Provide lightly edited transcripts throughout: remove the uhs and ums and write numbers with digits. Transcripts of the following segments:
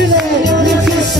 Señor Jesús,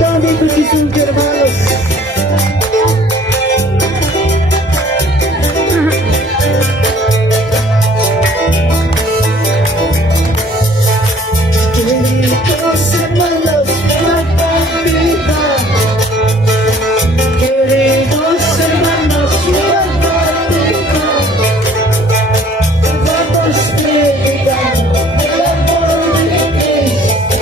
Dame muchísimos hermanos. Queridos hermanos, nueva vida. Queridos hermanos, nueva vida. Vamos predicando el amor de Cristo.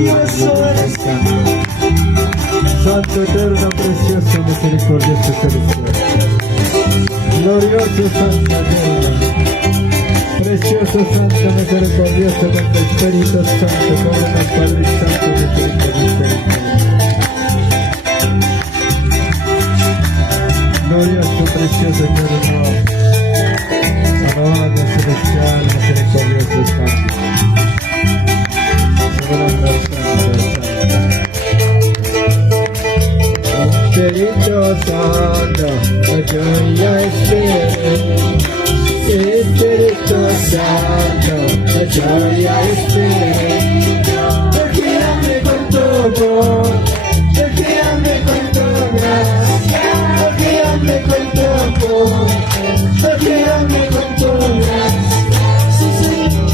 glorioso eres tú. Santo, eterno, precioso, misericordioso, celestial. Glorioso, santo, eterno. Precioso, santo, misericordioso, con tu Espíritu Santo, cóbrenos, Padre Santo, misericordioso. Glorioso, precioso, eterno. Amado, celestial, misericordioso, santo. Soberano, santo, santo. Espíritu Santo, ayuda, Espíritu Santo, ayuda, Guíame con tu voz, guíame con tu gracia, guíame con tu voz, guíame con tu gracia. Sí, Señor.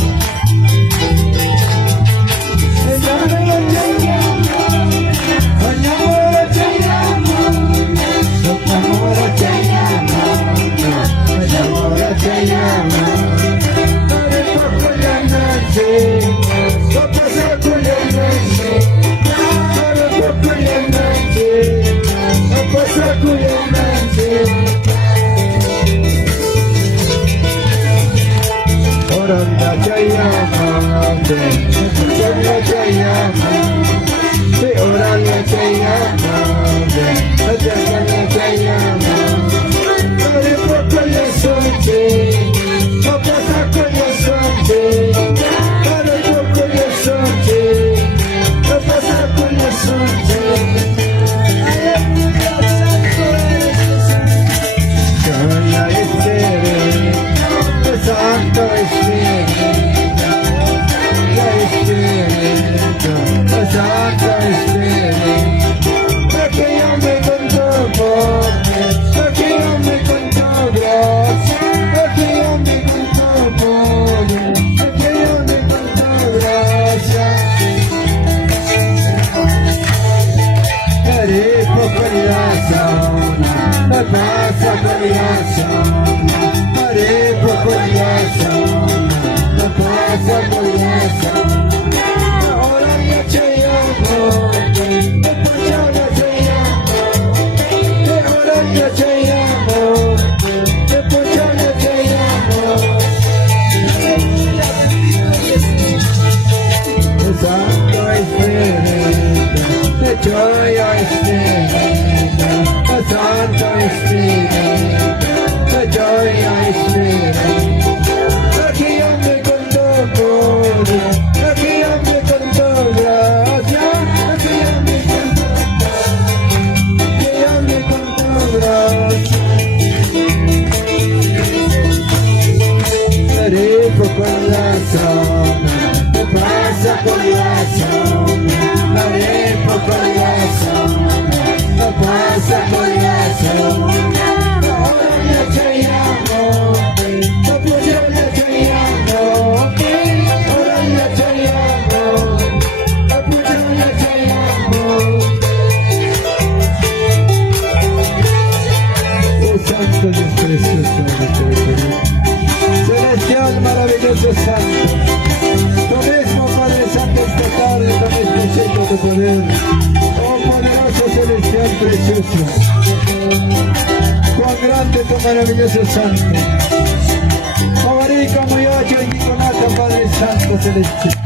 Oranda Jayama, Jaya Jayama, Oranda Jayama, Jaya Jayama, Hare Pokaya Sante, Papa Koya Sante, Hare Pokaya Sante, Papa Koya Sante. Jaya Espíritu, Santo Espíritu, Santo Espíritu, porque yo me con tu poder, porque yo me con tu gracia, porque yo me con tu poder, porque yo me con tu gracia. Hare Pokaya, me pasa corazón, Hare Pokaya, me pasa corazón. Ahora ya te amo, después ya te amo, ahora ya te amo, después ya te amo. Santo Espíritu, de joya Espíritu, Santo Espíritu, de joya Espíritu. Aquí ande con tu poder, aquí ande con tu gracia, aquí ande con tu, aquí ande con tu gracia. Hare Pokaya, me pasa corazón, Hare Pokaya, me pasa corazón. Ahora ya te amo, después ya te amo, ahora ya te amo, después ya te amo. Oh Santo Dios precioso, celestial, maravilloso Santo, tú mismo, Padre Santo, esta tarde con este sello de poder, oh poderoso celestial precioso, cuán grande tu maravilloso Santo, oh rico, muy ocho y Nicolata, Padre Santo celestial,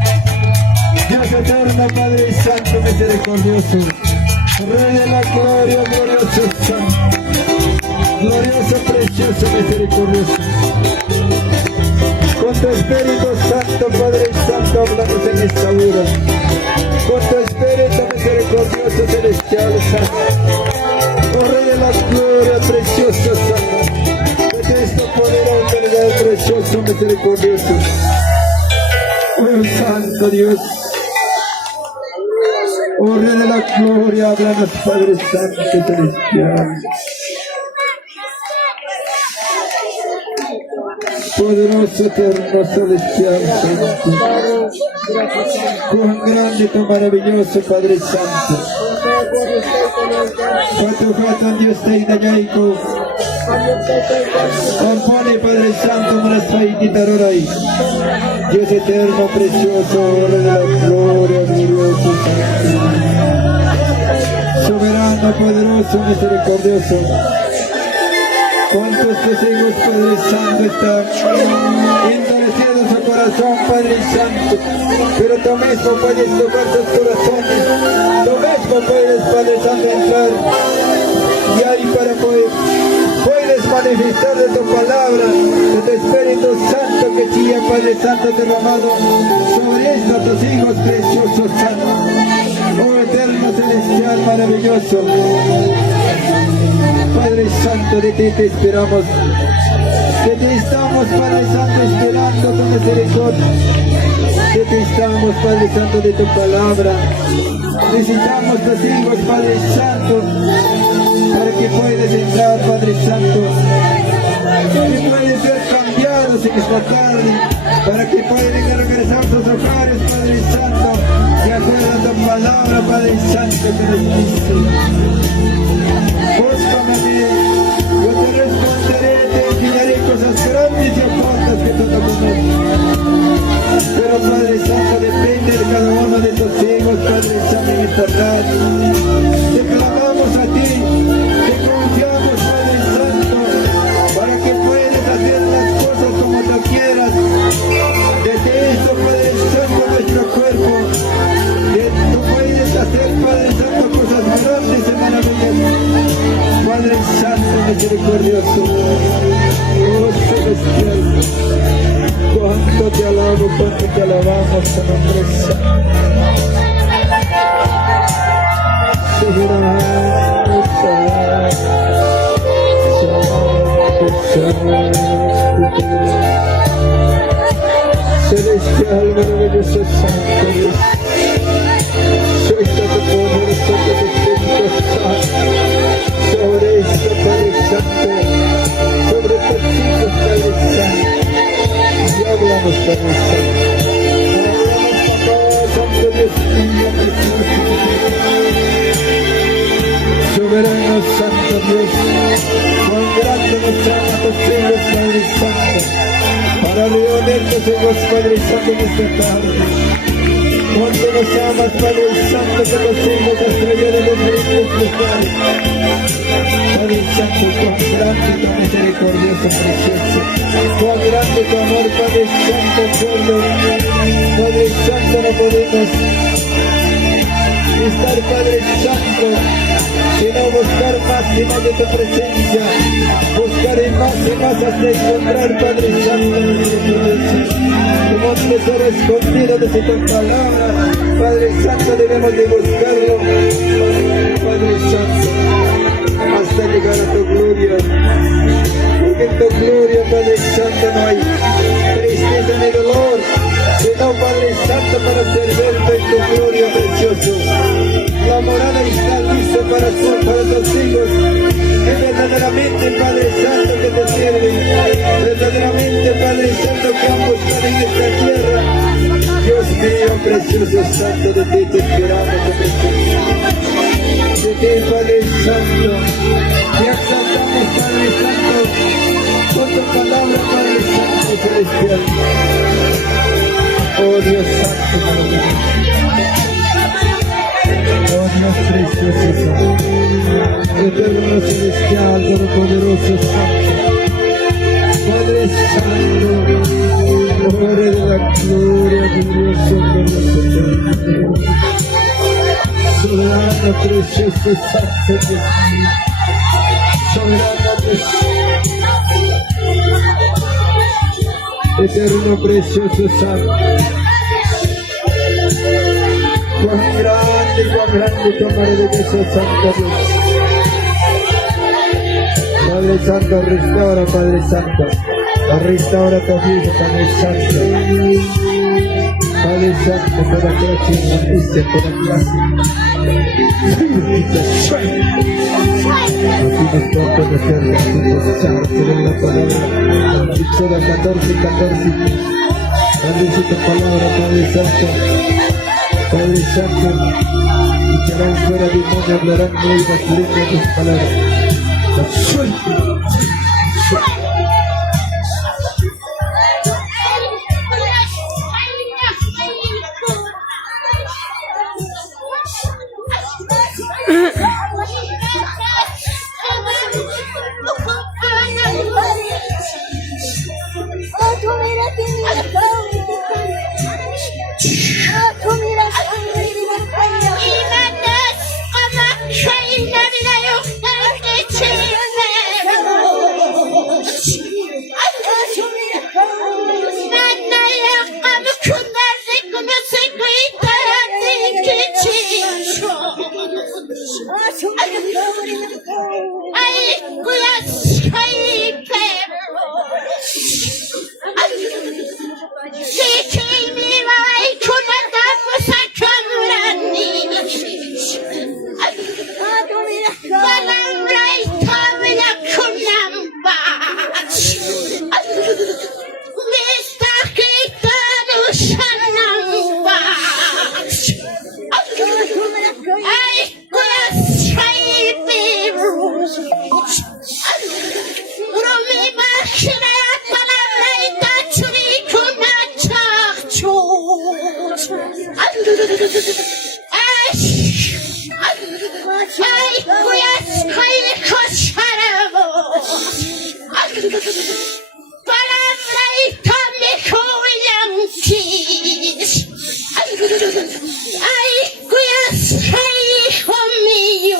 Dios eterno, Padre Santo misericordioso, Rey de la gloria, glorioso Santo, glorioso, precioso, misericordioso. Con tu Espíritu Santo, Padre Santo, hablamos en esta hora. Con tu Espíritu misericordioso, celestial, Santo. Oh Rey de la gloria, precioso Santo. De Cristo poder, verdad, precioso, misericordioso. Oh Santo Dios. Oh Rey de la gloria, háblanos, Padre Santo, celestial. Poderoso, eterno, celestial, Santo. Cuán grande tu maravilloso Padre Santo. Patuhatan Dios te idayaiku. Compone Padre Santo, Marasai Gitarorai. Dios eterno, precioso, Rey de la gloria, glorioso bondadoso, misericordioso. ¿Cuántos tus hijos, Padre Santo, están endurecidos su corazón, Padre Santo? Pero tú mismo puedes tocar sus corazones. Tú mismo puedes, Padre Santo, entrar. Y ahí para poder, puedes manifestar de tu palabra, de tu Espíritu Santo que sigue, Padre Santo, derramado sobre estos tus hijos preciosos, santos. Oh eterno celestial maravilloso. Padre Santo, de ti te esperamos. Que te estamos, Padre Santo, esperando tu misericordia. Que te estamos, Padre Santo, de tu palabra. Necesitamos tus hijos, Padre Santo, para que puedas entrar, Padre Santo. Que puedan ser cambiados en esta tarde, para que puedan regresar a sus hogares, Padre Santo, de acuerdo a tu palabra, Padre Santo, que nos dice. Búscame a mí, yo te responderé, te enseñaré cosas grandes y ocultas que tú no conoces. Pero Padre Santo, depende de cada uno de tus hijos, Padre Santo, en esta tarde. Te clamamos a ti, te confiamos, Padre Santo, para que puedas hacer las cosas como tú quieras. Desde esto, Padre Santo, nuestro cuerpo, que tú puedes hacer, Padre Santo, cosas grandes y maravillosas. Padre Santo, misericordioso, oh celestial, cuánto te alabo, cuánto te alabamos, tu nombre santo. Soberano, celestial, maravilloso, santo Dios. Suelta tu poder, suelta tu Espíritu Santo sobre esto, Padre Santo, sobre tus hijos, Padre Santo. Y hablamos, Padre Santo. Hablamos, Papá, Santo Dios mío, soberano, Santo Dios, cuán grande nos ama tus hijos, Padre Santo, para reunir tus hijos, Padre Santo, en esta tarde. Cuánto nos amas, Padre Santo, que los hijos estrellas de los reyes lugares. Padre Santo, cuán grande tu misericordioso, precioso. Cuán grande tu amor, Padre Santo, pueblo. Padre Santo, no podemos estar, Padre Santo, sino buscar más y más de tu presencia. Buscar y más hasta encontrar, Padre Santo, como un tesoro escondido desde tu palabra. Padre Santo, debemos de buscarlo, Padre Santo, hasta llegar a tu gloria. Porque en tu gloria, Padre Santo, no hay tristeza ni dolor, sino, Padre Santo, para servirte en tu gloria, precioso. La morada está lista para tus hijos, que verdaderamente, Padre Santo, que te sirven, verdaderamente, Padre Santo, que han buscado en esta tierra. Dios mío, precioso Santo, de ti te esperamos, tu presencia. De ti, Padre Santo, te exaltamos, Padre Santo, con tu palabra, Padre Santo celestial. Oh Dios Santo, oh Dios precioso Santo, eterno celestial, todopoderoso Santo, Padre Santo, Padre de la gloria, glorioso, glorioso Santo, soberano, precioso Santo Dios mío, soberano, precioso, eterno, precioso Santo. Cuán grande, tu maravilloso Santo Dios. Padre Santo, restaura, Padre Santo. Restaura tu vida, Padre Santo. Padre Santo, toda clase de injusticia, toda clase de sueño. Aquí nos toca conocer la Santo de la palabra. Éxodo 14:14. Bendice tu palabra, Padre Santo. Padre Santo, echarán fuera demonio, hablarán nuevas lenguas tus palabras. 아이고야 사이베로 지킴이와 조나다 무사kamurani 바람라이 타미야 kunamba 미스타키타누 샤남바 아이고야 사이베로 우리 마시나야 바람라이 다추리 kunachak초 아이고야 사이코 사라보 바람라이 타미코 양키 아이고야 사이코 미요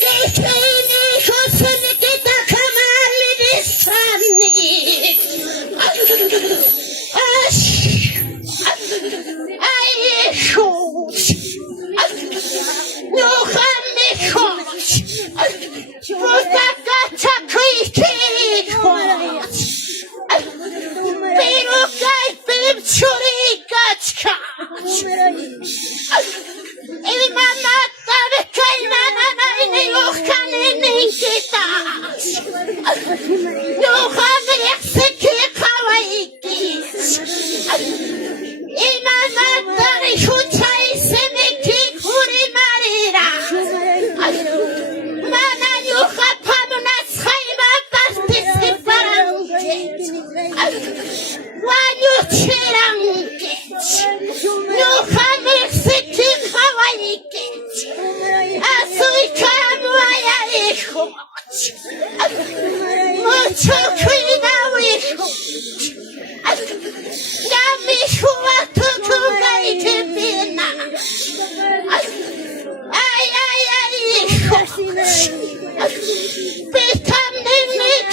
게이니 고스미키타 카마미리사니 아이고 노하미코 부탁가차크이키코 비루가이 빔추리가츠카 이마마타베카이나나나이네 요카니닌키타 요카미렉스키 카와이키스 이마마타리 후차이 세미키 구리마리라 마나유카 파누나 사이마 파스티시파랑게 와뉴치랑게 요카미렉스키 카와이게 아수이카무아야이코 무초크이나위코 야미후와 투투가이케비나 아야야이코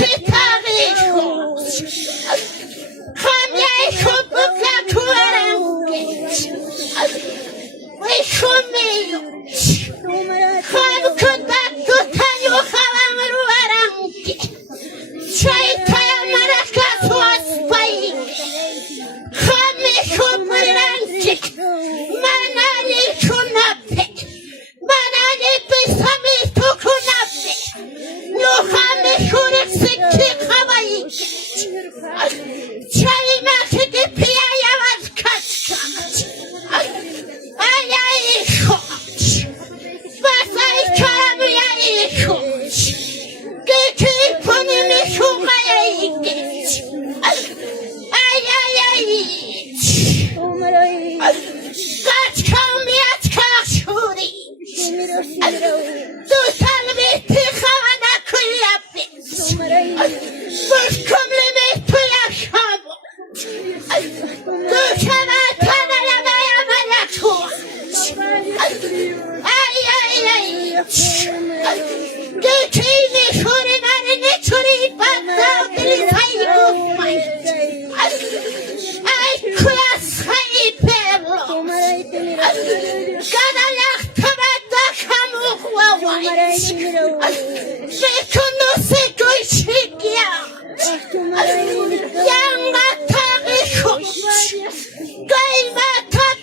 비타민미키타리코 감야이코 부카쿠아랑게 위코미요 감쿠다쿠타요 하왕으로 아랑게 차이타야 마라카소 아스파이게 감미코브랑게 마나니 쿠나페 마나니 비사미 토쿠나페 요하미 후렉스키 카와이게 차이마키기 피아야와스카츠카 아야이코 바사이카무야이코 그키포님이 후가야이게 아야야이 까치카미아치카슈리 두살미티 하와나 쿨라피 불콤리미투야 샤보 두샤마타나야마야마야 좋아 아야야이 그키니 소리나리니 소리 바다들이 사이고 아이쿠야 사이베로 까달락타바다 카무와와이 세쿠노세코 시기야 양마타기코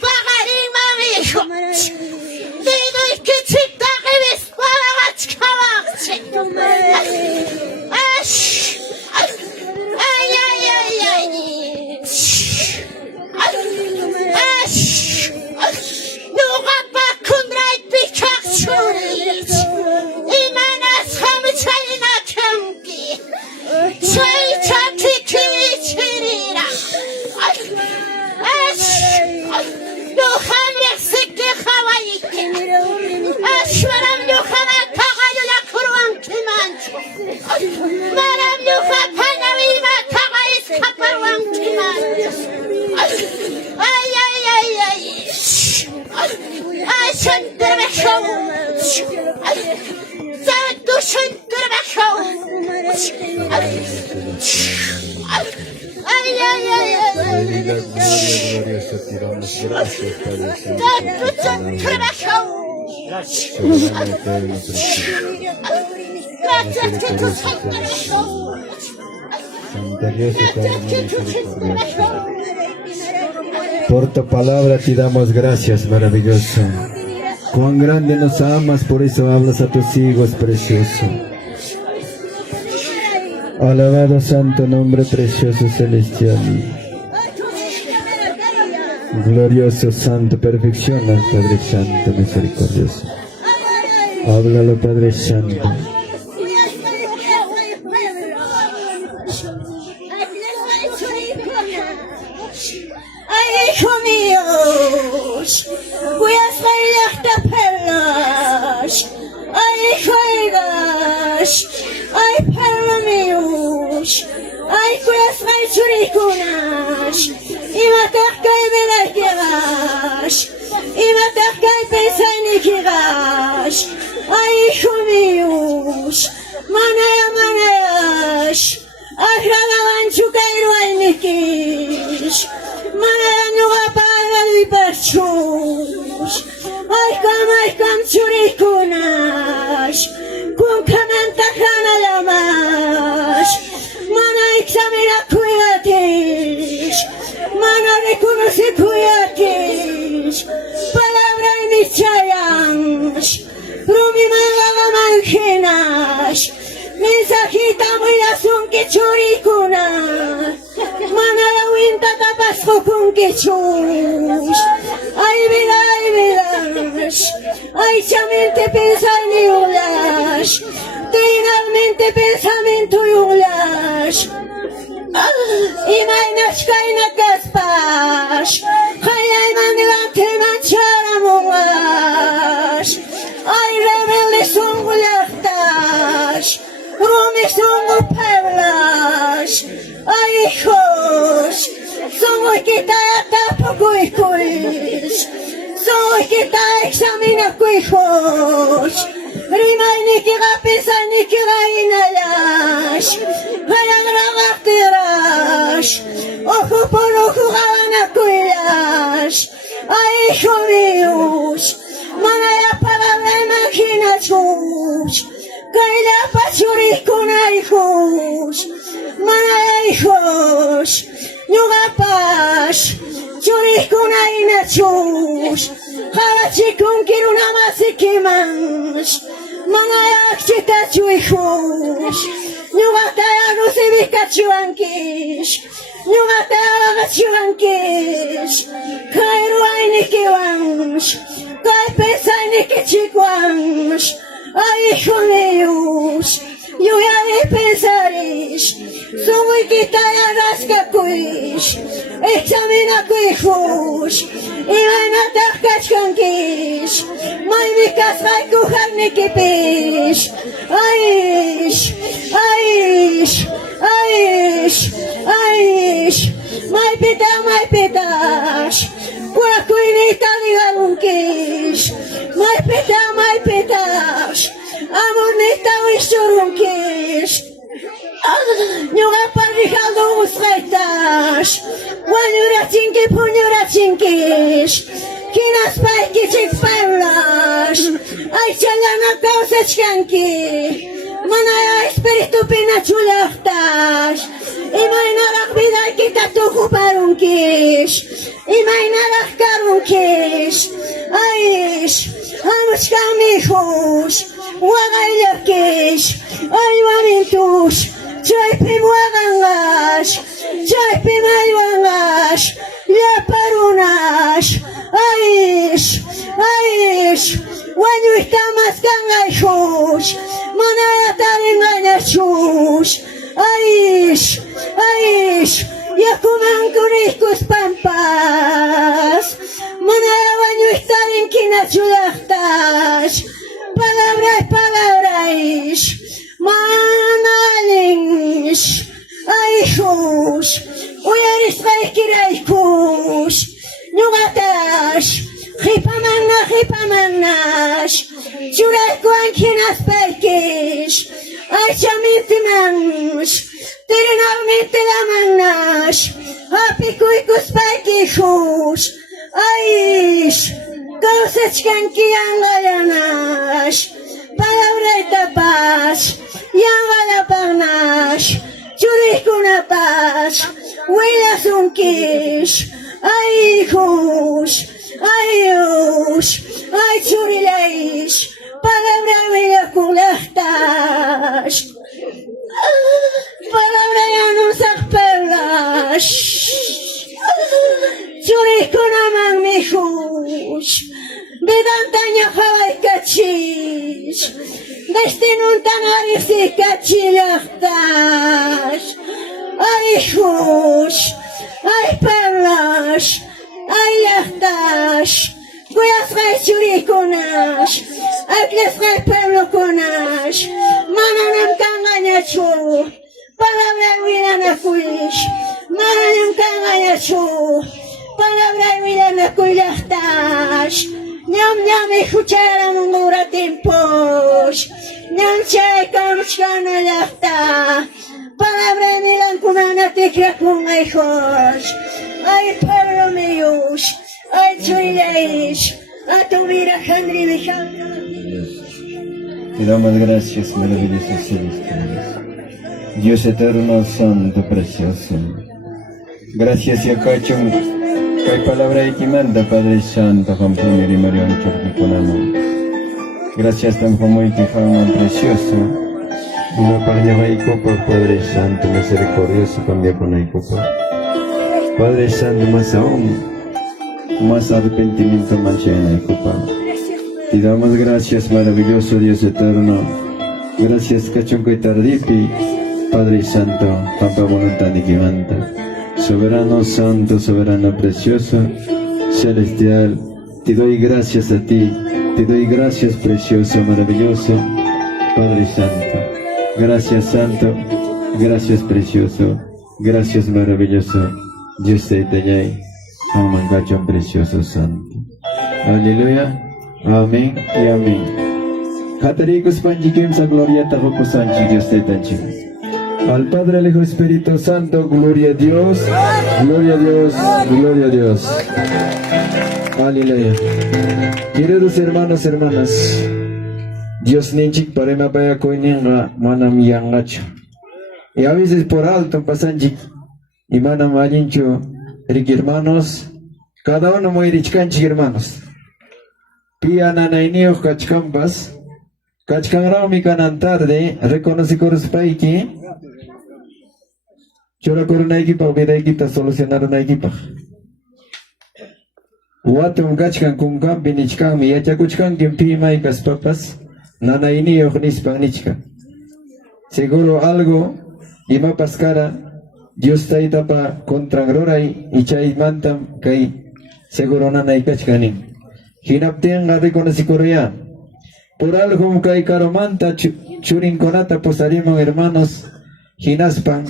까이마타바가리마미코 니도 이키치다기 비스바라가치 카와치 아씨 아야야야이 누가 바꾼라이 비카소리 이마나 사무차이나 경기 차이차키키치리라 노하미렉스키 하와이게 아시바람 요하나 타가요야 쿠루왕키만초 마람 요하 파나위마 타가이스 카파루왕키만초 아야야야이 아션드라바쇼 사두션드라바쇼 아야야야 Gloria, gloria, gloria, se tiramos, gracias, Padre Santo. 사두션드라바쇼 Gracias que tú siempre me show. Santa Diosa, Gracias que tú siempre me show. por tu palabra te damos gracias, maravilloso. Cuán grande nos amas, por eso hablas a tus hijos, precioso. Alabado santo nombre, precioso celestial. Glorioso, santo, perfecciona, Padre Santo, misericordioso. Háblalo, Padre Santo. Ay, hijo mío, voy a salir hasta perlas. Ay, hijo ay, perla mío, ay, voy a salir churicunas. Y matar que me las llevas, y matar que pensar ni quieras. Ay, hijo mío, maneas, agradaban su cairo en mi kish. Manano para liberchus. Ay, cam churikunas. Con camanta jana lamas. Mana examina cuidatis. Mana reconoce cuidatis. Palabra y mis chayans. Rumi manga manjenas. Mensajita muy azul que churikunas. Mana la winta tapas con que chus. Ay, verás. Ay, chamente pensar ni ulas. Finalmente pensamiento y ulas. Y mainas caina caspas. Ay, ay, mandelante mancharamuas. Ay, rebeldes son gulactas. Rumis son perlas. Ay, hijos, somos que está tampoco hijos. Somos que está examina hijos. Rima ni que va a pensar ni que va a inhalar. Para grabarte ojo por ojo gana cuidas. Ay, hijo míos, manaya para la imaginación. Caída pachuris con hijos. Mana hijos, yugapas, churis con ainachus, harachi con kiruna masikimas, mana yakchita chuijos, yugataya rusibika chuankish, yugataya gachuankish, kairu ainikiwans, kai pesanikichikwans, ay hijo míos, yo ya de pensares, soy que está la rasca cuish, examina cuijos, y van a tascas canquish, mai mi casa y cujar ni que pish, aish, mai pitash, cura cuinita diga un quish, mai pitash, amor neta wishurun quish. Nyuga parricado usraitas, wanyura chinki punyura chinkish, kinas paiki chikpailas, ay chalana causa chkanki, manaya espiritu pina chulachtas, imay narak biday kita tuku parunkish, imay narak karunkish, aish, amuch kamihus, wagaylakish, ay wamintush, Chaypi muagangash, chaypi maywangash, yaparunash, aish, wanyuita maskangaishush, manayataringañashush, aish, yakumankuriskus pampas, manaya wanyuitarinkinachulachtash, palabras, Manalish, Aishus, Uyaris Vaikiraikus, Nugatash, Hipamanash, Churaikuankinas Perkish, Aichamitimansh, Tirinalmente Lamanash, Apikuikus Perkishus, Aish, Dos Pasachkanki yangayanash, palabrayta paz, yangalapagnash, churikunapash, wilasunkish, ay hijos, ay Dios, ay churileish, palabra wilakulahtash, palabra yanusak perlash, churikunaman mijos, Vedantanya hawai kachish, destinun tanarisi kachilachtash, ay hush, ay perlash, ay lachtash, kuyas ray churikunash, akles ray perlo kunash, mananam kanganyachu, palabra wilanakuish, mananam kanganyachu, palabra wilanakuilachtash, Nyam nyam escuchara mungura tiempos, nyam chay kamchana lafta, palabra milan kunana tikra kun hijos, ay pueblo míos, ay chuileish, a tu vida handri mijana. Te damos gracias, maravilloso celestial. Dios eterno, santo, precioso. Gracias, Yakachum. Kay palabra y manda, Padre Santo, Jampumir y Marión Chorquiconamo. Gracias, Tampomoy, que fama precioso. Una paña y copa, Padre Santo, misericordioso, cambia con la copa. Padre Santo, más aún, más arrepentimiento, más llena y copa. Te damos gracias, maravilloso Dios eterno. Gracias, Cachonco y Tardipi, Padre Santo, Pampa voluntad y que manda. Soberano santo, soberano precioso, celestial, te doy gracias a ti, te doy gracias precioso, maravilloso, Padre Santo. Gracias santo, gracias precioso, gracias maravilloso, Dios te teñay, amangachón precioso santo. Aleluya, amén y amén. Hataricos panjikim sa gloria tajo sanchi, Dios te teñay. Al Padre, al Hijo, Espíritu Santo, gloria a Dios, gloria a Dios, gloria a Dios. Aleluya. Queridos hermanos, hermanas, Dios ninchik parema paya koininga manam yangacho. Y a veces por alto pasanchik y manam alincho, hermanos, cada uno muy richkanchik hermanos. Pia nanainio kachkampas, kachkanrao mi kanan tarde, reconoce coruspaiki. Chora corona equipa, vida equita, solucionar una equipa. Watum gachkan kumkam, binichkan, mi yachakuchkan, kimpima y papas, nana ini ognispang nichka. Seguro algo, ima pascara, Dios taita pa contragroray, y chay mantam, kay, seguro nana ikachkanin. Hinaptian gade con asikoria. Por algo kay karomanta, churin konata, posarimo hermanos, hinaspan.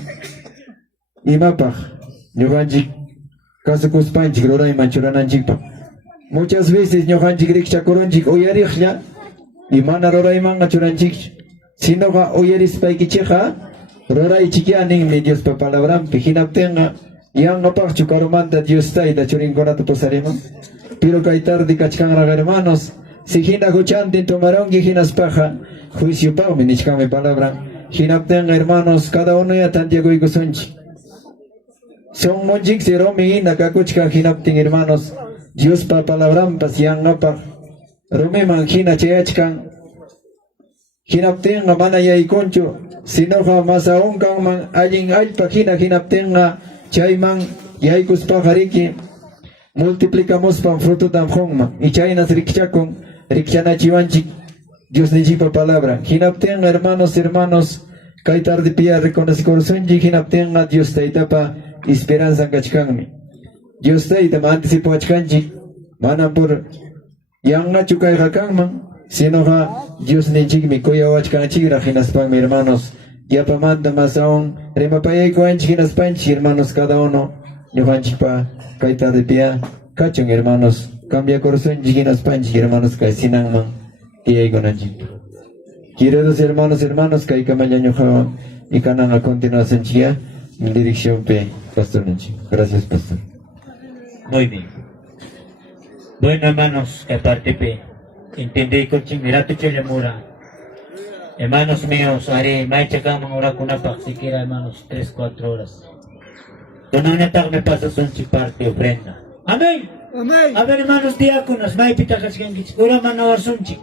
Imapaj, ñojanchik, kasukuspanchik, roray manchurananchikpa. Muchas veces ñojanchik rikchakoronchik oyariklla, y mana roray mangachuranchik. Sinoja oyarispaykicheja, roray chikianin mi Dios pa palabrampi, hinaptenga, yangapaj chukaromanta Dios taita churinkonata posarima. Pero kay tarde kachkanraga hermanos, si hina huchantin tomarongi hinaspaja, juicio pao mi nichkame palabra. Hinaptenga hermanos, cada uno ya tantiago y gozonchik. Son monjik se romi nakakuchka hinaptin hermanos, Dios pa palabram pas yang apa, romi manjina chayachkan, hinaptin nga mana yay koncho, sinoja masaon kang man aying alpa hinaptin nga chayman yay kuspa hariki, multiplicamos pan fruto tam hongma, y chaynas rikchakon, rikchana chivanchik, Dios ni pa palabra, hinaptin hermanos, kay tarde pia reconoce corazonji hinaptin nga Dios taitapa, esperanza kachkanmi. Dios taita ma anticipo achkanchik, mana por yanga chukay hakangman, sino ha Dios ni chikmi kuya wachkanchik rahinaspan mi hermanos, yapamanda masaon, remapayay ko anchik hinaspanchik hermanos cada uno, ñuhanchik pa kaita de pia, kachong hermanos, cambia corazón chik hinaspanchik hermanos kay sinangman, tiyay ko nanchik. Queridos hermanos, kay kamanya ñuhawan, y kanang a continuación chiya, mi dirección P, Pastor Nanchi. Gracias, Pastor. Muy bien. Bueno, hermanos, que aparte pe, entendí ko ching mirato chile mura. Hermanos míos, ari, may tsaka mga oras ko na pa, sikira hermanos, 3-4 horas. Tunang natak me pasa son si parte ofrenda. Amén. Amén. A ver, hermanos diáconos, may pitakas kang kits. Ura man na sunchik.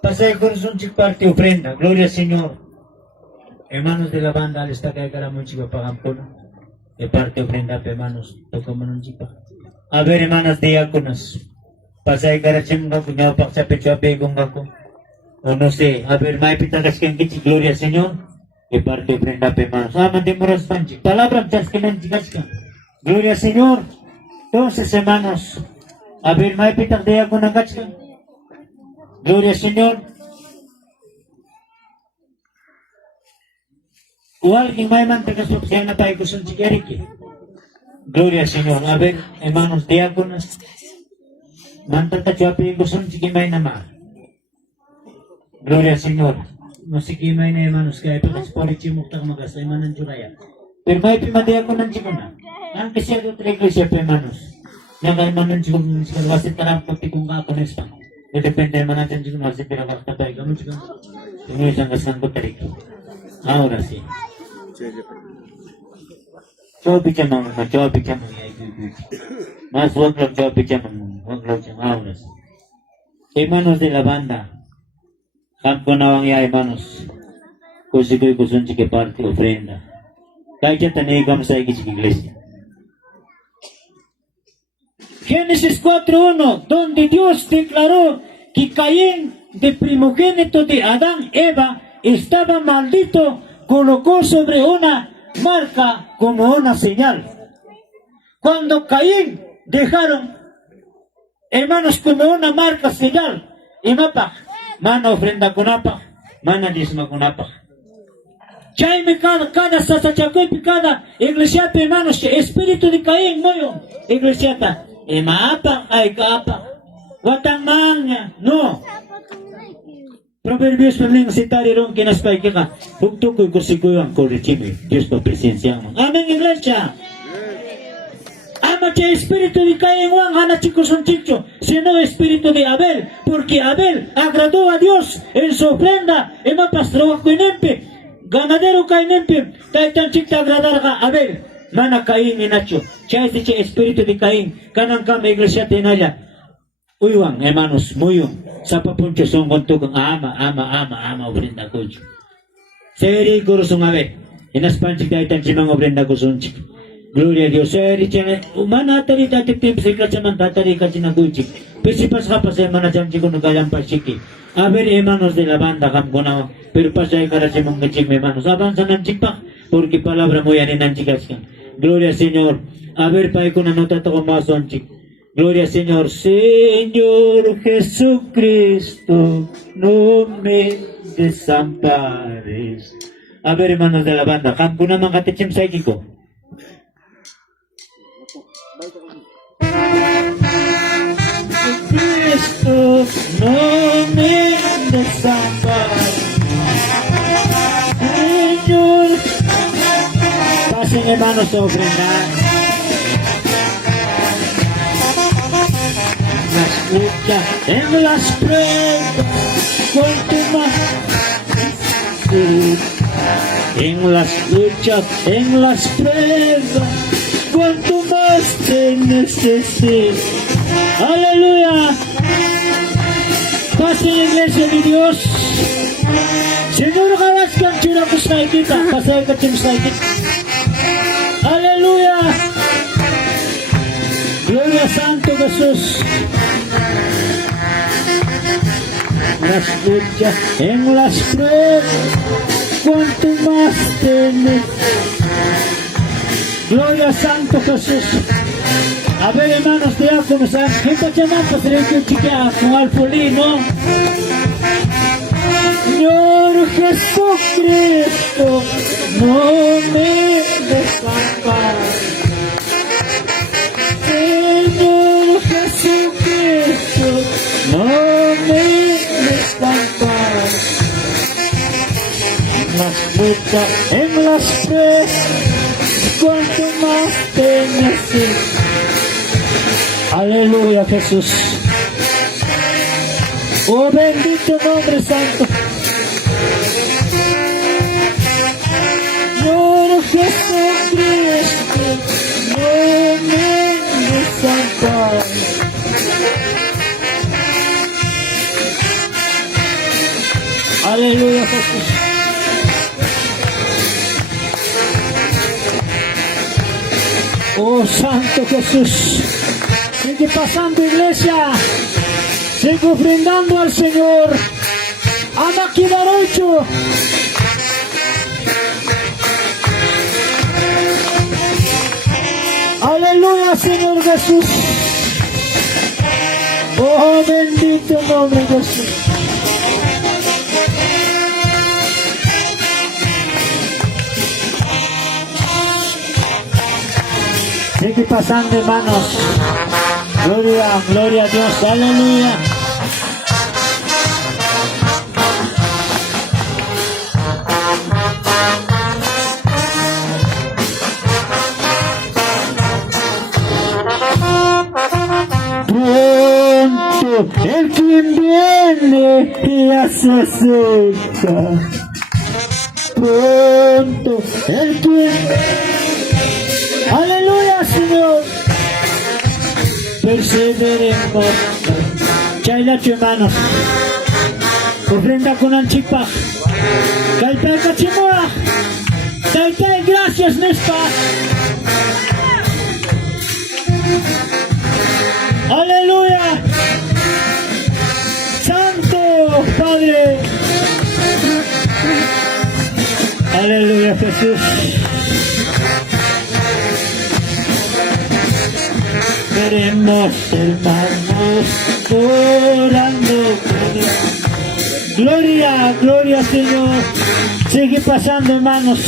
Pasay ko sunchik parte ofrenda. Gloria al Señor. Hermanos de la banda, al está kay karamon chipa pagampuno. De parte ofrenda, hermanos, toco manon chipa. A ver, hermanos diáconos, pasay karachim nga kunyaw pak sa pechape kung ako. O no sé, a ver, may pitakas kang kits. Gloria al Señor. De parte ofrenda, hermanos. Aman de moras panchik. Palabra, chas que nan chikas ka. Gloria al Señor. Entonces, hermanos, a ver, may pitak de ako ng kachka. Gloria al Señor. O alguien may mantegas po siya na tayo kusong chikariki. Gloria al Señor. A ver, hermanos, diáconos. Mantatachuapi kusong chikimay nama. Gloria al Señor. No sikimay na hermanos, kaya pagkaspori chimuktak magasay manan churaya. Pero may pimadiako ng chikuna. Ang kasi ito iglesia pa hermanos. Yang kay manan chikun wasit tarap pati kung ako na ispa. Depende man natin chikun wasit pero kakatay kamo chikun. Yung isang kasan ko tarik. Ahora sí. Chobi chamang, chobi chamang. Mas wag lang chobi chamang. Wag lang chamang. Ahora sí. Hermanos de la banda. Kampo na wang ya hermanos. Kusikoy kusun chike parte ofrenda. Kaya tanigam sa iglesia. Génesis 4:1, donde Dios declaró que Caín, de primogénito de Adán, Eva, estaba maldito, colocó sobre una marca como una señal. Cuando Caín dejaron, hermanos, como una marca señal, y mapa, mana ofrenda kunapa, mana disma kunapa. Jaime cada sasachakoy cada iglesia, hermanos, espíritu de Caín, no iglesia. Maapa ay kaapa. Watang mangya. No. Proverbios paling sitari ron kinaspay ka. Hugtukoy kusikoy ang korechimi. Diyos pa presensya mo. Amén, iglesia. Ama che espíritu de Caín wang hana chikoson chicho, sino espíritu de Abel, porque Abel agradó a Dios en su ofrenda. Mapastro ko inempe. Ganadero ka inempe. Kahit ang chikta agradar ka Abel. Mana Caín inacho. Chay si espíritu de Caín. Kanang kami iglesia tinaya. Uywang, hermanos, muyong. Sa papuncho son kontukang ama, ofrenda kuncho. Seri kurusong ave. Inaspanchik tayo tan simang ofrenda kusunchik. Gloria a Dios. Seri chane. Umana atari dati tim sikla chaman tatari kasi na kunchik. Pisipas ka pa sa mana chanchik ko nagalampas chiki. A ver, hermanos de la banda, kam kunaw. Pero pasay ka rin mong gachik, hermanos. Aban sa nanchikpak. Porque palabra muy yan nanchikas ka. Gloria al Señor. A ver, pa ko na nota to más onchik. Gloria al Señor. Señor Jesucristo, no me desampares. A ver, hermanos de la banda, kampo naman katechim sa ikiko. Cristo, no me desampares. Señor, pasen hermanos a ofrendar. Las luchas en las pruebas, cuanto más en las luchas, en las pruebas, cuanto más te necesito. Aleluya. Pasen iglesia de Dios. Siguro kawas kang chura ko sa kita. Pasay ka chim sa kita. Aleluya. Gloria Santo Jesús. Las luchas en las pruebas, cuanto más temes. Gloria Santo Jesús. A ver, hermanos, te voy a comenzar. Kita chaman pa sa rin chica kung alpolino. Señor Jesucristo, no me desampares. Señor Jesucristo, no me desampares. Las luchas en las pruebas, cuanto más te necesito. Aleluya. Aleluya, Jesús. Oh, bendito nombre santo. Por Jesucristo, nombre santo. Aleluya, Jesús. Oh, Santo Jesús. Sigue pasando, iglesia. Sigue ofrendando al Señor. Ama Kidarocho. Aleluya, Señor Jesús. Oh, bendito nombre de Jesús. Sigue pasando, hermanos. Gloria, gloria a Dios. Aleluya. Pronto el quien viene ya se acerca. Pronto el quien... Aleluya, Señor. Perseveremos. Chaylacho, hermanos. Ofrenda con anchipa. Calpa cachimoa. Taitai, gracias, Nespa. Aleluya. Santo Padre. Aleluya, Jesús. Veremos, hermanos, orando. Gloria, gloria, Señor. Sigue pasando, hermanos.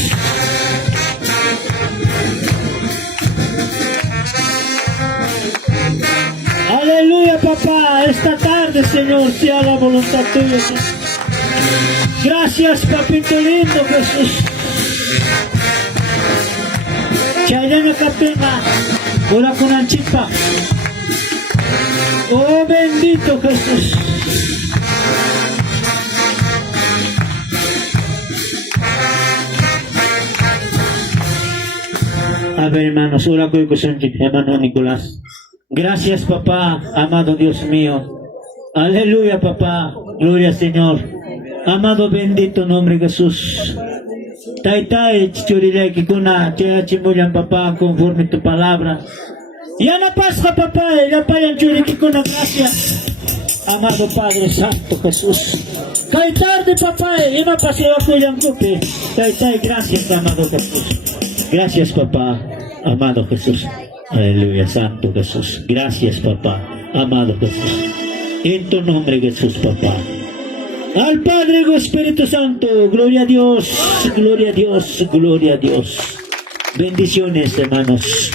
Aleluya, papá. Esta tarde, Señor, sea la voluntad tuya, Señor. Gracias, papito lindo, Jesús. Chayana Capena. Ora con anchipa. Oh, bendito Jesús. A ver, hermanos, ora con hermano Nicolás. Gracias, papá, amado Dios mío. Aleluya, papá. Gloria, Señor. Amado bendito nombre Jesús. Taitai, chichorile, kikuna, chimuyan, papá, conforme tu palabra. Ya la pasja, papá, ya payan churikikuna, gracias. Amado Padre Santo Jesús. Cae tarde, papá, ya no pasó a cuyan cupe. Taitai, gracias, amado Jesús. Gracias, papá, amado Jesús. Aleluya, Santo Jesús. Gracias, papá, amado Jesús. En tu nombre, Jesús, papá. Al Padre y Espíritu Santo, gloria a Dios, gloria a Dios, gloria a Dios. Bendiciones, hermanos.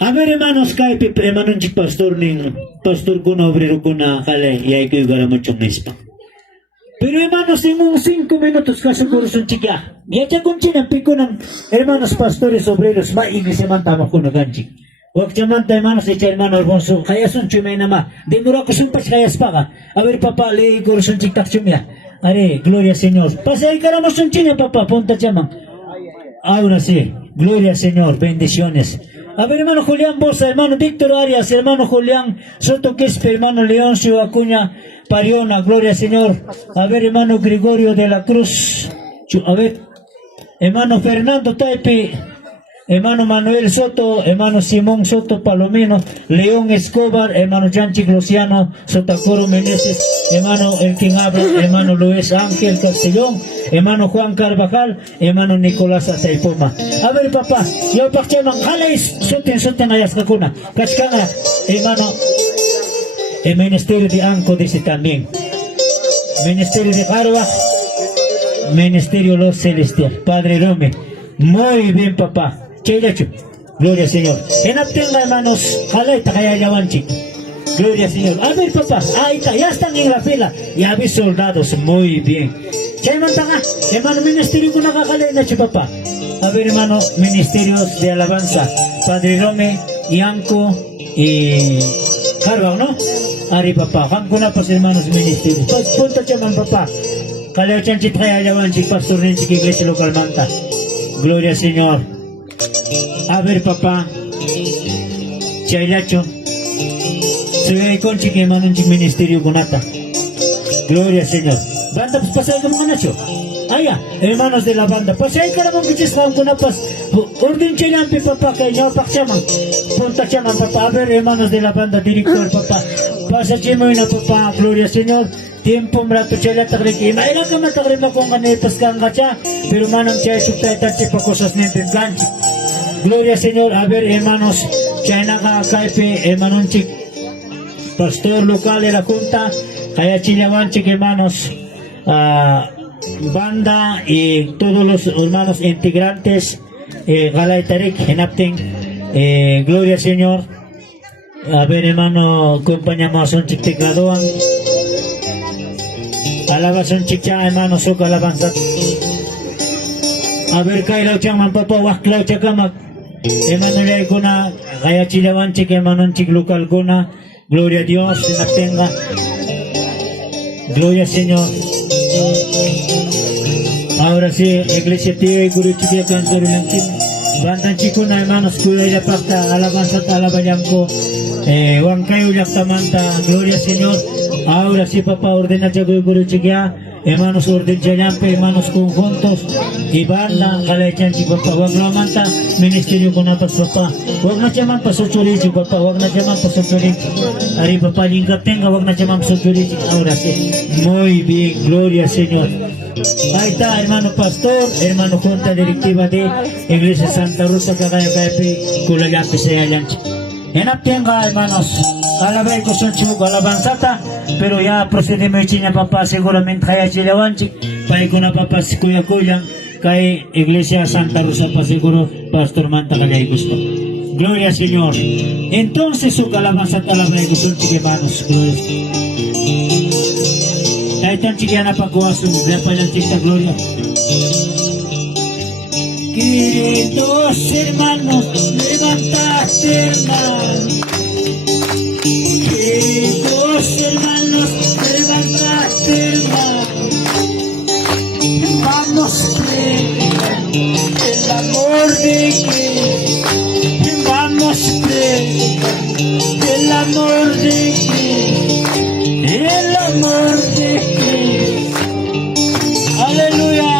A ver, hermanos, kay hermano pastor kuna obrero kuna kale y hay que llegar a mucho mismo. Pero hermanos, en unos 5 minutos caso corazón chica. Ya te conchina piconan, hermanos pastores obreros, ma iglesia mantama kuna ganchi. Wag chamanta, hermanos, echa hermano Alfonso, kaya son chumay nama. Demura ko sun pas kaya spaga. A ver, papá, le corazón chiktak chumya. Are, gloria al Señor. Pasay ka naman sun china, papá, punta chamang. Ahora sí, gloria al Señor, bendiciones. A ver, hermano Julián Bosa, hermano Víctor Arias, hermano Julián Soto Quispe, hermano Leoncio Acuña Pariona, gloria al Señor. A ver, hermano Gregorio de la Cruz. A ver, hermano Fernando Taipi, hermano Manuel Soto, hermano Simón Soto Palomino, León Escobar, hermano Janchi Luciano Sotacoro Meneses, hermano El Quien Habla, hermano Luis Ángel Castellón, hermano Juan Carvajal, hermano Nicolás Ataipoma. A ver, papá, yo pachema, jales, soten ayas kakuna, kachkana, hermano, el ministerio de Anco dice también, ministerio de Barba, ministerio Los Celestial, Padre Rome, muy bien, papá. Gloria al Señor. En abtenga, hermanos, jale, takaya yawanchi. Gloria al Señor. A ver, papá, ahí está, ya están en la fila. Ya vi soldados, muy bien. Chaymantanga, hermano, ministerio con la papá. A ver, hermano, ministerios de alabanza. Padre Rome, Ianco y Carvang, ¿no? Ari papá, Juan ko na pas hermanos ministerio. Pues punta chaman papá. Kalau chanchit kaya yawan si pastor ni si iglesia local manta. Gloria al Señor. A ver papá. Chaylacho. Soy con chique manon si ministerio kunata. Gloria al Señor. Banda pues pasay ka mga nacho. Aya, hermanos de la banda. Pasay ka naman bichis lang kunapas. Orden chaylampi papá kay nyo pak chaman. Punta chaman papá. A ver hermanos de la banda, director papá. Pasa chimo na papá. Gloria al Señor. Tiempo mrato chela tagriki. Maila ka matagrima kung kanipas kang kacha. Pero manang chay subtay tatsi pa cosas nenten ganchi. Gloria al Señor. A ver hermanos. Chay nakakaipi hermanonchik. Pastor local de la junta. Kaya chilawanchik hermanos. Banda y todos los hermanos integrantes. Galay tarik. Hinapting. Gloria al Señor. A ver hermano. Acompañamos a un chik tecladoan. Alabasan chikcha hermano sok alabanza. A ver kailaw chang man papa waklaw chakamak. Hermano lay ko na kaya chilawan chik hermano chik local ko na. Gloria a Dios tenga. Gloria al Señor. Ahora sí, iglesia tío y guru chikia kansoro lanchim. Bantan chico na hermanos kuya ya pakta alabanza alabayang ko. Wangkayo yaktamanta. Gloria al Señor. Ahora sí, papá, ordena Chagoy Guru Chikia, hermanos orden Chayampe, hermanos conjuntos, y banda, Galaychanchi, papá, wag na manta, ministerio con apas, papá, wag na chaman pa sochorichi, papá, wag na chaman pa sochorichi, ari papá, lingap tenga, wag na chaman pa sochorichi, ahora sí, muy bien, gloria al Señor. Ahí está, hermano pastor, hermano junta directiva de Iglesia Santa Rosa, Cagaya Caipe, Kulayampe, Sayalanchi. Enap tenga, hermanos. Alabay ko son chimuk alabanzata, pero ya procedemos chinya papá seguramente kaya chilawanchik, pay ko na papá si kuya kuyang kay Iglesia Santa Rosa pa seguro pastor manta kalay gusto. Gloria al Señor. Entonces su alabanzata alabay ko son chike manos. Gloria. Kahit ang chikiana pa kuha su, lepa ng chikta gloria. Queridos hermanos, levantaste hermanos. Queridos hermanos, levantaste hermanos. Vamos el amor de Cristo. Vamos el amor de Cristo. El amor de Cristo. Aleluya.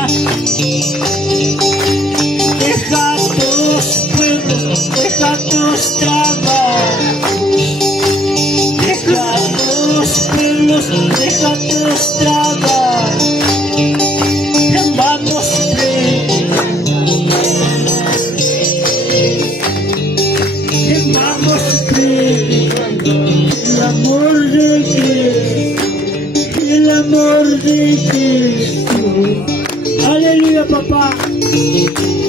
Deja tus pueblos, deja tus trabajos. Deja tus pueblos, deja tus trabajos. Vamos el amor de Cristo, el amor de Cristo. Aleluya, papá.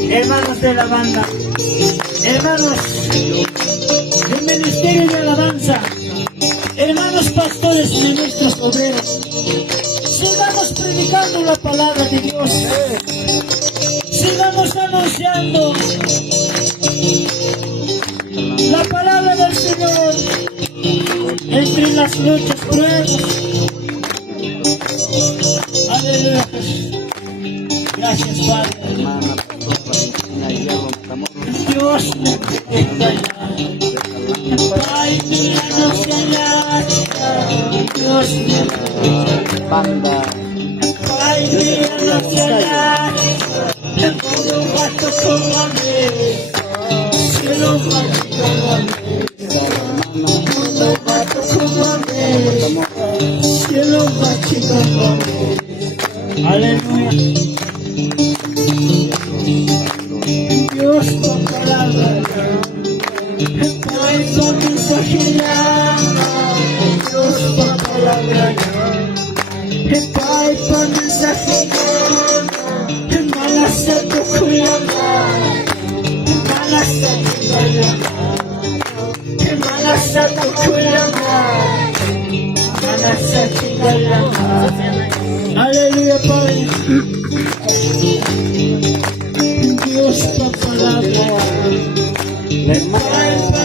Hermanos de la banda, hermanos del ministerio de alabanza, hermanos pastores, ministros, obreros, sigamos predicando la palabra de Dios, sigamos anunciando la palabra del Señor entre las luchas, pruebas. Aleluya. Gracias, Padre. Dios me protege. Ay, míranos en la Dios me protege. Ay, míranos en la cielo gato como a mí. Cielo gato como a mí. Cielo gato como a mí. Cielo gato como a mí. Aleluya. Dios con palabra, Pai con mensaje llama, Dios con palabra, Pai con mensaje llama, malasa tu kuyama, malasa tu kuyama, malasa tu kuyama, malasa tu kuyama. Aleluya, Padre. Dios pa palabra, Pai pa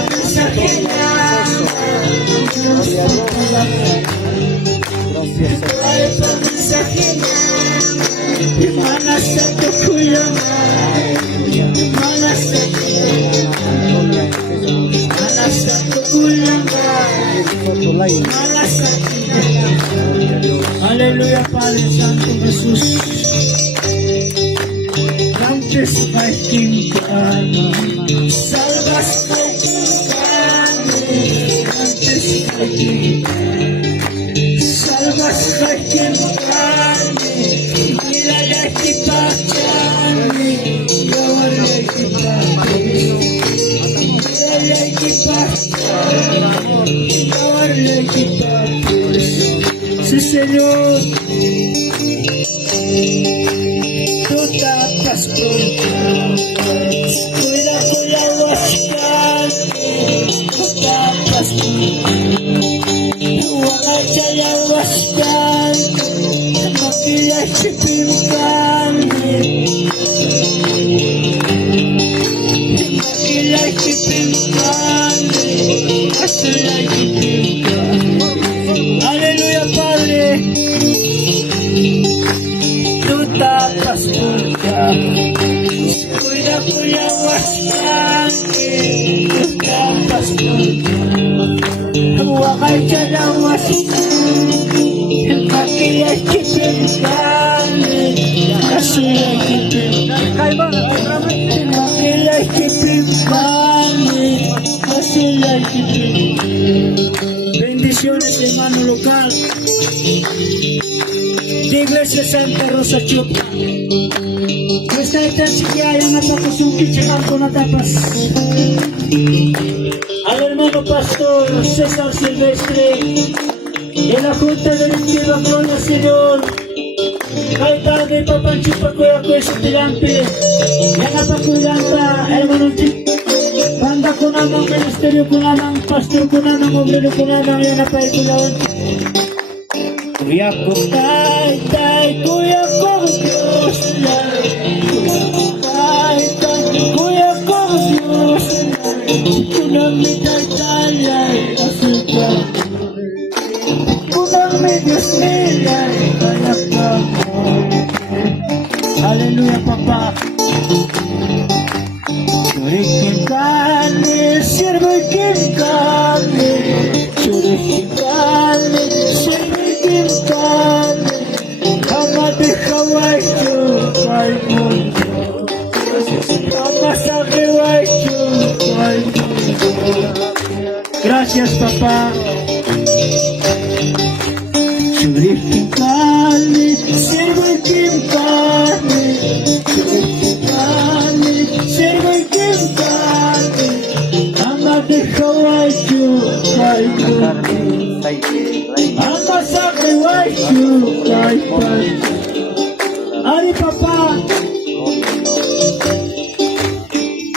Aleluya, Padre Santo Jesús. Antes hay quien salvas hay quien antes hay quien salvas hay quien mira la equipachani mira la equipachani sí, Señor. Tú tapas con cuida con la huascante, tú tapas con agacha la huascante, maquilla chipimcante, maquilla chipimcante, hazla chipimcante. Aleluya, Padre. Tú tapas puerta, cuida con la huascante, tú tapas puerta, agacha la huascante, maquilla chipimcante, hazla chipimcante, maquilla chipimcante, hazla chipimcante. Bendiciones, hermano local de Iglesia Santa Rosa Chupa. Nuestra estancia ya no tapas un kichimar con tapas. Al hermano pastor César Silvestre de la Junta Directiva, gloria al Señor. Kay Padre Papanchipa Kuya Estudiante, Yana Pakulanta, hermano Chico. Banda ko namang ministeryo ko namang pastor ko namang obrero ko namang yan na paikulan. Kuya ko tay, kuya ko Diyos lang. Tay, kuya ko Diyos lang. Kunang may tay-talay, asuka. Kunang may Diyos nilay, kaya ka mo. Hallelujah, Papa. Churikin kane, sirvikin kane, churikin kane, sirvikin kane, amate kawaisyo kay mundo, amasake waisyo kay mundo. Gracias, Papa. Churikin kane, sirvikin kane, churikin kane, sirvikin kane, amate kawaisyo kay mundo, amasake waisyo kay mundo. Ari, Papa.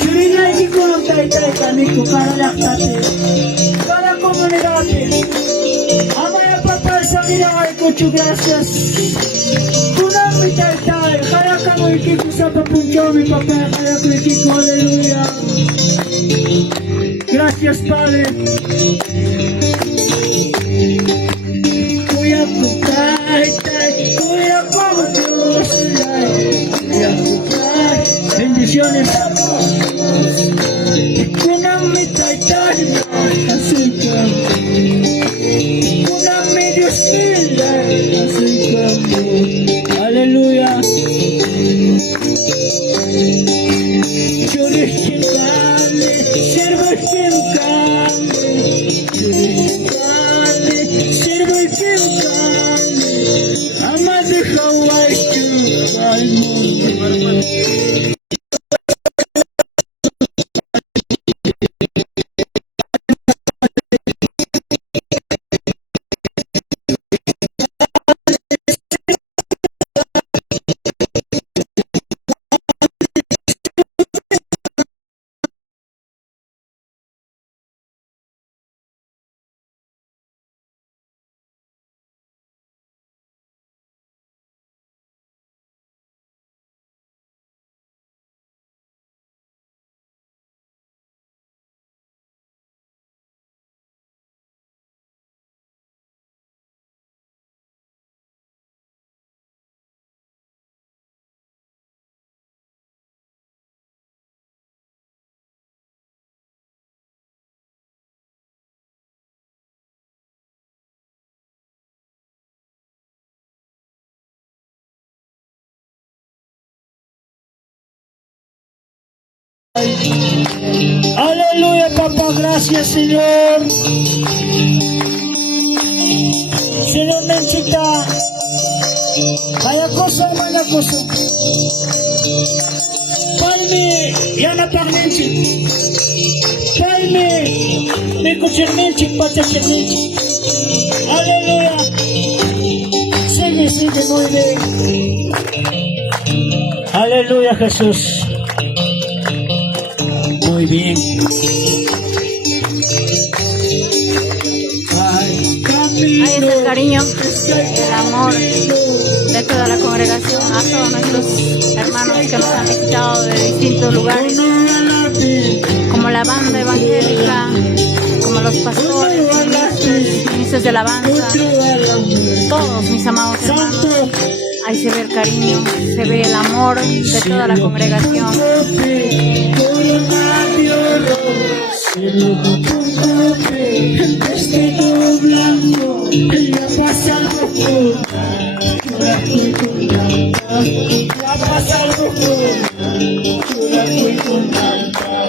Surinay ko ang tay-tay kami ko karalaktate. Para komunidade. Amaya, Papa, sa kinakay ko, gracias. Kunang mi tay-tay, kaya ka mo ikiko sa papuncho, mi Papa, kaya ko ikiko, hallelujah. Gracias, Padre. Kuya ko tay-tay, kuya ko Diyos lang. Kuya ko tay, bendiciones. Kunang mi tay-tay, asikam. Kunang mi Diyos nila, asikam mo. Hallelujah. Churikin kami, sirvikin kami, churikin Aleluya, papá, gracias, Señor. Señor, Menchita. Kaya koso, mana koso. Palme, yana pang Menchik. Palme, may kutsir Menchik, patsasir Menchik. Aleluya. Sige, sige, muy bien. Aleluya, Jesús. Muy bien. Ahí está el cariño, el amor de toda la congregación, a todos nuestros hermanos que nos han visitado de distintos lugares, como la banda evangélica, como los pastores, ministros de alabanza, todos mis amados hermanos. Ahí se ve el cariño, se ve el amor de toda la congregación.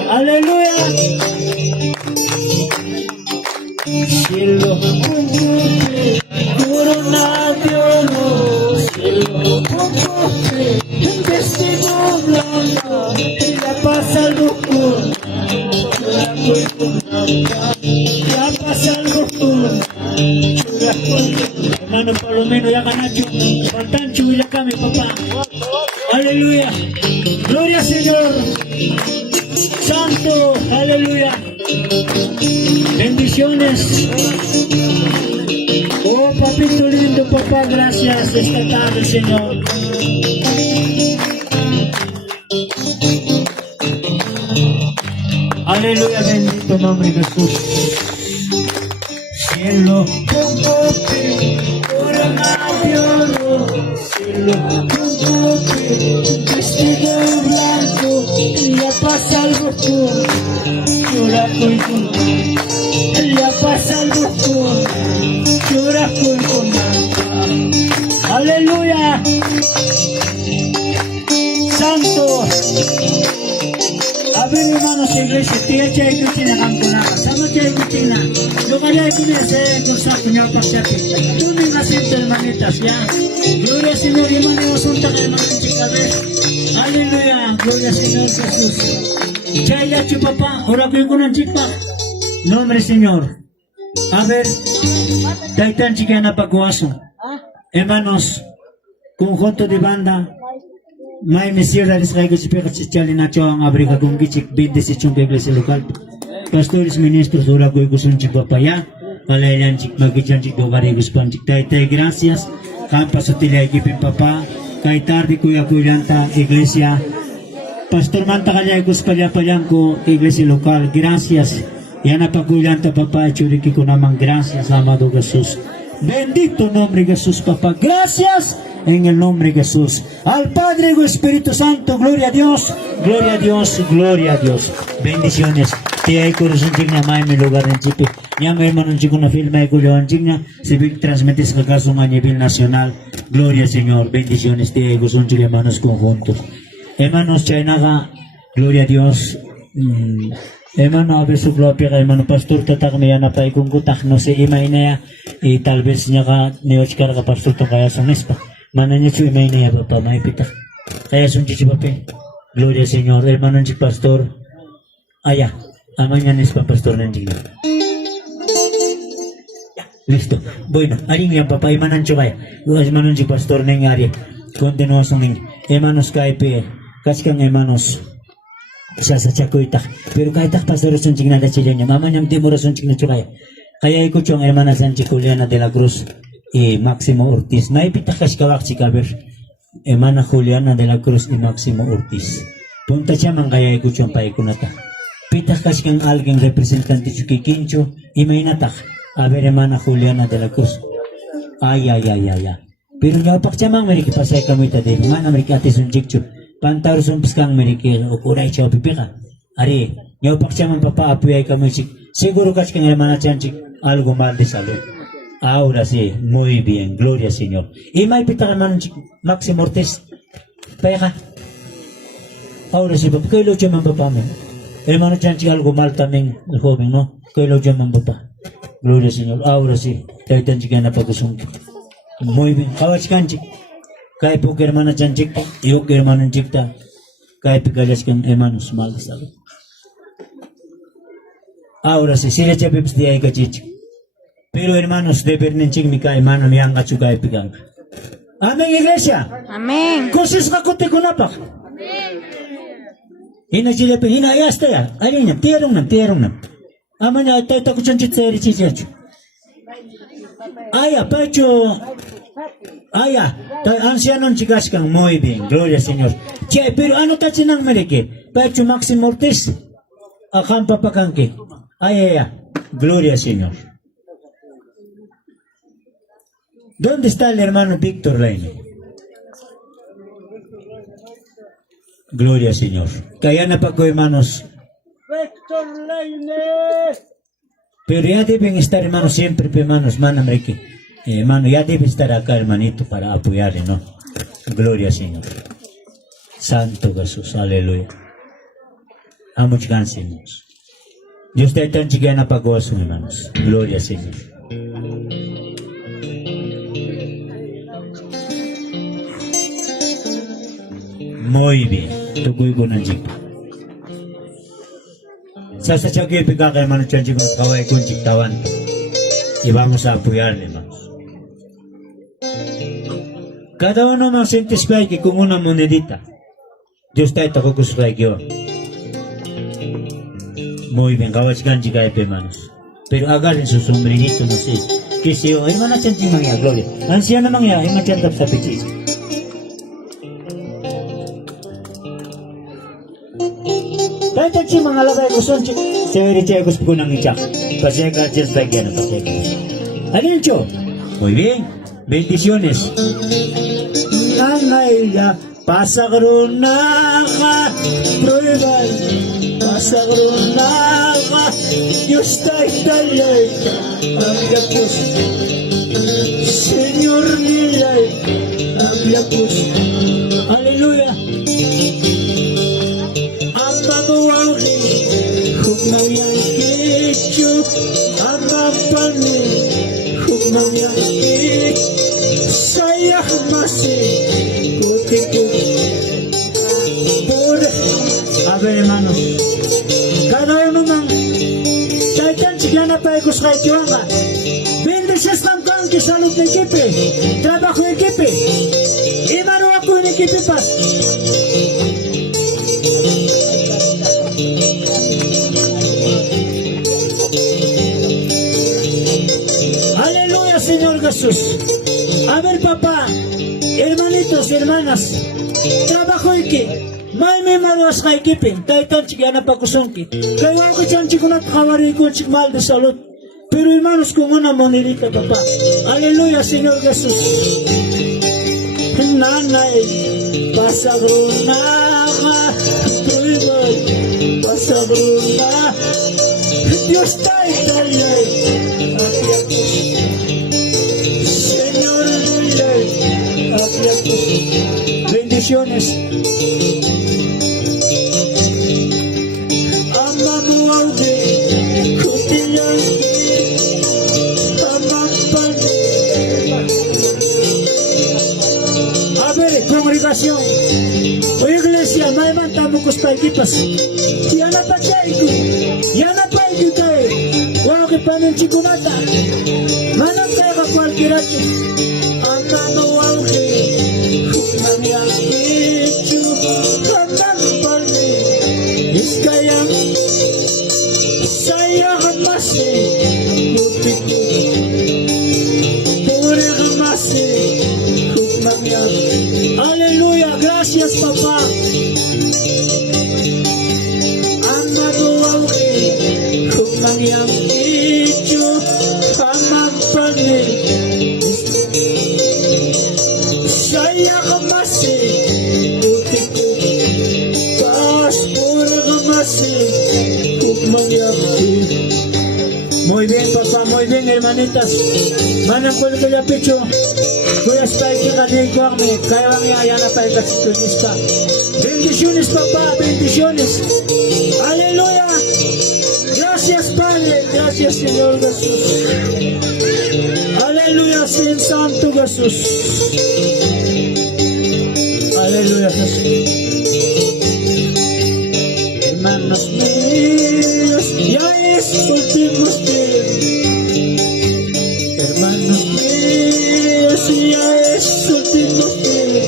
Aleluya. Cielo, corona de oro, cielo, un vestido blanco, y la paz al doctor, la paz al doctor. Hermano Palomino, ya ganacho, Pantancho, y acá mi papá. Aleluya. Gloria Señor. Santo, aleluya. Bendiciones. Oh, papito lindo, papá, gracias esta tarde, Señor. Aleluya, bendito nombre de Jesús. Cielo, corona de oro, cielo, vestido blanco, ya pasa algo tú, llora con ya pasa algo tú, llora con aleluya, santo. A ver, hermanos, iglesia, tía chay kuchina kampuna, sama chay kuchina. Yo kaya kunya se kursa kunya pasyati. Tú me naciste hermanitas, ya. Gloria Señor, hermano, asunta que hermano chicabes. Aleluya, gloria Señor Jesús. Chay ya chu papá, ora kuy kunan chipa. Nombre Señor. A ver, taitan chikana pakuaso. Hermanos, conjunto de banda. May mesira ris kay kusipika chichali na ang abriga kung gichik bindi si chung iglesia lokal. Pastores ministros ora ko ikusun chik papaya. Alayan chik magichan chik dogari guspan chik tay gracias. Kampa sutili ay kipin papa. Kay tardi kuya kuyanta iglesia. Pastor manta kanya ikuspalya palyang ko iglesia lokal. Gracias. Yana pa kuyanta papa churiki ko namang gracias amado Jesús. Bendito nombre Jesús papá. Gracias. En el nombre de Jesús. Al Padre y Espíritu Santo, gloria a Dios, gloria a Dios, gloria a Dios. Bendiciones. Te hay corazón digna, may mi lugar en Chipi. Ya may hermano chico na film ay kuliwan digna. Si Vic transmites ka kaso a nivel nacional. Gloria Señor. Bendiciones. Te hay corazón digna, hermanos conjuntos. Hermanos, Chaynaga, gloria a Dios. Hermano, a ver su gloria, hermano pastor, tatak may na pa kung kutak no si imay na ya. Y tal vez niya ka niyochkar ka pastor to kaya sa mespa. Mana niya chuy may niya papa, may pitak. Kaya sunchi si papi. Gloria Señor. Hermano si pastor. Aya. Ama niya nis pa pastor ng Dino. Listo. Bueno, aling yan papa. Imanan siya kaya. Hermano si pastor na yung ari. Continuasong ng hermanos kaipe. Kaskang hermanos. Sa chakuitak. Pero kaitak pastor sunching na sila niya. Mama niya timura sunching na siya kaya. Kaya ikot yung hermana Sanchi Juliana de la Cruz. Y Máximo Ortiz. Naipitas kawak si Kaber. Hermana Juliana de la Cruz y Máximo Ortiz. Punta siya man kaya ikuchong paikunata. Pitas kang alguien representante chukikincho y may natak. A ver, hermana Juliana de la Cruz. Ay. Pero napak siya mang meriki pasay kamita din. Mana meriki ate sunjikcho. Pantaro sumpis kang meriki o kuray siya o pipika. Ari, napak siya mang papaapuy ay kamisik. Siguro kang hermana chanchik algo mal de salud. Ahora sí, muy bien, gloria Señor. Y may pitakan man Máximo Ortiz. Paya ka. Ahora sí, papá, ¿qué lo llaman papá? Hermano Chanchi, algo mal también, el joven, ¿no? ¿Qué lo llaman papá? Gloria al Señor. Ahora sí, te Chanchi gana para que muy bien. Kawach Chanchi. Kaya po que hermana Chanchi, yo que hermano Chikta. Kaya picalas que hermanos mal, ¿sabes? Ahora sí, le chapips de ahí cachicho. Pero hermanos, de Bernenchik mi cae, hermano, mi angachu kaya pical. Amén, iglesia. Amén. Cosas kakote kunapak. Ina sila pe, ina ayasta ya. Alin na, tiyarong na. Ama na, tayo tako chanchit sa eri chichacho. Aya, pacho. Aya, ancianon chikas kang muy bien, gloria al Señor. Che, pero ano tachi nang mereke? Pacho Maximo Ortiz. Akam papakanke. Aya, gloria al Señor. ¿Dónde está el hermano Víctor Reine? Gloria al Señor. Kaya Paco, hermanos. Víctor Reine. Pero ya deben estar, hermanos, siempre, hermanos, hermano, ya debe estar acá, hermanito, para apoyarle, ¿no? Gloria al Señor. Santo Jesús, aleluya. Amos hermanos. Dios te tan chigana para gozo, hermanos. Gloria al Señor. Muy bien. Tukoy ko ng jeep. Sa chake pica que hermano Chanchi con kawai con chiktawan. Y vamos a apoyarle, hermanos. Cada uno nos siente que con una monedita. Dios te está con yo. Muy bien, kawai Chanchi cae, hermanos. Pero agarren su sombrerito, no sé. Que si yo, hermana Chanchi mangya, gloria. Anciana mangya, hermana Chanchi sa pichis. Tayo tayo mga labay ko son chik. Seweri chay ko spigo nang ichak. Pasega just like yan, pasega. Alin cho? Muy bien. Bendiciones. Nanay ya. Pasagro na ka. Pruebal. Pasagro na ka. Diyos tayo talay. Ang Diyos. Señor nilay. Ang Diyos. Hallelujah. Saya masih putihku por a ver hermanos cada uno man taitan chigana pa ikos kay tiwanga bendiciones tamkan que salud de equipe trabajo en equipe hermano ako en equipe pas Señor Jesús. A ver, papá, hermanitos, hermanas, trabajo aquí. May maruas kay kipin, taitan chigana pa kusongki. Kaya ako chan chikunat kawari ko chikmal de salud. Pero hermanos, kung una monedita, papá. Aleluya, Señor Jesús. Nanay, pasagruna ka, tuibay, pasagruna. Dios tayo talay. Bendiciones. A ver, congregación. O iglesia, may mantamo kus paikipas. Yana pachaiku. Yana paiku tayo. Waki panin chikunata. Manang tayo ka kwalkiracho. Amano waki. Aleluya, gracias papá. Amado auge, kumangyang ito, pamampanin. Saya kamasi, utiko, paspor kamasi, kumangyang ito. Muy bien papá, muy bien hermanitas. Manang ko ya picho. Kuya Spike ka din ko ang kaya ang ayala pa ikaw sa Bendiciones, papá, bendiciones. Aleluya. Gracias, Padre. Gracias, Señor Jesús. Aleluya, Señor Santo Jesús. Aleluya, Jesús. Hermanos míos, ya es último día. Hermanos míos, ya es último día.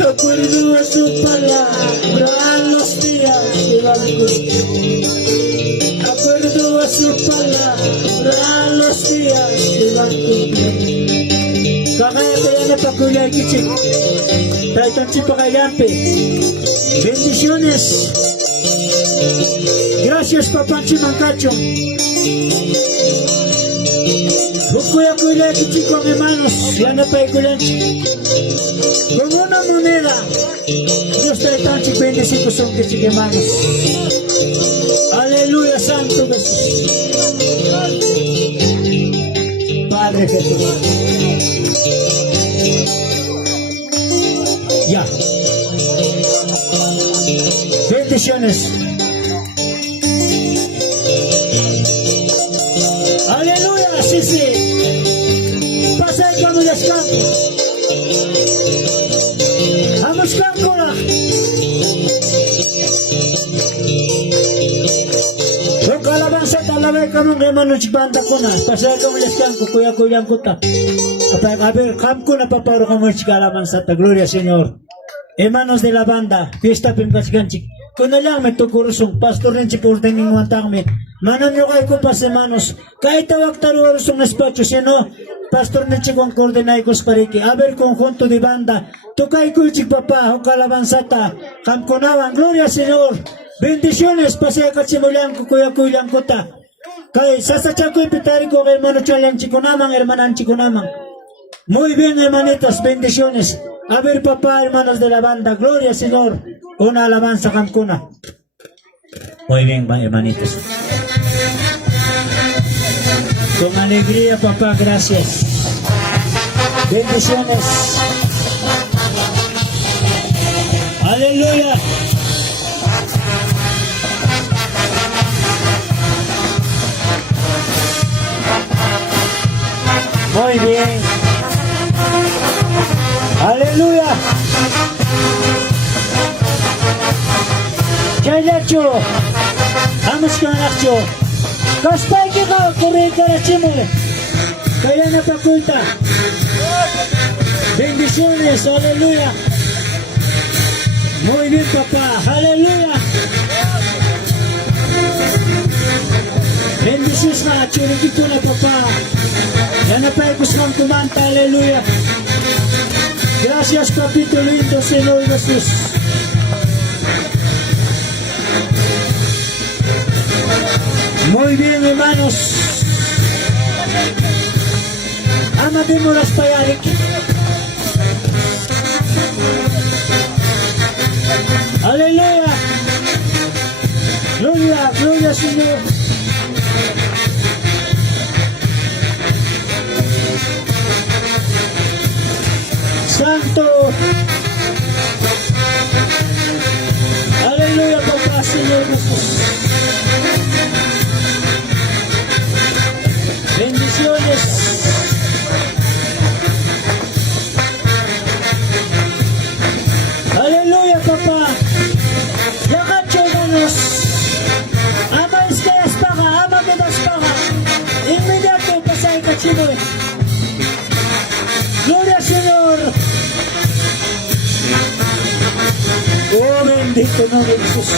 Recuerdo a su palabra los días de la angustia. Acuerdo a su palabra los días de la angustia. Kamaya kaya na pakulay kichik. Taitan si pakayampi. Bendiciones. Gracias, Papá Chimancacho. Hukuya kulay kichik con hermanos. Ya no pa ikulanchi. Con una moneda, Dios trae tan chico bendecido son que chique hermanos. Aleluya, Santo Jesús. Padre Jesús. Ya. Bendiciones. Aleluya, sí, sí. Pasa el camino descanso. Vamos Cancora. Yung kalabansa talabay ka mong hermano banda ko na. Pasaya ka mong yaskan ko, kuya ko ta. Kapag haber, kam ko na paparo ka mong kalabansa ta. Gloria Señor. Hermanos de la banda, fiesta pimpasganchik. Kung na lang may tukurusong, pastor rin si Purten ng wantangme. Manan nyo kayo kumpas hermanos. Kahit tawag taruarusong espasyo siya no. Pastor rin si kong koordinay ko pariki. Aber conjunto de banda. Tukay kuchik papá, o kalabansata. Kamkunawan, gloria Señor. Bendiciones, pasaya katsimulan ko kuya ko ta. Kay sasachak ko ipitari ko kay hermano chalang chikunamang, hermanan chikunamang. Muy bien, hermanitas, bendiciones. A ver, papá, hermanos de la banda, gloria Señor. Una alabanza cancuna. Muy bien, hermanitos. Con alegría, papá, gracias. Bendiciones. Aleluya. Muy bien. Aleluya. Chayacho. Vamos con Nacho. Kaspay ka correr karachimo. Kaya na pakulta. Bendiciones. Aleluya. Muy bien, papá. Aleluya. Bendiciones na churikito na papá. Yan na pa ikusang kumanta. Aleluya. Gracias, papito lindo, Señor Jesús. Muy bien, hermanos. Amademos las payarik. Aleluya. Gloria, gloria, Señor. Santo. Aleluya, papá, Señor Jesús. Bendiciones. Aleluya, papá. Ya cacho, hermanos. Ama es que las paga, ama que las paga. Inmediato pasa el cachino. Gloria, Señor. Oh, bendito nombre de Jesús.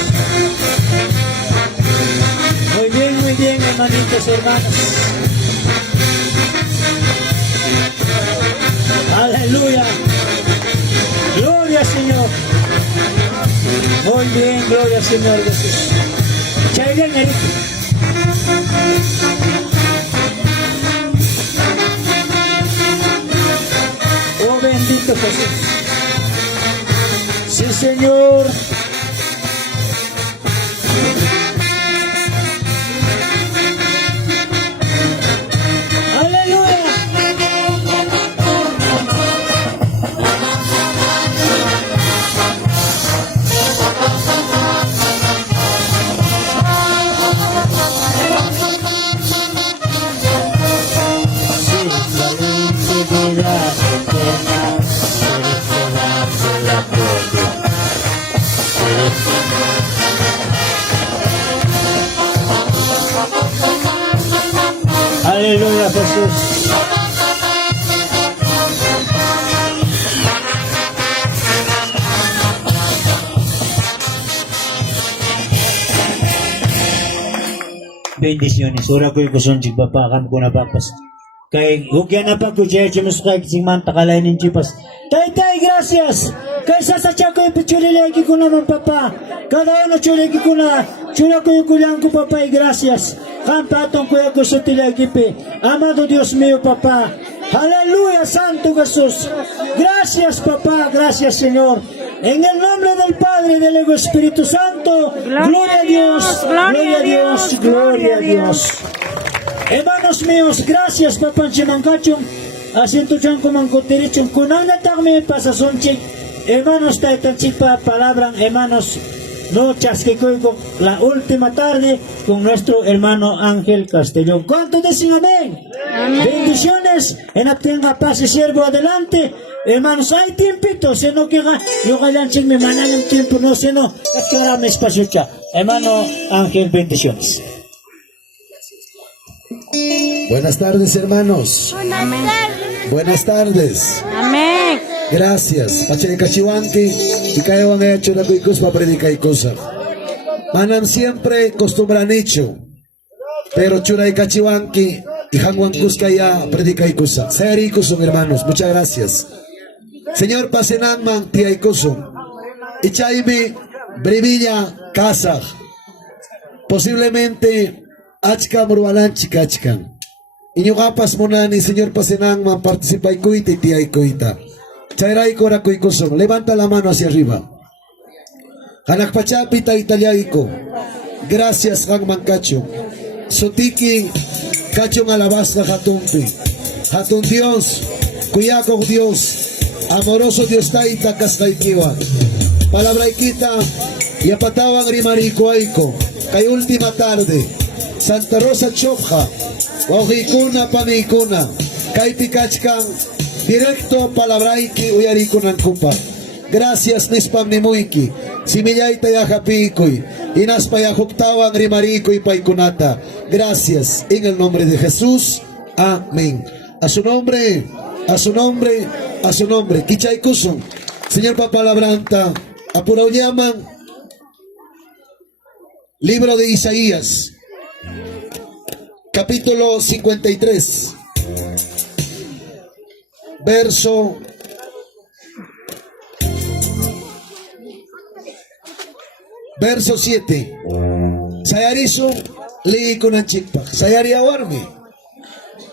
Muy bien, hermanitos, hermanos. Aleluya. Gloria, Señor. Muy bien, gloria, Señor Jesús. Chayden, Eric. Oh, bendito Jesús. Sí, Señor. Aleluya. Aleluya, Jesús. Bendiciones. Ora ko yung kusun jig bapakan ko na papas. Kay hugyan na pa ko jay chimus kay sing manta kalay nin chipas. Tay, gracias. Kay sa chako yung pichuli lagi ko na ng papa. Kada ano chuli ko na. Chula ko yung kulang ko papa y gracias. Kampatong ko yung gusto tilagi pe. Amado Dios mío papa. Aleluya, Santo Jesús. Gracias papá, gracias Señor. En el nombre del Padre y del Hijo Espíritu Santo. Gloria a Dios, gloria a Dios, gloria a Dios. Hermanos míos, gracias papá Chimancachum. Asiento chanco mancoterichum. Kunana tagme pasasonchik. Hermanos taitanchipa palabra, hermanos. No chasquecoico la última tarde con nuestro hermano Ángel Castellón. ¿Cuántos dicen amén? Amén. Bendiciones. En obtenga paz y siervo adelante. Hermanos, hay tiempito, se no queda, yo galanching me manan el tiempo, no se no, cascara me espacio cha. Hermano Ángel, bendiciones. Buenas tardes, hermanos. Amén. Buenas tardes. Amén. Gracias. Pachay kachiwanki, y kayo ang hecho na kuikus pa predicay kusa. Manam siempre costumbran hecho, pero churay kachiwanki, y hangwan kus kaya predicay kusa. Seri kusong hermanos, muchas gracias. Señor pasenan man tiyay kusong. Ichaymi brevilla casa. Posiblemente achka murwalan chikachkan. Inyo kapas mo na ni Señor pasenan man participay kuita tiyay kuita. Chayray ko na kuy kusong. Levanta la mano hacia arriba. Anak pachapi ta italyay ko. Gracias kang mangkacho. Sutiki kachong alabas na katumpi. Hatong Dios, kuyakong Dios, amoroso Dios tayo takas tayo kiwa. Palabra kita, yapatawang rimariko ay ko. Kay ultima tarde, Santa Rosa Chokha, wahikuna pamikuna. Kay tikachkang, direkto palabraiki uyariko ng kupa. Gracias nispam ni Muiki. Similay tayo kapikoy. Inas payakuptawang rimariko ipaikunata. Gracias. En el nombre de Jesús. Amén. A su nombre, a su nombre, a su nombre. Kichay kusong. Señor Papalabranta, apurao llaman. Libro de Isaías. Capítulo 53. Verso Verso 7. Sayariso, leí con anchikpak. Sayari awarme,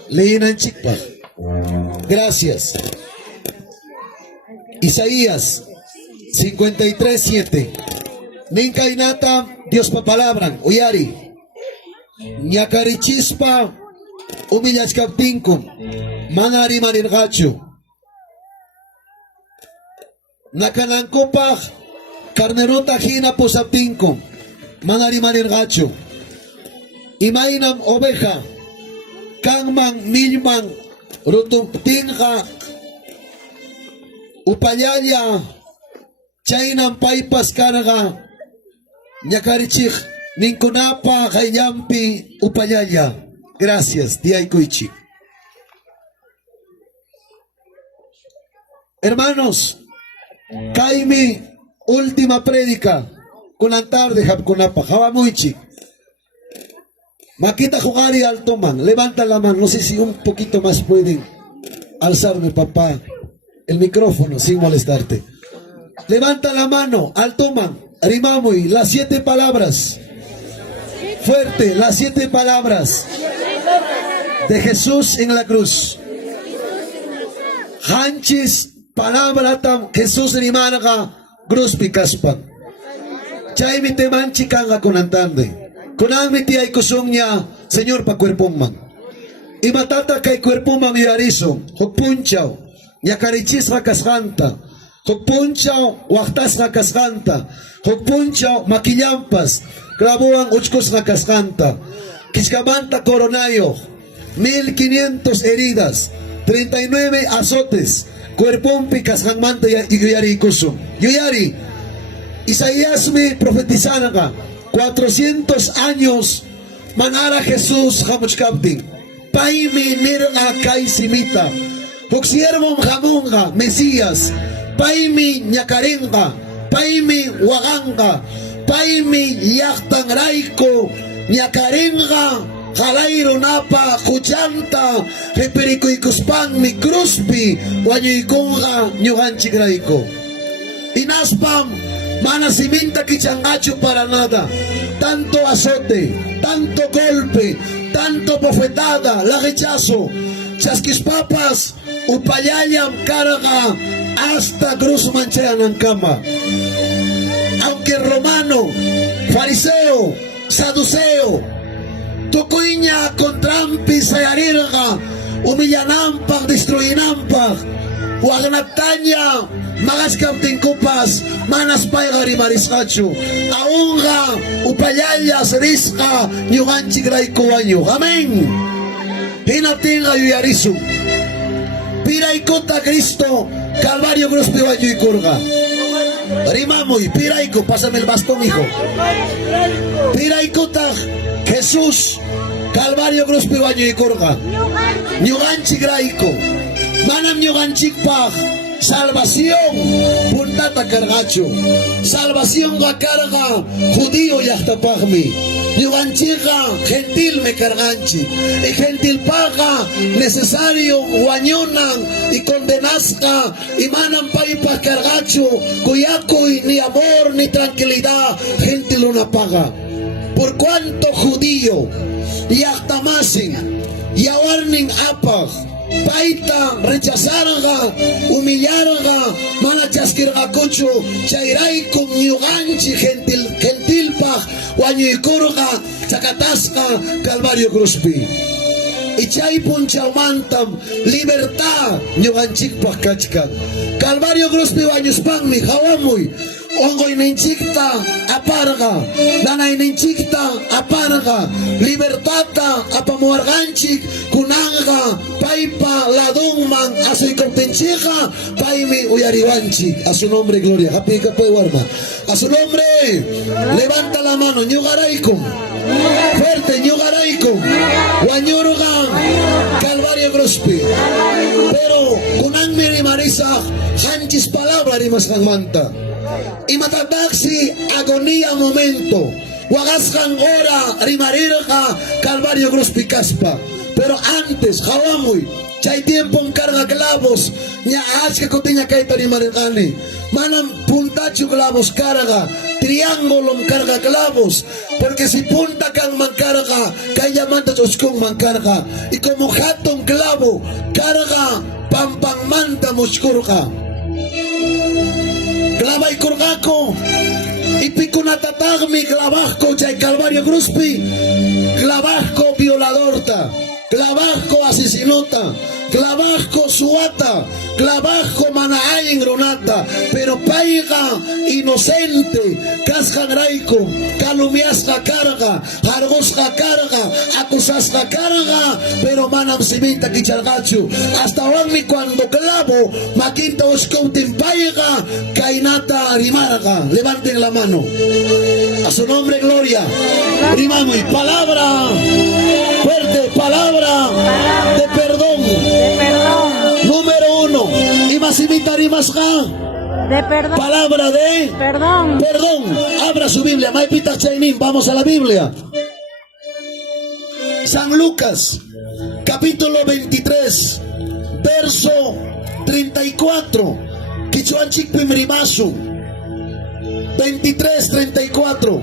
leí en anchikpak. Gracias. Isaías 53:7. Ninkainata, Dios papalabran, uyari. Ñakarichispa, umillachkaptinkum, manari maningacho. Nakanangkopaj, karnerota hina posaptinkum, manari maningacho. Imainam oveja, kangmang milmang, rutumptinja, upayaya, chaynam paipas karaga, ñakarichik, ninkunapa kayampi upayaya. Gracias, Diay Kuichi. Hermanos, Kaimi, última prédica, con la tarde, Japconapa, Jabamuichi. Maquita Jugari Altoman, levanta la mano, no sé si un poquito más pueden alzarme, papá, el micrófono sin molestarte. Levanta la mano, Altoman, Rimamui, las 7 palabras. Fuerte, las 7 palabras de Jesús en la cruz. Hanchis, palabra tam Jesús rimanaga, cruz picaspan. Chay te manchikanga konantande. Kunami ti ay kusong niya, Señor pa cuerpo man. Imatata kay cuerpo man yariso, hukpunchaw, nyakarichis kaskanta. Hukpunchaw, waktas kaskanta. Hukpunchaw, makillampas. Grabuang uchkos kaskanta. Kiskabanta coronayo, 1500 heridas, 39 azotes. Cuerpón picas hangmanta yuyari kusum. Yuyari, Isaías me profetizanaga, 400 años manara Jesús hamuchkapting. paimi nirga kay simita. Huksiermong hamunga, Mesías, paimi nyakaringa, paimi waganga, paimi yaktang raiko, nyakaringa, halairo napa, kuchanta, reperikuikuspang mi kruspi, wanyuikonga, nyuganchik raiko. Inaspam, mana siminta kichangacho para nada, tanto azote, tanto golpe, tanto bofetada, la rechazo, chasquispapas, upayayam carga, hasta cruz manchean en cama. Aunque romano, fariseo, saduceo, tucuiña con trampi sayarirga, humillanampag, destruyinampag, huagnataña, magas kaptingkupas, manas paygari mariscacho, aunga, upayayas, risca, nyuganchik raikuanyo. Amén. Hinatinga yuyarisu. Piraikota Cristo, Calvario Cruz Piwayo y Curga. Rimamoy, Piraico, pásame el bastón, hijo. Piraikota Jesús, Calvario Cruz Piwayo y Curga. Nyuganchik Raiko. Manam Nyuganchik Paj. Salvación, puntata cargacho. Salvación ga carga, judío yahtapagmi. Yuganchiga, gentil me carganchi. Y gentil paga, necesario, guañonan y condenazca. Y manan paipa cargacho, cuyaco y ni amor ni tranquilidad, gentil una paga. Por cuanto judío, yahtamasin, yawarnin apag. Paita, rechazarga, humillarga, mana chasquirga cocho, chairay con yuganchi, gentilpaj, guanyuikurga, chacatasca, Calvario Cruzpi. Y chay punchaumantam, libertad, yuganchikpaj kachka. Calvario Cruzpi guanyuspangmi, hawamuy. Ongoy ninchikta aparga, nanay ninchikta aparga, libertata apamuarganchik, kunanga, paipa, ladungman, asoy contenchija, paimi uyaribanchik. A su nombre, gloria. Happy warma. A su nombre, levanta la mano, ñugaraikum. Fuerte, ñugaraikum. Guanyurga, Calvario Cruzpi. Pero, kunang mirimarisa, hanchis palabra rimas manta. Y matataxi agonía momento, Huagascan hora rimarirga Calvario Cruz Picaspa. Pero antes, Jawamuy, chay tiempo en carga clavos, ña que cotiña kaita rimarirgani, manam puntachu clavos carga, triángulo en carga clavos, porque si punta can man carga, kaya manta choskung man carga, y como jato un clavo, carga pampang manta muskurga. Clava y curgaco, y pico natatagmi, clavasco, chay Calvario Cruzpi, clavasco violadorta, clavasco asesinota, clavasco suata, clavasco manaay ingronata, pero paiga inocente, casjan raico, calumiasca carga, argosca carga, acusasca carga, pero manam simita kichargachu, hasta ahora cuando clavo, maquinta oscoutin paiga, cainata rimarga, levanten la mano, a su nombre gloria, rimamos, palabra, fuerte, palabra de perdón. Número 1, y más imitar y más De perdón. palabra de Perdón. perdón. Abra su Biblia, Maipita Chainin, vamos a la Biblia. San Lucas, capítulo 23, verso 34. Kichuan Chikpimrimasu, 23, 34.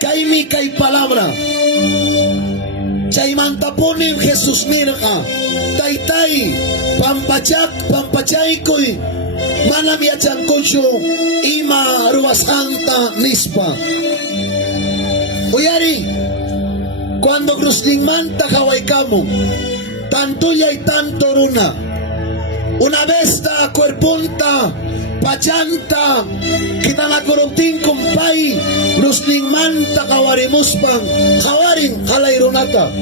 Kaimi kai palabra. Chaymantapunim Jesús mirga, taytay, pampachaykoy, manam yachankuchu, ima ruwasjanta nispa. Uyari, cuando cruzlingmanta hawaykamo, tanto y tanto runa, una besta cuerpunta, pachanta, kita na korupting kumpay, rusningmanta kawarimuspan, kawaring kalayronata,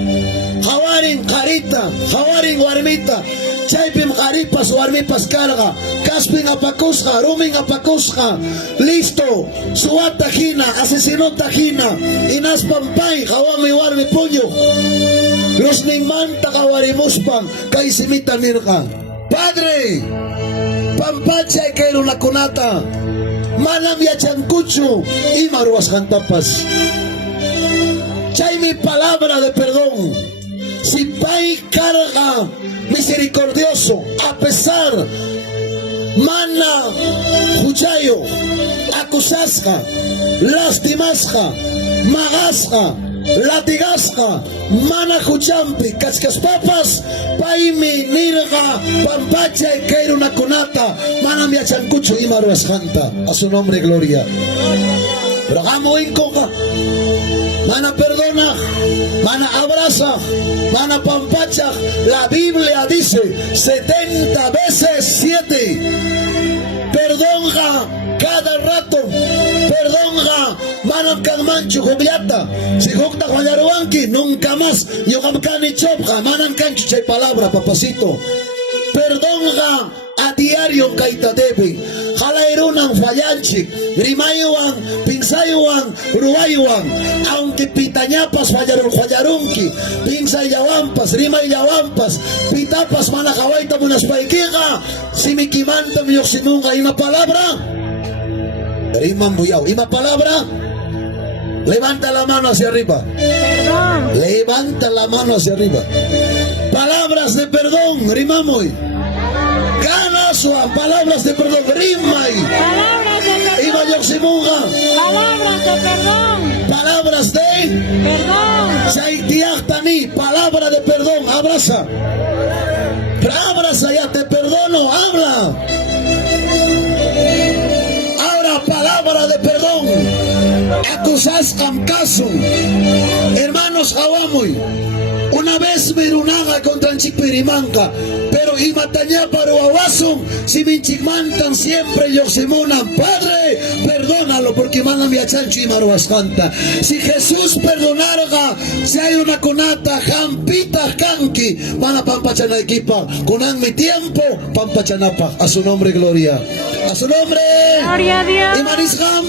kawaring karita, kawaring warmita, chaypim karipas warmipas karga, kasping apakusha, ruming apakusha, listo, suwata hina, asesinota hina, inas pampay, kawami warmi puño, los ni manta kawarimuspang kay simita nirka. Padre, pampacha kay na kunata, manam yachan kuchu y maruas cantapas. Chay mi palabra de perdón. Si Pai carga misericordioso, a pesar, mana, huchayo, acusasca, lastimasca, magasca, latigasca, mana huchampi, cascas papas, Paimi, nirga, pampacha y caer una conata, mana mi achancucho y maruas canta, a su nombre gloria. Bragamo incoga. Mana perdona, mana abraza, mana pampacha. La Biblia dice 70 veces 7. Perdonga cada rato. Perdonga, mana kanmanchu jubiata. Si jukta juayaruanki, nunca más. Yogamkani chopja, manan cancho chay palabra, papacito. Perdonga a diario kaita debe. Jalairunan fallanchik, rimayuan, pinsayuan, ruayuan, aunque pitañapas fallarunki, pinsayawampas, rimayawampas, pitapas manajawaita munas paikiga, si mi kimanta mi oxinunga, ¿ima palabra? Riman buyao, ¿ima palabra? Levanta la mano hacia arriba. Perdón. Levanta la mano hacia arriba. Palabras de perdón, rimamoy. Ganasua, palabras de perdón, rimay. Palabras de perdón. Iba yoximuga. Palabras de perdón. Palabras de Perdón. Saitiachtani, palabra de perdón, abraza. Abraza, ya te perdono, habla. Ahora palabra de perdón. Acusas caso. Hermanos Hawamuy. Una vez Merunaga contra Chipirimanca, pero Imataña para Awasun, si Minchigmantan siempre Yoximunan, Padre, perdónalo porque manda mi achancho y maruascanta. Si Jesús perdonarga, si hay una conata, jampita kanki, van a pampachana equipa, conan mi tiempo, pampachanapa, a su nombre gloria, a su nombre, Gloria a Dios. Imanisham,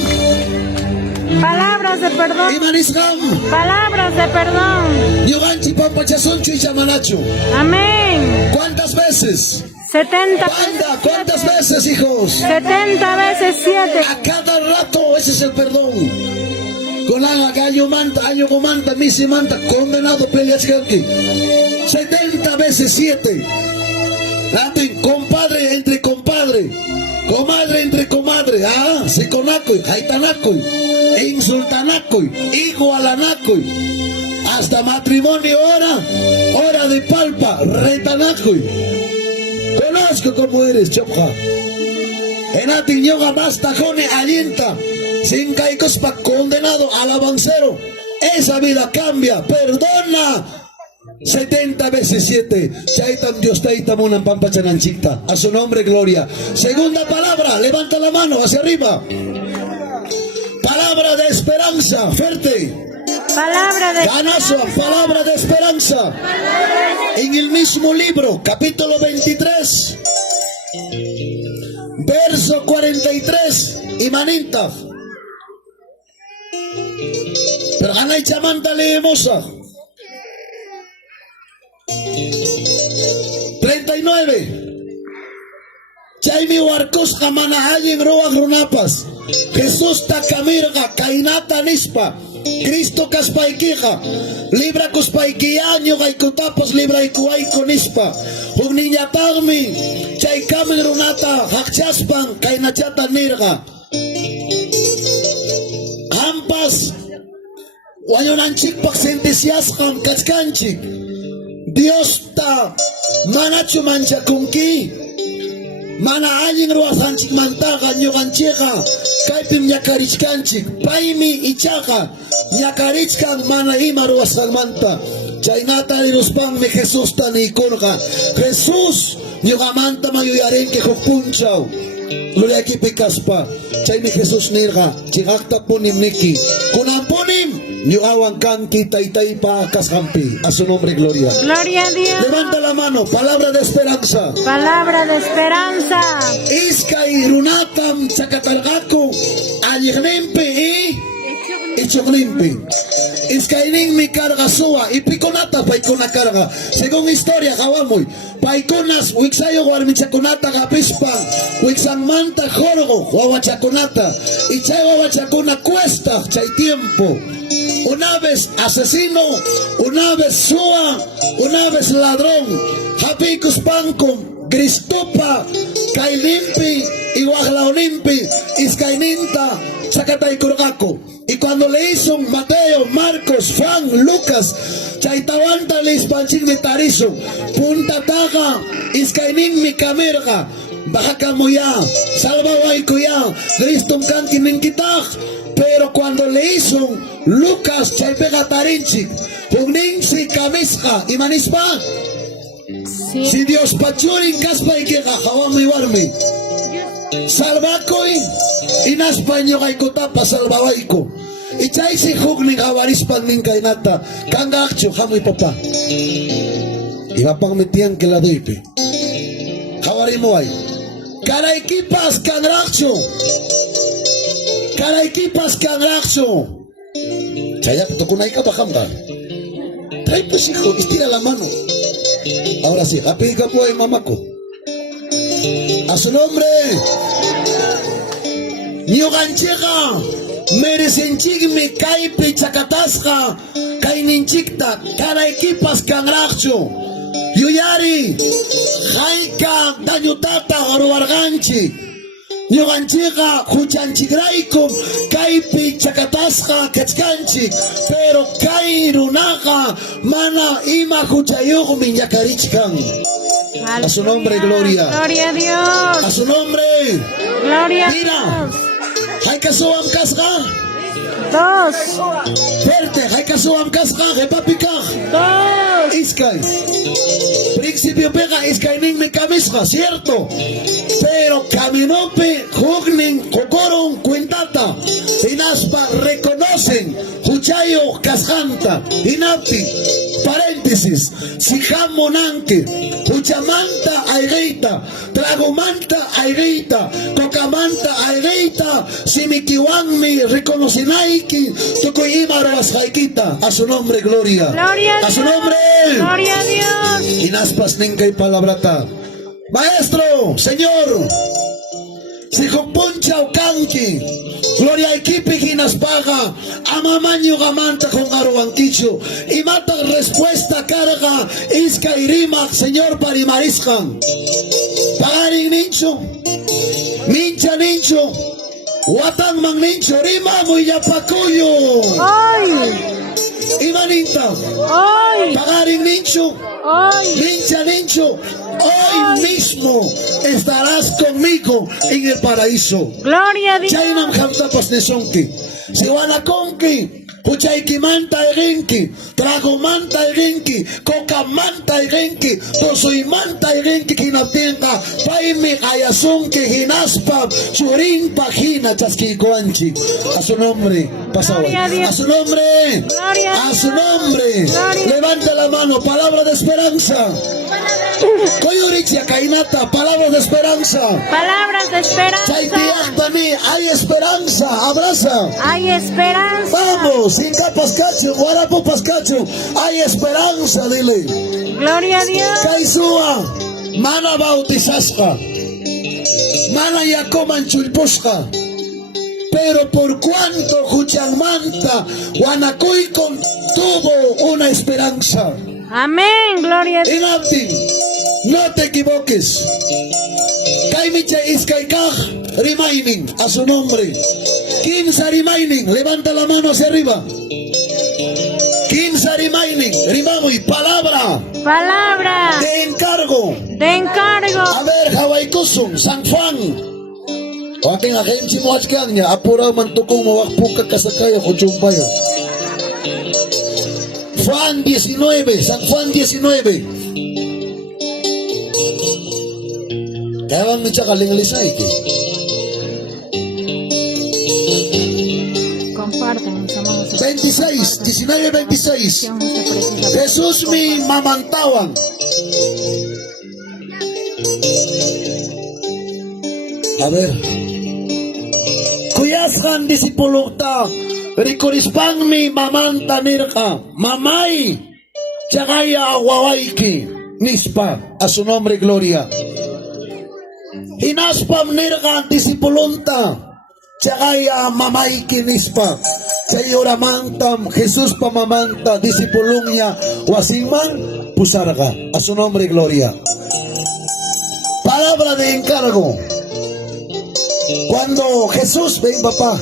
Palabras de perdón. Imanisham, Palabras de perdón. Yuganchi pampachasoncho y chamanacho. Amén. ¿Cuántas veces? 70 Anda, ¿cuántas veces, hijos? 70 veces 7. A cada rato, ese es el perdón. Con año manta, misi manta, condenado peleas que 70 veces 7. Compadre entre compadre, comadre entre comadre, se conacoy, haitanacoy, insultanacoy, igualanacoy, hasta matrimonio hora de palpa, retanacoy. Conozco cómo eres, chopja. En Atiñoga más tajone alienta, sin caicos pa condenado al avancero. Esa vida cambia, perdona. 70 veces 7. Chaitam Dios taitam unan pampa chananchita. A su nombre, gloria. Segunda palabra, levanta la mano hacia arriba. Palabra de esperanza, fuerte. Palabra de Ganazo, palabra de esperanza. En el mismo libro, capítulo 23, verso 43, Imaninta. Pero gana y chamanta leemosa. 39. Chaimi huarcos jamana en roa grunapas. Jesús takamirga, kainata nispa. Cristo kaspaiquija. Libra kuspaiquiaño, gaikutapos libra ikuay konispa. Ugniñatagmi. Chaikami grunata, hakchaspan, kainachata nirga. Hampas. Wayonanchik pak sentisiaskan kachkanchik. Dios ta manachu manchakunki. Mana ayin ruasanchik mantaga ñuganchiga kaypim ñakarichkanchik paymi ichaga ñakarichkan mana ima ruasalmanta chaynata niruspanmi Jesús tanikurqa Jesús ñugamanta mayuyarenki huk punchaw luriakipi kaspa chaymi Jesús nirqa chigaqta punim niki kunan punim ñugawan kanki taytaypa kashampi a su nombre gloria. Gloria a Dios. Levanta la mano, palabra de esperanza. Palabra de esperanza. Iskay runatam sakatargaku allignempi y ichuglimpi. Iskainin mi carga sua, ipikonata paikuna carga. Según historia, jawamoy. Paikunas, wiksayo warmichakunata gapispan, wiksan manta jorgo, wawachakunata. Y chay wawachakuna cuesta, chay tiempo. Una vez asesino, una vez sua, una vez ladrón. Hapikus pankum, gristupa, kailimpi, iguaglaonimpi, iskaininta, Sakatay Kurgako. Y cuando le hizo Mateo, Marcos, Juan, Lucas, Chaitawanta le ispanching de Tarizo, Punta Taga, Iskainin mi camerga, Bajakamoya, Salvawaikuya, Gristum Kanki Ninkitaj. Pero cuando le hizo Lucas, Chaipega Tarinchik, Pugninsi Kamisja, y Manispa, Sí. si Dios pachurin kaspa y que Jawami Warmi. Salvakoy inaspaño gaikotapa salvawaiko y chay si hugning havarispan nin kainata kangacho hamoy papá iba pang metian que la doipe havarimoy karaikipas kangracho chaya tokunay ka bajamba trae pues hijo estira la mano ahora sí apiga pues mamaco a su nombre. Ñuqanchikqa meresinchikmi kaypi chakatasqa kayninchikta karaykipas kanraqchu yuyari hayka dañutata ruwarqanchik ñuqanchikqa huchanchikraykum kaypi chakatasqa kachkanchik pero kay runaqa mana ima huchayuqmi ñakarichkan. A su nombre, gloria. Gloria a Dios. A su nombre. Gloria a Mira. Dios. Hay que subam kasga. 2. Fuerte. Hay que subam kasga. Repapika. 2. Iskay. Principio pega iskay ning mi camisga, cierto. Pero caminope, jugnin, kokoron, cuentata. Inaspa reconocen. Huchayo kasganta. Inapti. Paréntesis. Sijam monanque. Huchamanta aigueita. Tragomanta aigueita. Cocamanta aigueita. Simikiwanmi reconocinaiki. Tukoyima rabasjaikita. A su nombre, gloria. Gloria a A su Dios. nombre. Gloria a Dios. Inaspas ninka y palabrata. Maestro, Señor. Si poncha o canqui. Gloria equipe ginas paga. Amamanyo gamanta con aruanquicho. Y mata respuesta carga. Iska y rima, Señor parimariscan. Pagari nincho. Mincha nincho. Watan mang nincho. Rima muy yapacuyo. Hoy. Imaninta. Hoy. Pagari nincho. Hoy. Nincha nincho. Hoy mismo estarás conmigo en el paraíso. Gloria a Dios. Chaynam hamtapas nesonki. Si wanakonki. Puchayki manta irinki. Trago manta irinki. Coca manta irinki. Posoy manta irinki kinaptenka. Paimi ayasonki hinaspa. Churinpa hina chaskikoanchi. A su nombre. Pasado. Gloria a Dios. A su nombre. Gloria A su nombre. Gloria. Levanta la mano. Palabra de esperanza. Koyurichia Kainata, palabras de esperanza. Palabras de esperanza. Chaitiachtani, hay esperanza, abraza. Hay esperanza. Vamos, Inca Pascacho, Guarapo Pascacho, hay esperanza, dile. Gloria a Dios. Kaisua, mana bautizasca, mana yacoman chulpusca. Pero por cuanto Juchanmanta, Guanacoy tuvo una esperanza. Amén. Gloria a Dios. Inapti, no te equivoques. Kaimiche Iskaikaj, remaining, a su nombre. Kinsa remaining, levanta la mano hacia arriba. Kinsa remaining, rimamos, palabra Palabra de encargo. de encargo. A ver, Hawaii Kusum, San Juan. O ating agensi mo atkan niya, apura man tukong mawakpuka kasakaya ko chumpayo. Juan 19, San Juan 19. Kaya bang mitsa kalingalisay ki? Compartan, mis amados. 26, 19, 26. Jesús mi mamantawan. A ver. Kuyaskan disipulok ta. Rikurispanmi mamanta nirka, mamay, chagaya wawaiki, nispa, a su nombre gloria. Hinaspam nirka disipulunta, chagaya mamayki nispa, chayora mantam, Jesús pamamanta, disipulungya, wasimang pusarga, a su nombre gloria. Palabra de encargo. Cuando Jesús, ven papá,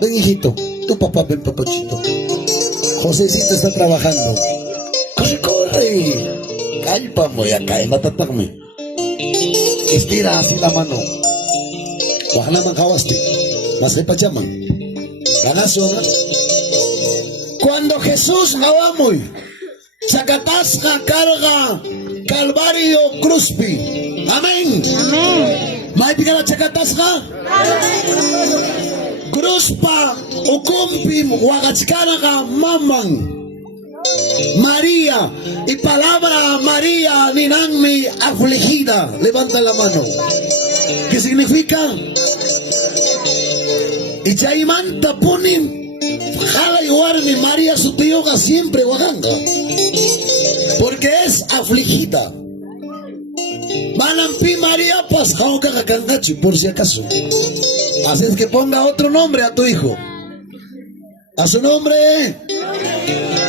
ven hijito, tu papá, ven papachito. Josecito está trabajando. Corre, corre. Cálpame y acá, matatagme. Estira así la mano. Wahana manjawaste. Mas pachaman. Ganazo, ¿no? Cuando Jesús hawamoy, sacatasca carga, Calvario cruzpi. Amén. Amén. Maiti ka na chakatasca. Cruzpa ukumpim wakachkana ka mamang María, y palabra María ninangmi afligida. Levanta la mano. ¿Qué significa? Y chaimanta punim jala igual mi María su tíoga siempre waganga, porque es afligida. Manampi María pues jauka kakangachi, por si acaso. Así es que ponga otro nombre a tu hijo. A su nombre.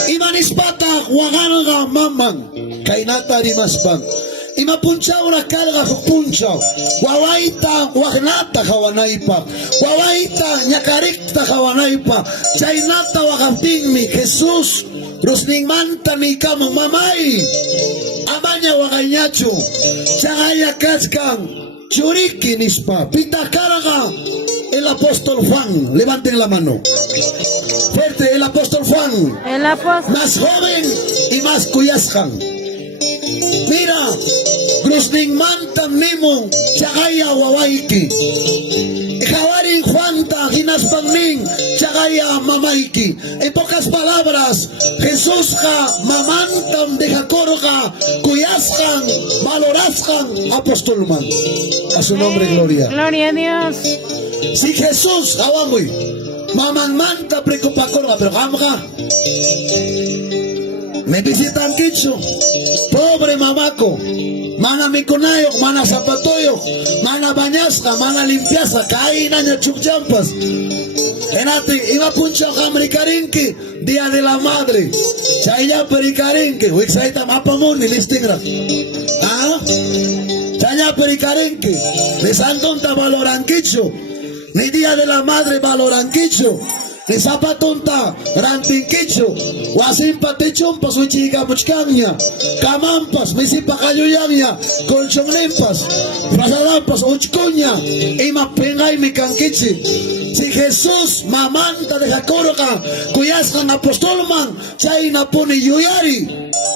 Imanispata waganga mamang kainata rimaspan. Ima puncha una carga puncha. Wawaita wagnata hawanaipa. Wawaita ñakarikta hawanaipa. Chainata wagaptingmi Jesús. Rusningmanta ni kama mamay. Amanya wagañacho. Chagaya kachkan. Churiki nispa. Pita carga. El apóstol Juan. Levanten la mano. Fuerte, el apóstol Juan. El apóstol. Más joven y más cuyasjan. Mira, Grusning manta mimo, chagaya wawaiki. Jawarin Juanta, Ginaspanmin, chagaya mamaiki. En pocas palabras, Jesús ja mamantam de jacorga, cuyasjan, valorasjan, apostolman. A su nombre, gloria. Gloria a Dios. Si Jesús, hawamuy, maman manta preocupacorga, pero jamga. Me visitan kicho, pobre mamaco, mana mikunayo, mana zapatoyo, mana bañasca, mana limpiasa, caína ña chukchampas. Enati, iba puncho jamricarinki, día de la madre, chaya pericarinki, wixaita mapamuni listingra. Ah, chaya pericarinki, de santonta valoranquicho, ni día de la madre valoranquicho. Ni zapatonta, rantinquicho, wasimpa techompas, uchiga muchcamia, camampas, misipa cayuyamia, colchonlimpas, frasalampas, uchcuña, ima pengay mi canquichi. Si Jesús mamanta de Jacorga, cuyascan apostolman, chaina pone yuyari,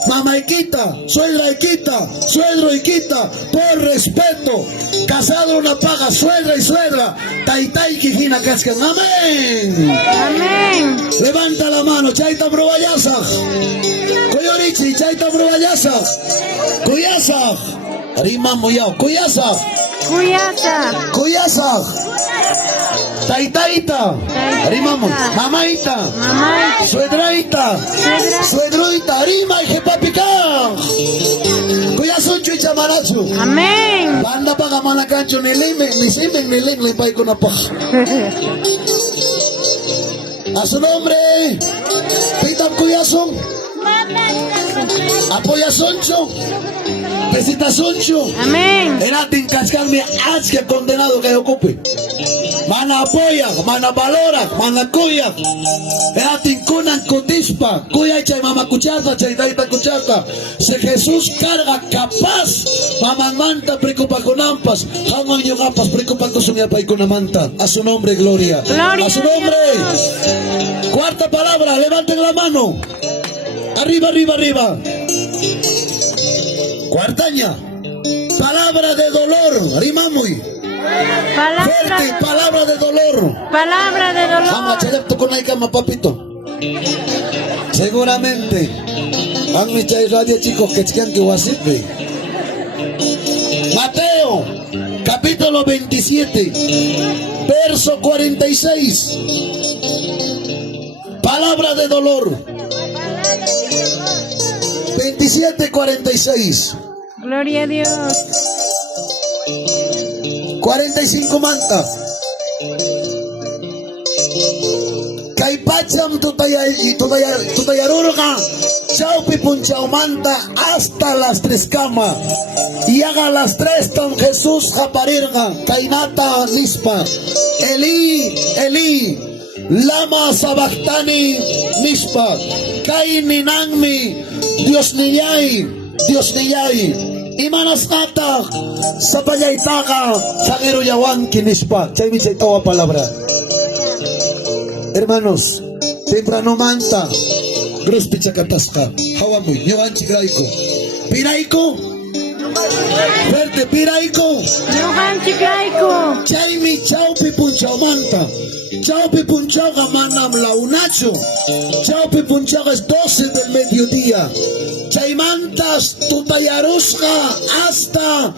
mamaiquita, suedraiquita, suedroiquita, por respeto, casado una paga, suegra y suegra, taitai quijina cascan, amén. Amén. Levanta la mano, chaita bruvayasa. Coyorichi, chaita bruvayasa. Cuyasa. Rima moyao, cuyasa. Cuyasa. Cuyasa. Taitaita. Rimamos. Mamaita. Mamá. Suedraita. Suegra. Suedruita. Rima y jepapica. Cuyasun chucha manachu. Amén. Banda paga manacancho ni lime, ni simen ni lim, limpai con apa. A su nombre, pitam cuyason, apoya soncho, pesita soncho, Amén. eratin cascarme que condenado que ocupe. Mana apoya, mana valora, mana cuya, eratin kunan kutispa, cuya y chay mama cuchata, chay daita cuchata. Si Jesús carga capaz, mama manta preocupa con ampas, jamón y gapas preocupa con su miapa y con amanta. A su nombre, gloria. Gloria A su a nombre. Dios. Cuarta palabra, levanten la mano. Arriba, arriba, arriba. Cuartaña. Palabra de dolor. Rimamuy. Fuerte, palabra de dolor. Palabra de Ama dolor. chayapto con la cama, papito. Seguramente. Han mi chay radio, chicos, que chican que wasipe. Mateo, capítulo 27, verso 46. palabra de dolor. 27:46. Gloria a Dios. 45 manta. Kay pacham tutayarurga. Chaupi punchao manta hasta las 3 camas. Y haga las 3 tan Jesús japarirga. Kainata nispa. Eli, Eli. Lama sabachthani nispa. Kaininangmi. Dios niyay. Dios niyay. Imanas kata sa payaytaka sa kiruyawan kinispa. Chay mitsa ito ang palabra. Hermanos, temprano manta. Gros picha kataska. Hawa mo, yuan chigraiko. Piraiko. Verte, piraiko. Johan Chicaiko. Chay mi chau pipunchao manta. Chau pipunchao ka manam launacho. Chau pipunchao es 12 del mediodía. Chay mantas tutayarusca hasta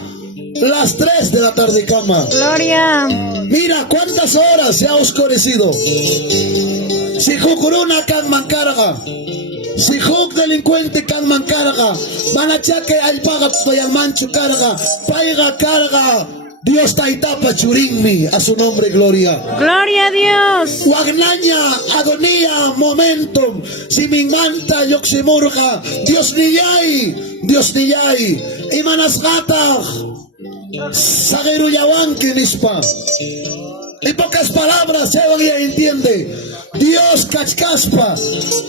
las 3 de la tarde cama. Gloria. Mira cuántas horas se ha oscurecido. Si jukuruna kan mancarga. Si juk delincuente kan mancarga. Van a chaque al paga al mancho carga. Paiga carga. Dios taitapa churingmi. A su nombre gloria. Gloria a Dios. Wagnaña, agonía, momentum, si mi manta yoximurga, Dios niyay, Dios niyay, imanasgata, sageruyawan kinispa. En pocas palabras, se ya entiende. Dios kachkaspa,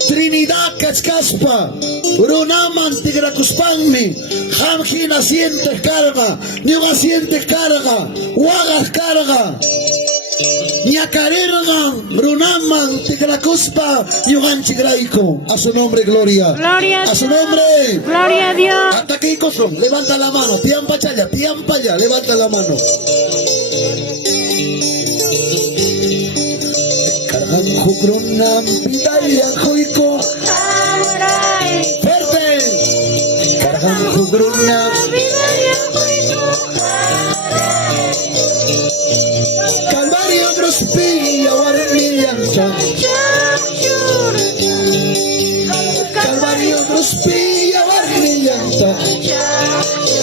Trinidad kachkaspa, Runaman tigrakuspanmi, Hamjina sientes carga, Nyuga sientes carga, Wagas carga. Ñacarirgan, Runaman, Tigrakuspa, Yugan Chigraiko. A su nombre, gloria. Gloria a A su Dios. nombre. Gloria a Dios. Hasta aquí, Coson. Levanta la mano. Tiampa chaya, levanta la mano. Cargan Jukrunam, Pitalia, Joiko. Fuerte. Cargan Jukrunam. Calvario Grospilla, Warmillancha. Calvario Grospilla, Warmillancha.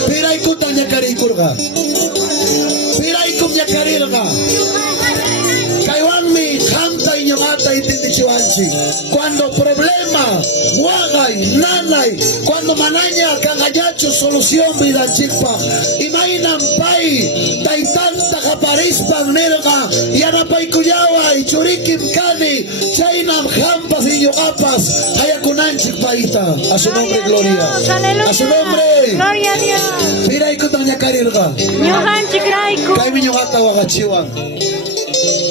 Piraiku tanya karikurga. Piraiku nyakarirga. Kaiwanmi hamta inyamata itindichiwanchi. Cuando problema, muagay, nanay, cuando manaña kagayacho solución vida chipa. Imainan pai, taitanta kaparispan nerga, yanapay kuyawa, ichurikim kani, chaynam hampas y yogapas, hayakunanchik paita. A su nombre, gloria. A su nombre. Gloria a Dios. Piraiku tanya karirga. Johan Chicaiko. Kami nyogata wagachiwan.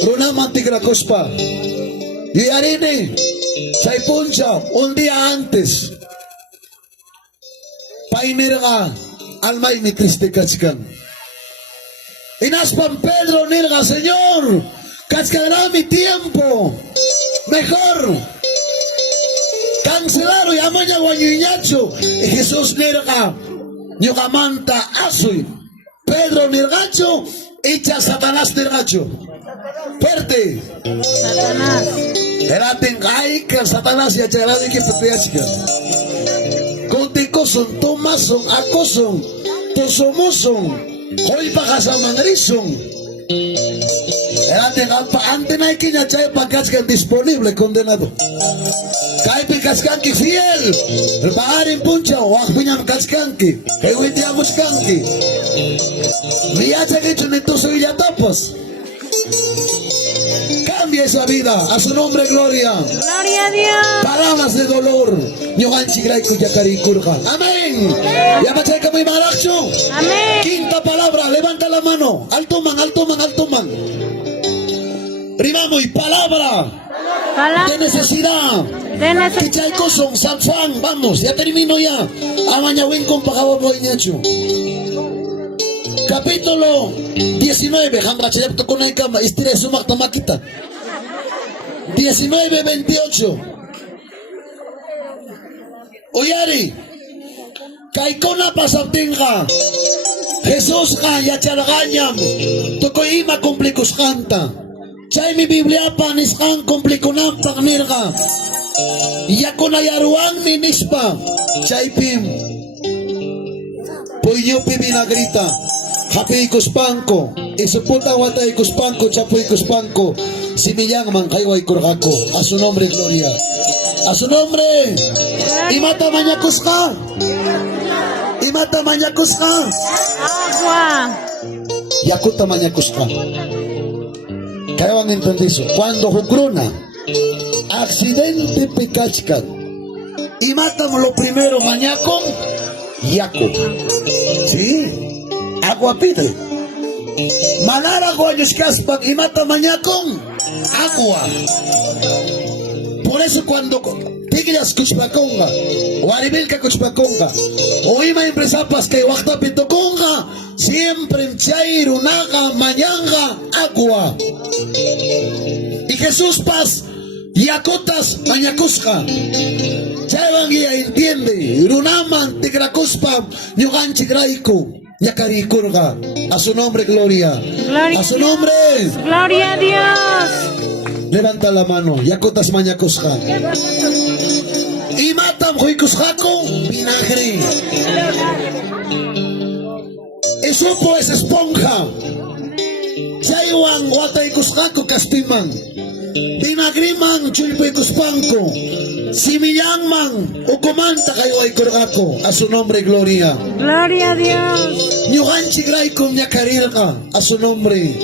Runaman tigrakuspa. Yarini, Saipuncha, un día antes, Painirga, alma y mi triste cachcan. Inaspan Pedro Nirga, Señor, cachcará mi tiempo, mejor. Cancelaron y amaña guañuñacho, y Jesús Nirga, Yogamanta Azui, Pedro Nirgacho, echa Satanás Nirgacho. Fuerte. Satanás. Erating ay ka Satanas ya cara di kita chica. Kontiko son tomason akoson tosomoson hoy pakasamang rison. Erating apa ante na ikinya chay pagkaskan disponible condenado. Kay pikaskanki fiel. Baarin puncha wak pinyam kaskanki. Hewiti amuskanki. Viacha que chunito soy ya tapos. Cambia esa vida, a su nombre gloria. Gloria a Dios. Palabras de dolor. Nyogan Chigraiku Yakarikurja. Amén. Ya me checa muy maracho. Amén. Quinta palabra, levanta la mano. Alto man, alto man, alto man. Rimamo y palabra de Palabra necesidad. de necesidad. Kichaikosong, Sanfang, vamos, ya termino ya. Amañawin con Pagaboy Nacho. Capítulo 19, Hambrachayap Tokonaikama, Istire Sumak Tamakita. 19:28. Oyari, Kaikona Pasaptinga, Jesús Yacharaganyam, Tokoima Complikus Canta, Chay mi Biblia Paniskan Complikunam Pagnirga, yakunayaruan ni nispa chaypim puñupi vinagrita hapi kuspanko isuputa watay kuspanko chapuy kuspanko simiyang man kayway kurgako a su nombre gloria a su nombre imata mañakus ka Agua. yakuta mañakus ka kaya ang entendizo cuando hukruna accidente picachkan imata mo lo primero mañakong yaku sí agua pide manara ko ayos kaspag imata mañakong agua por eso cuando tiglas kuchpakonga waribil ka kuchpakonga o ima empresapas kay wakta pitokonga siempre chay runaga mañanga agua y Jesús paz yakutas mañakusqa chaywan ya entiende runaman tigrakuspa ñuqanchik rayku ñakarikurqa a su nombre gloria a su nombre Gloria a Dios. levanta la mano yakutas mañakusqa imatam huykusqaku vinagre isupo es esponja chaywan wataykusqaku kaspiman vinagriman chulpuykuspanku simillanman ukumanta kayo ay kurgako a su nombre gloria Gloria a Dios. ñuqanchik raykum ñakarirqa a su nombre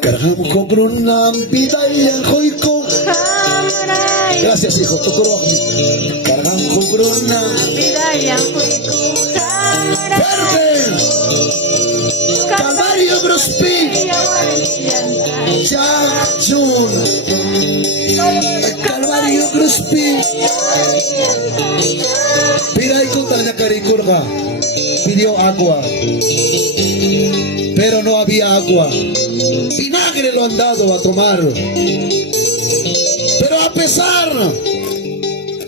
karqamku brunam pidayan quyku Jamaray. gracias hijo tukuruqmi karqamku brunam Vidayan kuiku. Jamaray. verde Calvario Grospi Chachun Calvario Grospi Piray kuntanya karikurga pidió agua pero no había agua vinagre lo han dado a tomar pero a pesar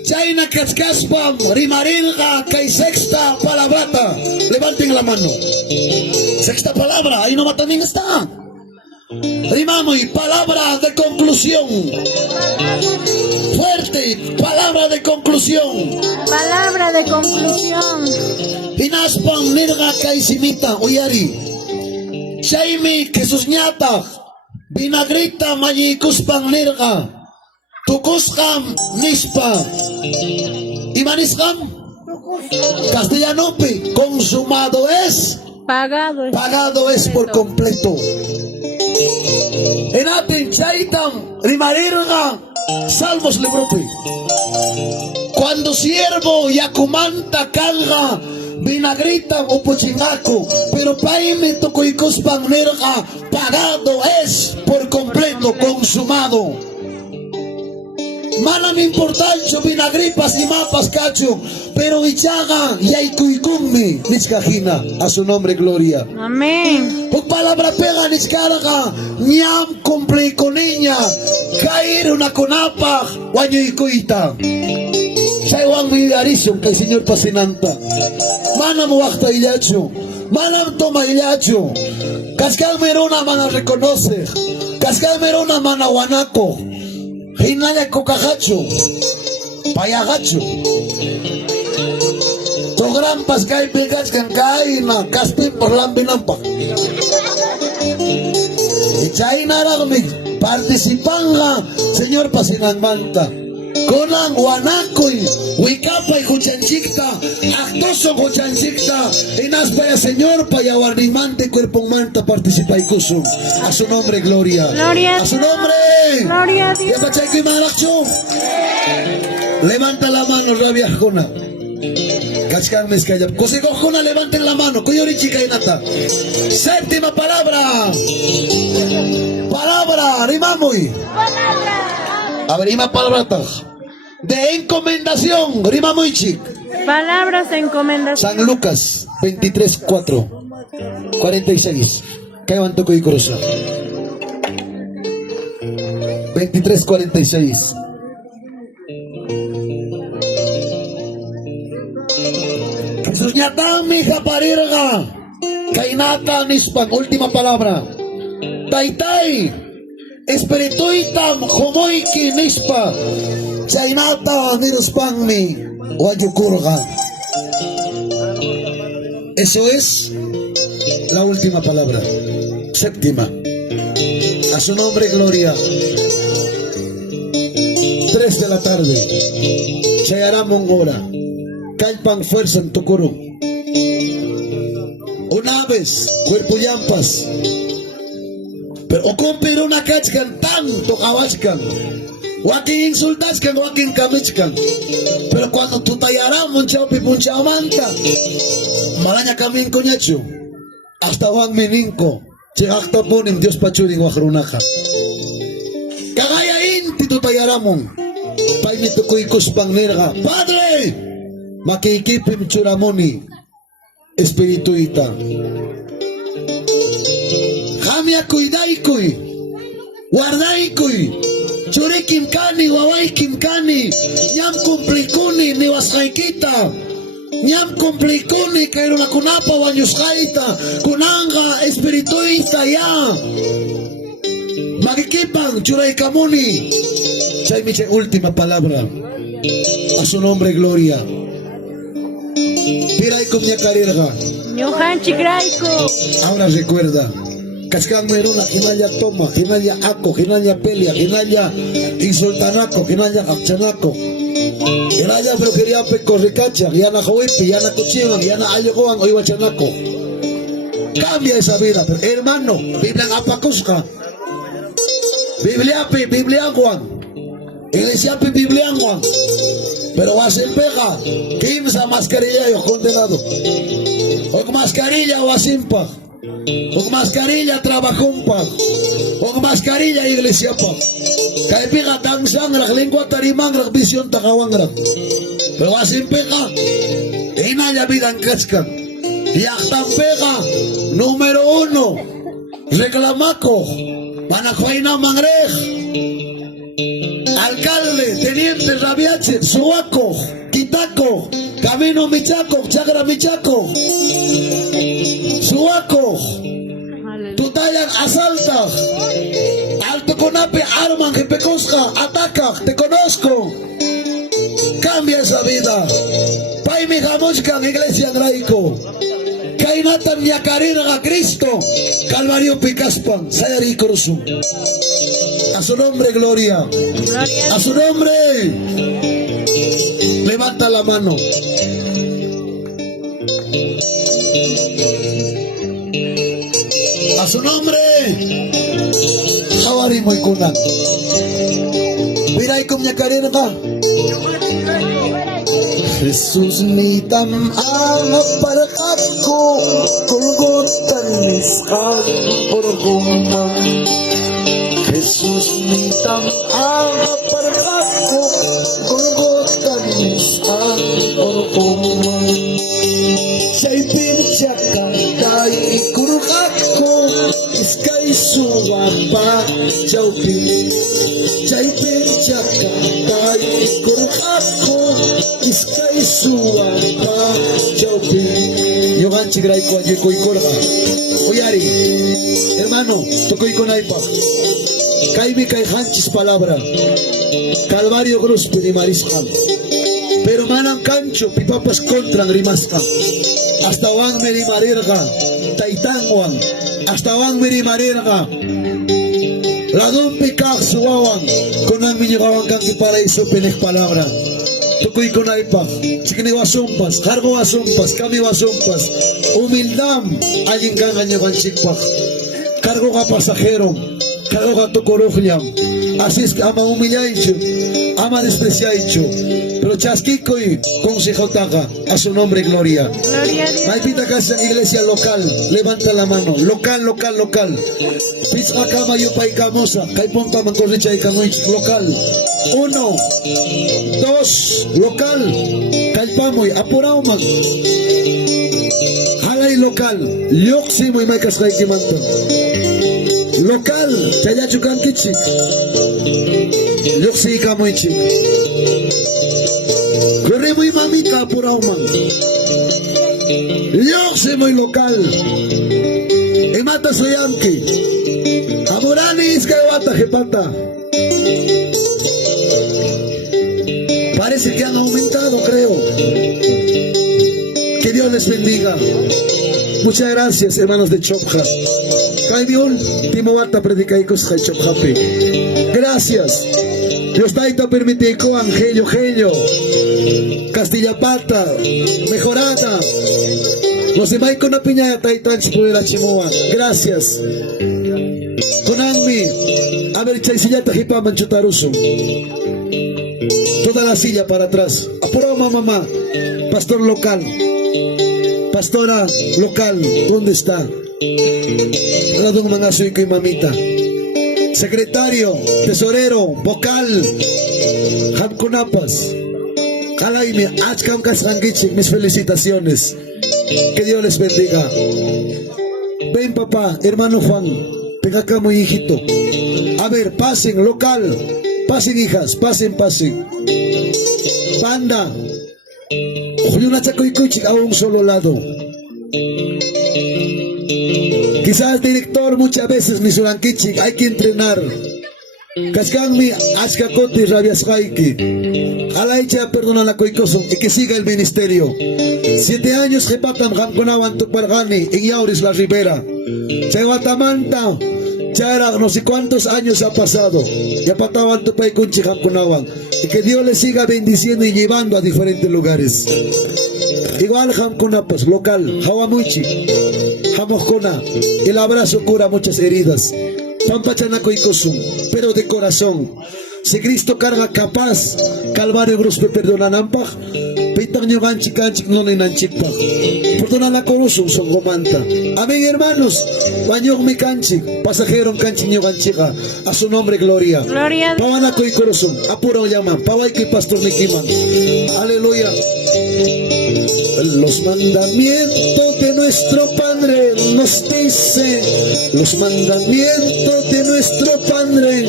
Chayna Kachkaspam Rimarilga Kay sexta palabrata levanten la mano sexta palabra ahí nomás también está rimamos y palabra de conclusión fuerte palabra de conclusión Palabra de conclusión. Inaspam Nirga Kaisimita Uyari Shaimi Jesús ñata Vinagrita Mayikuspam Nirga Tukuskam Nispa Imaniskam Castellanope consumado es pagado es por completo Enatin Chaitam Rimarirga Salmos Librope cuando siervo Yakumanta Kalga Vinagrita o Pochingaco pero paime Tocoicospan Nerga pagado es por completo consumado Mana me importancia vinagripas y mapas cacho, pero ichaga y hay cuicummi, nichkajina, a su nombre gloria. Amén. Por palabra pega nichkarga, ñam cumple con niña, caer una conapa, guaño y cuita. Chaywan mi darisum, que el Señor pasinanta. Mana muachta illacho, mana toma illacho, cascal merona mana reconoce, cascal merona mana guanaco. Hinaya cocajacho, payagacho. Togram pascay pegas can caina, caspin por lambinampa. Y chaina ragmi, participanga, señor pasinan manta. Konan guanacoy, huicapa y juchanchicta, actoso juchanchicta, inaspaya señor payawarrimante, cuerpo manta, participa y kusum. A su nombre, gloria. A su nombre. Gloria a Dios. Levanta la mano, rabia jona. Kachkan mezcaya. Cosigo jona, levanten la mano. Kuyori chica inata. Séptima palabra. Palabra, rimamuy. A ver, rima palabra de encomendación, rimamuy chic. Palabras de encomendación. San Lucas 23:4 46. Kaiwan tokoy cruza. 23:46. Jesús ñatang mi japarirga. Kainata nispan. Última palabra. Taytay. Espirituitam homoiki nispa. Chaynata niruspangmi wayukurga. Eso es la última palabra. Séptima. A su nombre, gloria. 3 de la tarde. Chayaramon hora. Calpan fuerza en Tocoro. Una vez, cuerpo yampas. Pero o compero una cachcan tanto kawachkan. Wakin insultaskan, wakin kamichkan. Pero cuando tu tayaramon chaupi punchao manta. Malanya kami konyachu. Hasta wang mininko. Chihakta ponim Dios pachuring wakrunaka. Kagaya inti tu tayaramon. Paimito ko ikuspang nirga. Padre! Makikipim churamoni. Espiritu ita. Hamia kuidaikoy. Guardaikoy. Churikim kani, wawaikim kani. Nyam kumplikuni ni waskaikita. Nyam kumplikuni kairo na kunapa wanyuskaita. Kunanga espirituita ya. Makikipang churay kamuni. Chay mi última palabra. A su nombre gloria. Piray con mi carrera. Johan Chigraiko. Ahora recuerda. Cascan meruna, hinaya toma, hinaya ako, hinaya pelea, hinaya insultanaco, hinaya akchanako. Hinaya pero quería peco ricacha, yana joipi, yana cochima, yana ayogoan o iwachanaco. Cambia esa vida, pero hermano, Biblia apacusca. Biblia Juan. Iglesia Biblia Juan. Pero vas en pega, quimsa mascarilla yo condenado. O con mascarilla o asimpa. O con mascarilla trabajumpa. O con mascarilla iglesia pa. Kaya pega tangsang rak lingua tarimang rak vision takawang rak. Pero vas en pega, inaya vida en kachkan. Yaktan pega, número 1, reclamaco, manajuaina mangrej. Alcalde, teniente, rabiache, suaco, quitaco, camino michaco, chagra michaco, suaco, tutayan asalta, alto conape, arman, que pecosca, ataca, te conozco, cambia esa vida, pai mi jamochcan, iglesia graico, kainatan yakarina a Cristo, Calvario Picaspan, sayari cruzu. A su nombre, gloria. Gloria. A su nombre. Levanta la mano. A su nombre. Hawari mo ikunan. Biray kum nyakarin ka. Jesus nitam ang parakako kulgotan miskal orgumang. Jesus nitam ang parakako kulgotan miskal orgumang. Siya'y pinitsaka tayo ikurkako iskay suwapa jawpi. Siya'y pinitsaka tayo ikurkako iskay suwapa jawpi. Yogan chigray ko ayoy ko ikurka. Uyari, hermano, tukoy ko na ipa. Kaimi kay hanchis palabra. Calvario Cruz pinimariskan. Pero manang kancho pipapas kontrang rimaskan. Hasta wang merimarirka. Taitangwang. Hasta wang merimarirka. Ladumpi kak suwawang. Kunang minyukawang kang kiparaiso pinik palabra. Tukoy ko na ipa. Sikini wasumpas. Kargo wasumpas. Kami wasumpas. Humildam. Aying kang kanyang sikpak. Kargo ka pasajero. Kargo ka tukurukhliam. Así es que ama humillaycho. Ama despreciaycho. Pero chasquico y consejo taca. A su nombre, gloria. Gloria a Dios. Maipita casa en iglesia local. Levanta la mano. Local, local, local. Pizca cama yo pa ikamosa. Kaiponta man corricha ikamoich. Local. 1, 2. Local. Kalpamoy. Apurao man. Halay local. Lyoksimo y maikas kaikimanta. Local. Chayachukan kichik. Lyoksi ikamoy chik. Corremo y mamita apurao man. Lyoksimo y local. Imata soyanki. Amurani iskay wata jepata. Parece que han aumentado, creo. Que Dios les bendiga. Muchas gracias, hermanos de Chopja. Kaibiol, Timowata predicaicos Jai Chopjapi. Gracias. Dios taito permitico Angelio Genio. Castilla Pata, Mejorada. Los demás con la piña de Taitan Chipuera Chimoa. Gracias. Con Anmi, a ver, Chaisillata Jipa Manchutaruso. Toda la silla para atrás. Apuró mamá, pastor local. Pastora local, ¿dónde está? Radong mga suy ko'y mamita. Secretario, tesorero, vocal, Hamkunapas. Kalaymi, achkam kasrangichik, mis felicitaciones. Que Dios les bendiga. Ven papá, hermano Juan, pega acá muy hijito. A ver, pasen, local, pasen hijas, pasen. Banda, Julio Nachacoycuchik a un solo lado. Quizás director muchas veces ni surankichik, hay que entrenar. Kashkanmi ashkakoti rabiashaiki. Alaicha perdona la coicoso y que siga el ministerio. 7 años que patam jamconaban tukbargani en Yauris la Ribera. Chewatamanta, chara no sé cuántos años ha pasado. Ya pataban tu paikunchi jamconaban. Y que Dios les siga bendiciendo y llevando a diferentes lugares. Igual jamconapas, local, hawamuchi, jamojona. El abrazo cura muchas heridas. Pampachanaco y Kosum, pero de corazón. Si Cristo carga capaz, Calvario Gruspe perdona nampaj, Pitaño ganchik ganchik no le nanchikpaj. Perdona la corusum son gomanta. Amén, hermanos. Bañog mi canchik, pasajero canchiño ganchiga. A su nombre, gloria. Gloria a Dios. Pawanaco y corusum, apuro llaman, Pawaiki pastor Nikiman. Aleluya. Los mandamientos de nuestro Padre nos dice, los mandamientos de nuestro Padre,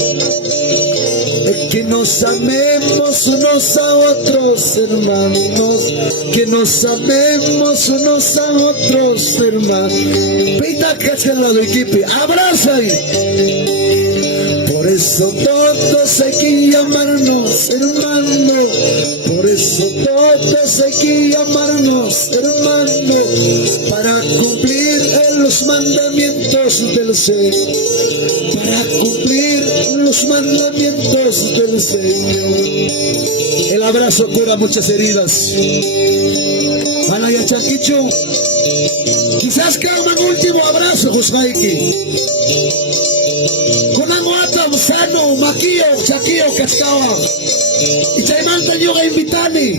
que nos amemos unos a otros, hermanos, que nos amemos unos a otros, hermanos. Pita que es el lado equipo, abraza ahí. Por eso todos hay que llamarnos hermano, por eso todos hay que llamarnos hermano, para cumplir los mandamientos del Señor, para cumplir los mandamientos del Señor. El abrazo cura muchas heridas. Malaya Chanquicho, quizás cada un último abrazo, Josjaiki. Konanguatam, Sano, Maquillo, Chaquillo, Cascaba. Y Chaimanta Yoga Invitani,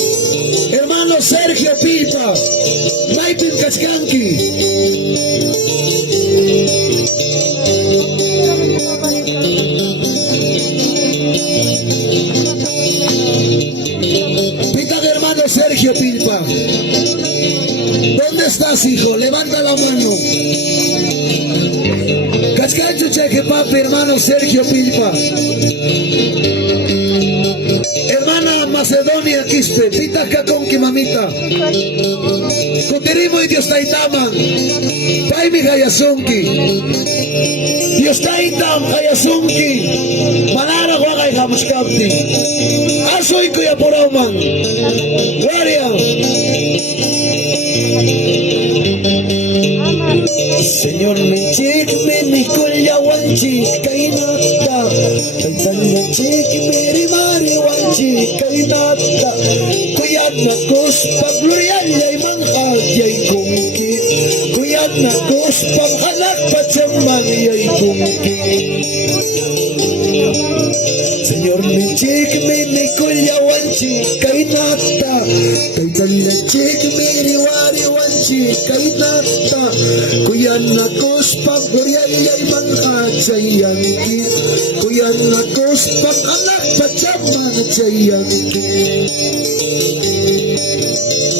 hermano Sergio Pipa, Maitin Cascanqui. Pita de hermano Sergio Pipa. ¿Dónde estás, hijo? Levanta la mano. Cascancho Cheque Papi, hermano Sergio Pilpa. Hermana Macedonia Quispe, Pita Kakonki mamita. Kutirimo y Dios Taitaman. Paimi Hayasunki. Dios Taitam Hayasunki. Manara Huagay Hamuskapti. Asoy Kuya Poroman. Gloria. Señor Menchik Menikul Yawanchi Kainata Taitan Menchik Merimari Wanchi Kainata Kuyat na kuspag L'Oreal Yay Manghag Yay Kumki Kuyat na kuspag Hanak Pachamang Yay Kumki Señor Menchik Menikul Yawanchi Kainata Taitan Menchik Meriwari Wanchi Kainata Kuyan na kuspag L'Oreal Yay Manghag Sayanki Kuyan na kuspag Hanak Pachamang Sayanki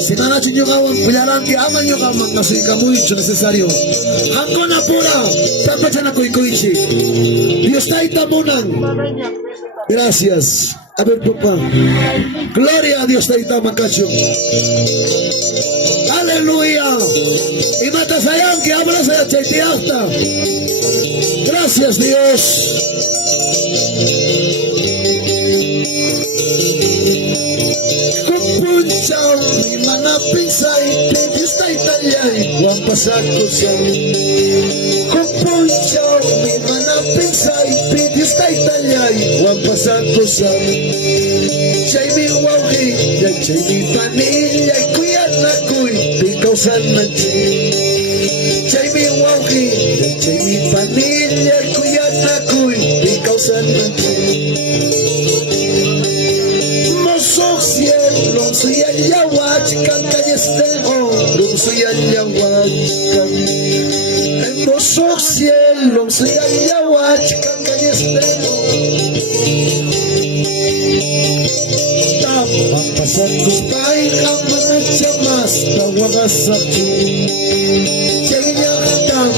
Sinana nyo kawan, pilaranki, aman nyo kawan, nasoy kamuicho necesario. Hangko na pura, tapachan ako ikoichi. Dios taita munan. Gracias. A ver, papá. Gloria a Dios taita makacho. Aleluya. Y mata sayang, que habla saya chaitiasta. Gracias, Dios. talyay, wang pasako sa Kumpunchaw, may manapinsay, pidis kay talyay, wang pasako sa Chay mi wawhi, yan chay mi panilyay, kuya na kuy, ikaw sa nanti Chay mi wawhi, yan chay mi panilyay, kuya na kuy, ikaw sa nanti Mosok cielo, soy el yawach, calles de oro, soy el yawach, Mosok cielo, soy el yawach, calles de oro Pasarkus tayo ang mga tiyamas Tawagas sa Tiyaga ang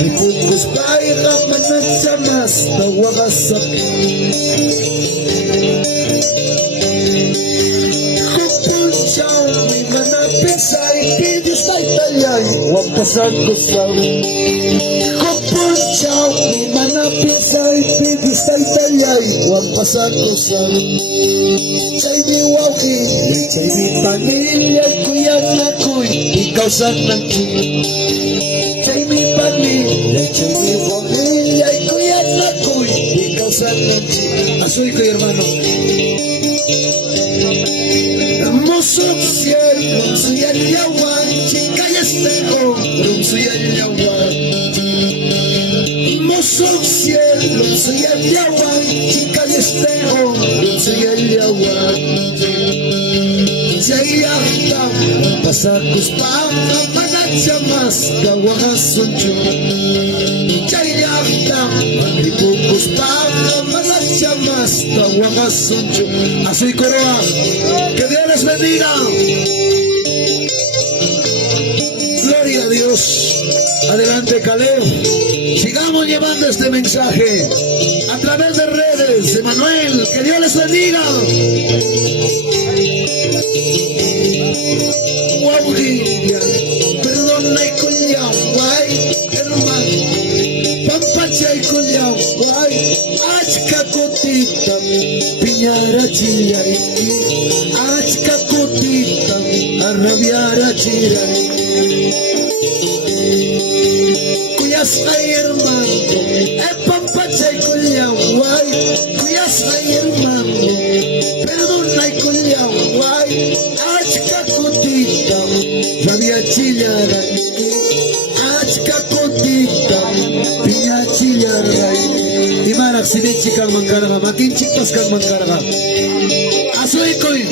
Ripukus tayo ang mga tiyamas Tawagas sa Kupul siyaw may manapisay Pidis tayo talyay Huwag pasarkus sa Kupul siyaw may manapisay Pidis tayo talyay Huwag pasarkus sa Chay mi wawhi, chay mi pamilya, kuya na kuy, ikaw sa nanti. Chay mi pamilya, chay mi pamilya, kuya na kuy, ikaw sa nanti. Asoy ko, hermano. Musok cielo, soy el yawan, chica y espejo, soy el yawan. Musok cielo, soy el yawan, chica y espejo, soy el yawan. Jayakta, pasakus pa, manatyamas, kawahasuncho. Jayakta, ipukus pa, manatyamas, kawahasuncho. Asoy Coroa, que Dios les bendiga. Gloria a Dios. Adelante, Caleb. Sigamos llevando este mensaje a través de redes. Emanuel, que Dios les bendiga. Perdona y culiaway, hermano. Pampachay culiaway, achka kotita, piñara chiyay, achka kotita, arrabiara chiray. Kuyas ay hermano, pampachay culiaway, kuyas ay hermano. Perdona y culiaway, achka kotita, rabia chillara, achka kotita, piña chillara. Imarak sinichi kang mangkaraga, makinchik pas kang mangkaraga. Asoy koy.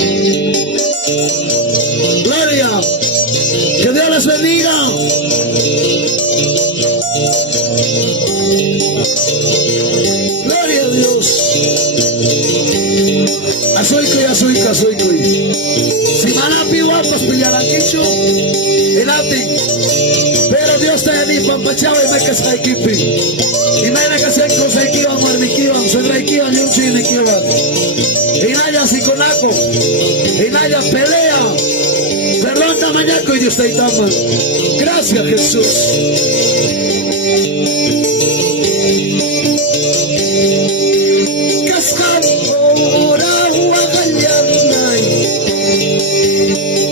Gloria. Que Dios les bendiga. Gloria a Dios. Asoy koy. Si manapi wapas pillaranquicho, elati. Pero Dios te di pampachao y me casai kipi. Y me casai con saikiwan, marmikiwan, sodraikiwan, yunchinikiwan. Y naya sikonako. Y naya pelea. Perdón tamañaco y Dios te itaman. Gracias Jesús. Kaskapura huagalyanay.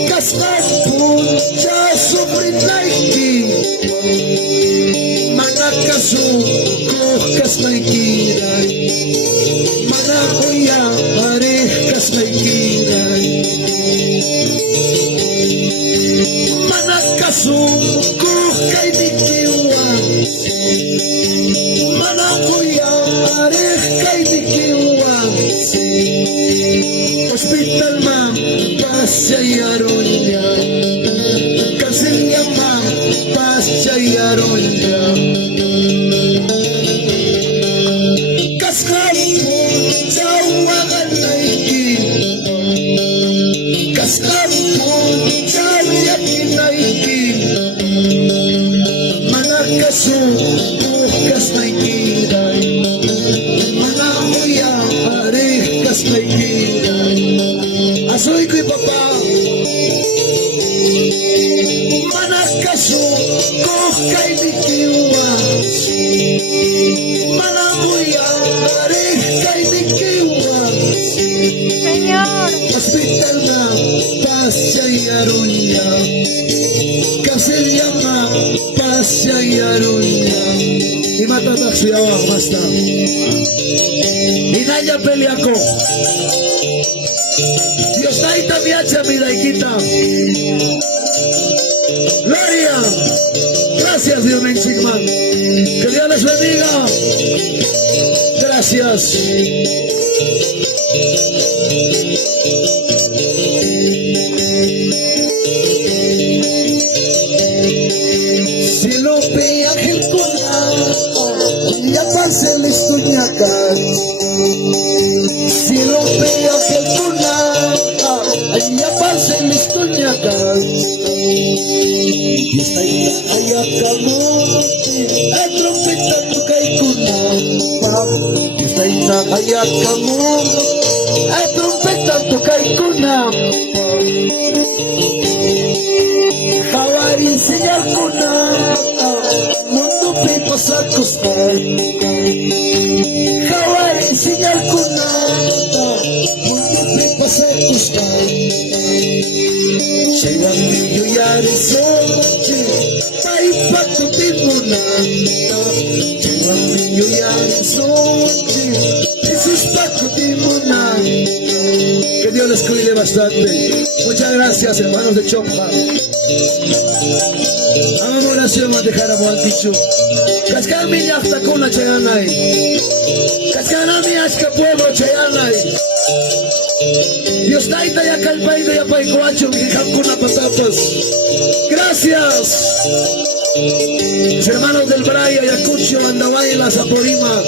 Kaskapuncha sufrinaiki. Manakasukoh kasnaikiray. Manakuya pareh kasnaikiray. Manakasukoh kay dikiwan. Manakuya pareh kay dikiwan. Hospital ma'am, pasyayaron niya. Kasilya ma'am, pasyayaron niya. Kaskapun, jawagan naiki. Kaskapun, jawagan naiki. Manakasukoh kas naikiray. Manakuya pareh kas naikiray. Asoy ko'y papa. Manakasukoh kay dikiwas. Manakuya pareh kay dikiwas. Señor. Hospital na pasyayaron niya. Kasilya Asyayarunya. Y matatak siyawa basta. Inaya peleako. Dios taita miacha miraikita. Gloria. Gracias Dios Menchigman. Que Dios les bendiga. Gracias. Si lo veía el corazón, ya pasé la estuñacas. Si lo veía el corazón, ya pasé la estuñacas. Y está allá camote, a trompeta toca y cuna. Y está allá camote, a trompeta toca y cuna. Hawari señal kuna, mundo pipo sakustan. Hawari señal kuna, mundo pipo sakustan. Chegan millo yari soche, paipato timuna. Chegan millo yari soche, Jesús paco timuna. Que Dios les cuide bastante. Muchas gracias, hermanos de Chompa. Vamos a oración a dejar a Moantichu. Cascami hasta con la chayanay. Cascanami hasta pueblo chayanay. Dios taita ya calpaida ya paikuacho mi con patatas. Gracias. Los hermanos del Braya, Ayacucho, Andaway y la Zaporima.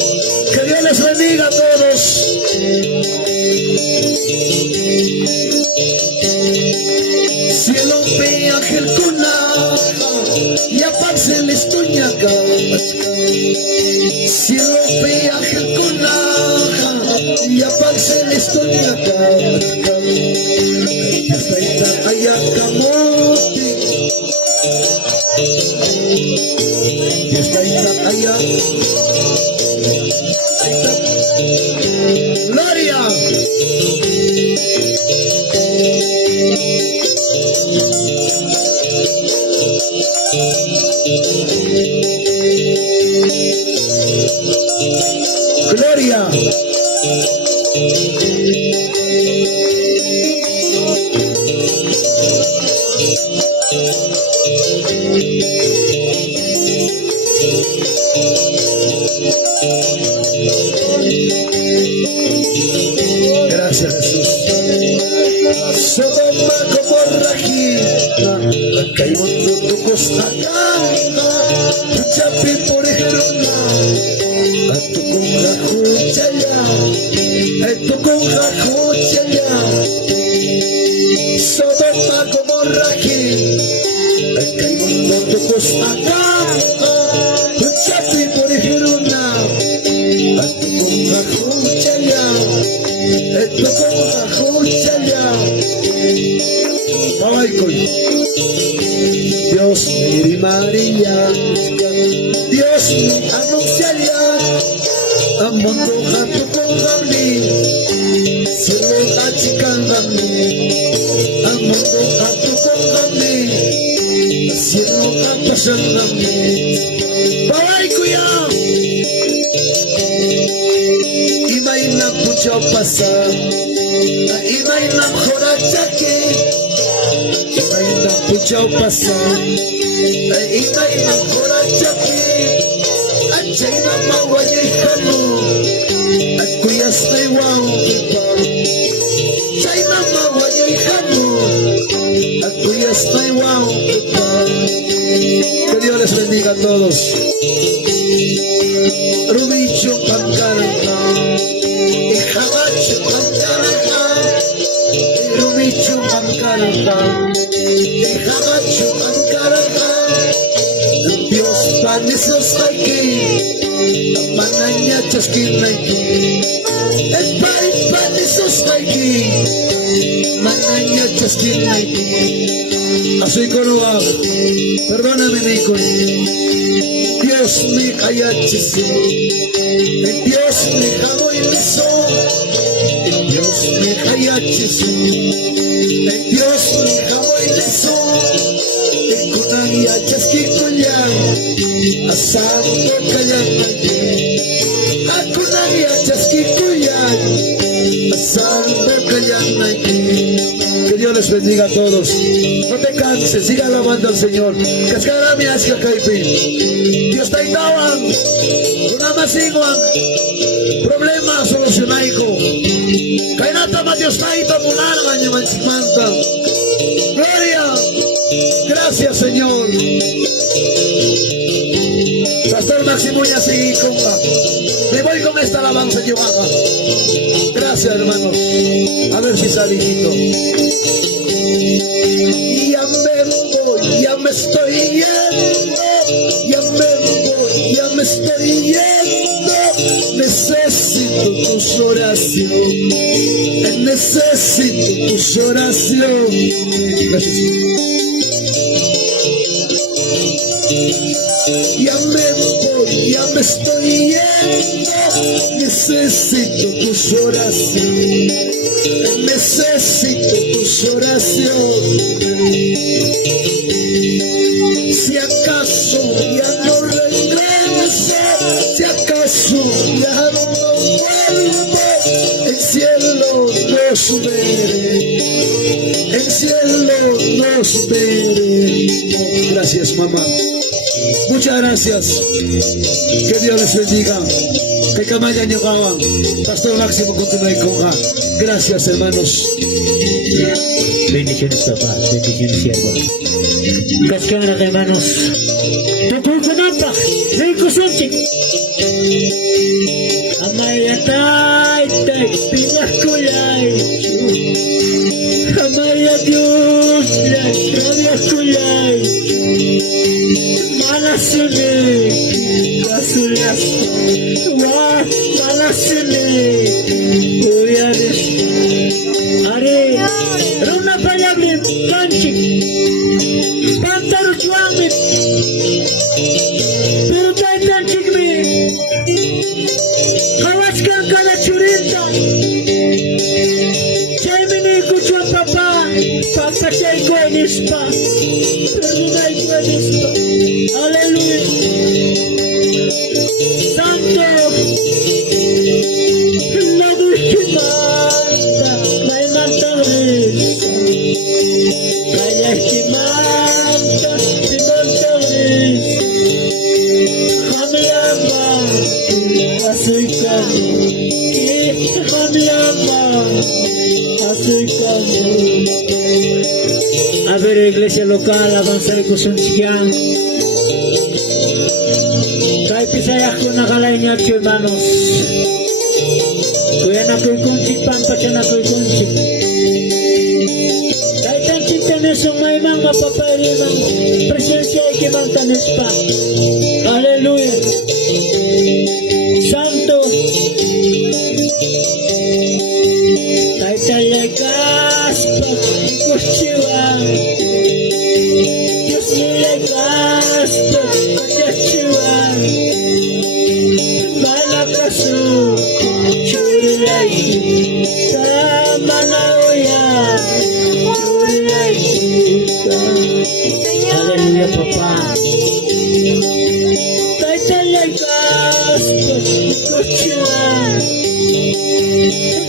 Que Dios les bendiga a todos. Cielo ve ángel cuna, y apaxe la estuñaca. Cielo ve ángel cuna, y apaxe la estuñaca. Hasta esta allá camote. Hasta esta allá. Gloria. Gloria. Gracias Jesús. Sodoma Gomorra aquí, caigondo tu costaca, chapi por ejemplo, a tu conja juchaya, a tu conja juchaya. Sodoma Gomorra aquí, caigondo tu costaca, chapi por ejemplo, a tu conja juchaya. Esto como Jajuchaya. Dios mi María, Dios mi anunciaría, amondo hatu kongami, silo hachikangami, amondo hatu kongami, silo hachashangami. Bawai kuya. Imainam pucho pasa, imainam horachaki, imainam pucho pasa, imainam horachaki, achayna mawayihanu, at kuyas na iwang ipa, chayna mawayihanu, at kuyas na iwang ipa. Que Dios les bendiga a todos. Rubicho Pancaranta, y Jabacho Pancaranta, y Rubicho Pancaranta, y Jabacho Pancaranta. Dios panesos aquí, mananya chaskin aquí, el pai panesos aquí, mananya chaskin aquí. Así como perdóname Nico. Dios me hayachizo, Dios me hagoylizo, Dios me hayachizo, Dios me hagoylizo, kunang yachas kikuya. Santo kaya ako nangyachaskin ko yan. Santo kaya que Dios les bendiga a todos. No te canses, siga alabando al Señor. Kaskarami aska kaipin. Dios tayo tawang. Kuna masingwang. Problema solusyonay ko. Kaya natama Dios tayo tamunan ang kanyang mansimanta. Gloria. Gracias, Señor. Pastor Máximo ya seguí con la. Me voy con esta alabanza que baja. Gracias, hermanos. A ver si sale hijito. Ya me voy, ya me estoy yendo. Ya me voy, ya me estoy yendo. Necesito tus oraciones. Necesito tus oraciones. Gracias. Ya me voy, ya me estoy yendo. Necesito tus oraciones. Necesito tus oraciones. Si acaso ya no regreso, si acaso ya no vuelvo, el cielo nos veré. El cielo nos veré. Gracias, mamá. Muchas gracias. Que Dios les bendiga. Que Kamaya Nyokawan. Pastor Máximo continúe con ja. Gracias, hermanos. Bendiciones, papá. Bendiciones, siervo. Kascara, hermanos. Tupoy ko nampak. May kusunchik. Amayatay, tay, pinakulay. Amaya Dios, rabia kulay. Malasune, basulas. Wah, malasune. Uyaris. Are, runa payablim, kanchik. Pantaru chuangit. Pero tayo kanchik mi. Kawaskan ka na churinta. Chay mini kuchwa papa. Papa chay ko enispa. Perdonay ko enispa. Hallelujah. Santo. La Dushimanta. May mantaris. Kaya Shimanta. Simantaris. Hamiyama. Asuikan. Hamiyama. Asuikan. A ver, iglesia local, avanzar con su chiquián. Kay pisayah ko nakalay niya, hermanos. Kuya na ko'y kunchik, pampasya na ko'y kunchik. Kahit ang chintanes yung may mga papayari ng presensya ay kimangtanes pa. Hallelujah. Santo. Kahit talay kaspa, ikutsiwang. Diyos nilay kaspa, ikutsiwang. Malakaso, churilay. Tama na uya, churilay. Hallelujah, Papa. Kahit talay kaspa, ikutsiwang.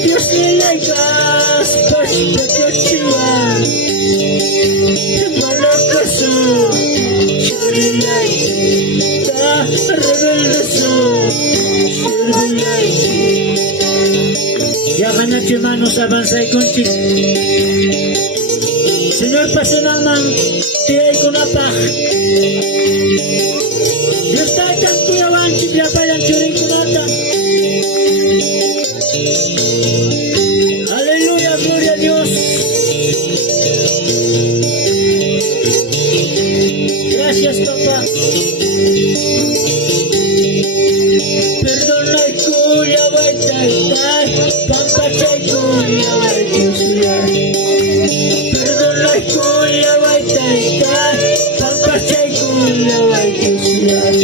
Diyos nilay kaspa, ikutsiwang. Malakaso, churilay. Rebeldeso, churilay. Yaman at hermanos, avanza y conchik. Señor, pasenamang tiyay ko na pa. Diyos tayo kang kuyawan, chikyapayan, churing ko nata. Hallelujah, gloria a Dios. Gracias, Papa. Perdonay kuya, way tay tay. Pampachay kuya, way kusyan. Perdonay kuya, way tay tay. Pampachay kuya, way kusyan.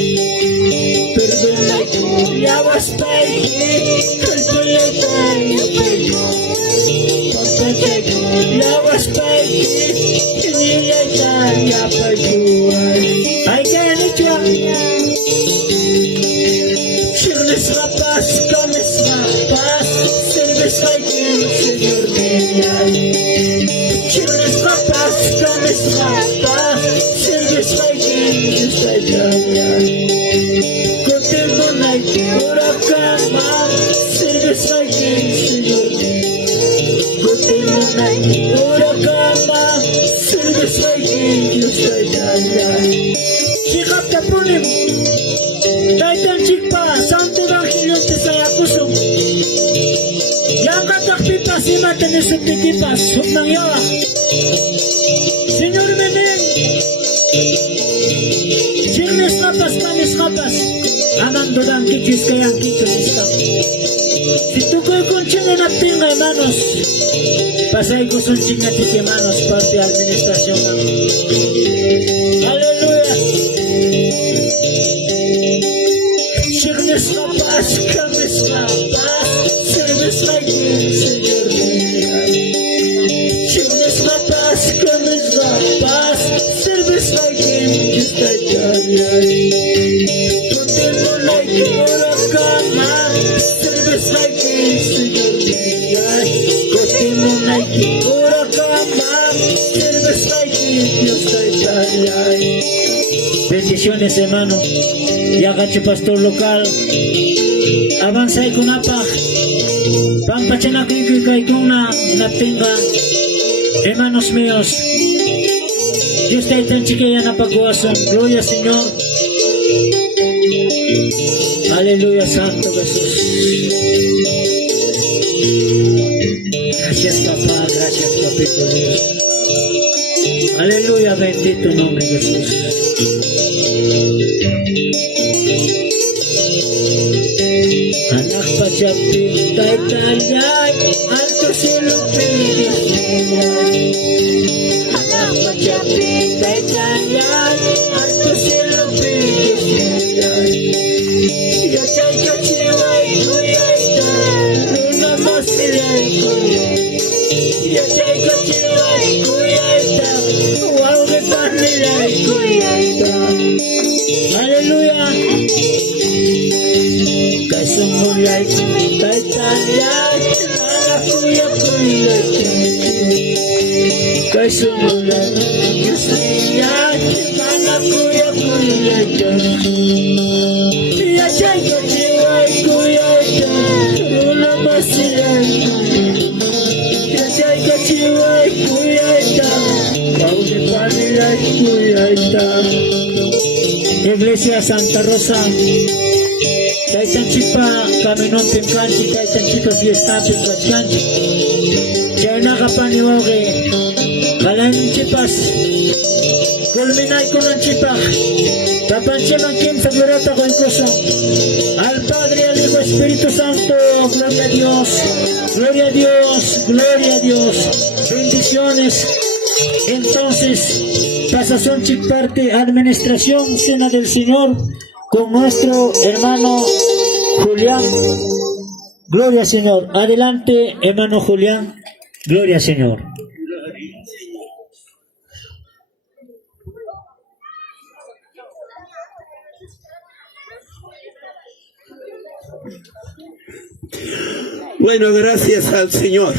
Perdonay kuya, was paiki. Perdonay tayo, paiki. Pampachay kuya, was paiki. Inilay tayo, paiki. Ay, kaya ni Chua. Kotemonay, Urakama, Sirvisayim, Señor. Kotemonay, Urakama, Sirvisayim, Dios Tayay. Chikap Kapunim, Taytan Chikpa, Santo Evangelio Tesayakusum. Yang katak pipas, imatan ni Supikipas, Sumnang Yawa. Señor Meneng, Chirnes Kapas, Manis Kapas, Aman Dodang Kichis Kayang Kichis Istam. Si tukoy koncheng en apting hermanos, pasay ko sunching na tiki hermanos, parte administrasyon namin. Hallelujah! Chirnes Kapas, Kamis Kapas, service like you, Señor. Chirnes Kapas, Kamis Kapas, service like you, just like God. Putin mo like you, Urakama, service like you, Señor. Putin mo like you, Urakama, service like you, just like God. Bendiciones, hermano. Ya cacho pastor local. Avanzay ko na pa. Pampachanakoy kay kung na natinga. Hermanos míos. Dios tayo tan chiquilla na pagkuwasan. Gloria Señor. Aleluya Santo Jesús. Gracias papá. Gracias papito Dios. Aleluya. Bendito nombre de Jesús. Anak pacapit tay tayay, alto silupin. Anak pacapit tay tayay, alto silupin. Gacay kachiway kuyay ta, luna masilay kuyay. Gacay kachiway kuyay ta, wow panilay kuyay ta. Hallelujah. Kasumulay, tay tayay, mga kuya kuya. Kasumulay, kasayay, mga kuya kuya. Yachay kachiway kuya, rula masilay. Yachay kachiway kuya, pauwi panilay kuya. Iglesia Santa Rosa, Kaitan Chipa, Kaminon Pimkanchi, Kaitan Chipa Fiesta Pimkanchi, Chayna Kapaniwoge, Kalan Chipas, Kulminay Kulan Chipa, Tapancheman Kim sa Glorieta con Kusong, al Padre, al Hijo, Espíritu Santo, gloria a Dios, gloria a Dios, gloria a Dios, bendiciones. Entonces, pasación Chiparte, administración, cena del Señor, con nuestro hermano Julián. Gloria al Señor. Adelante, hermano Julián. Gloria al Señor. Bueno, gracias al Señor.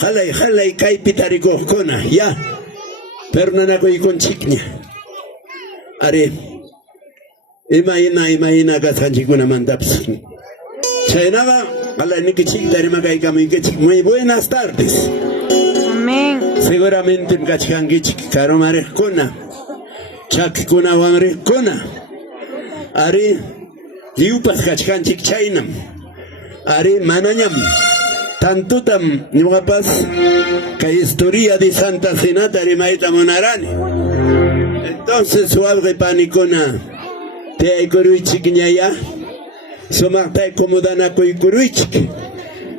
Jalay, kay pitariko kona, ya. Pernana ko ikon chiknya. Are, imaina kasanchi kuna mandaps. Chainaga, ala nikichik dari makai kami kichik. Muy buenas tardes. Amén. Seguramente mkachikan kichik karomare kona. Chak kuna wamre kona. Are, liupas kachikan chik chainam. Are, mananyam. Tanto tam nugapas que historia de Santa Cenata de Maita Monarani. Entonces suave panicona te hay curuichik ñaya somata como dana coi curuichik.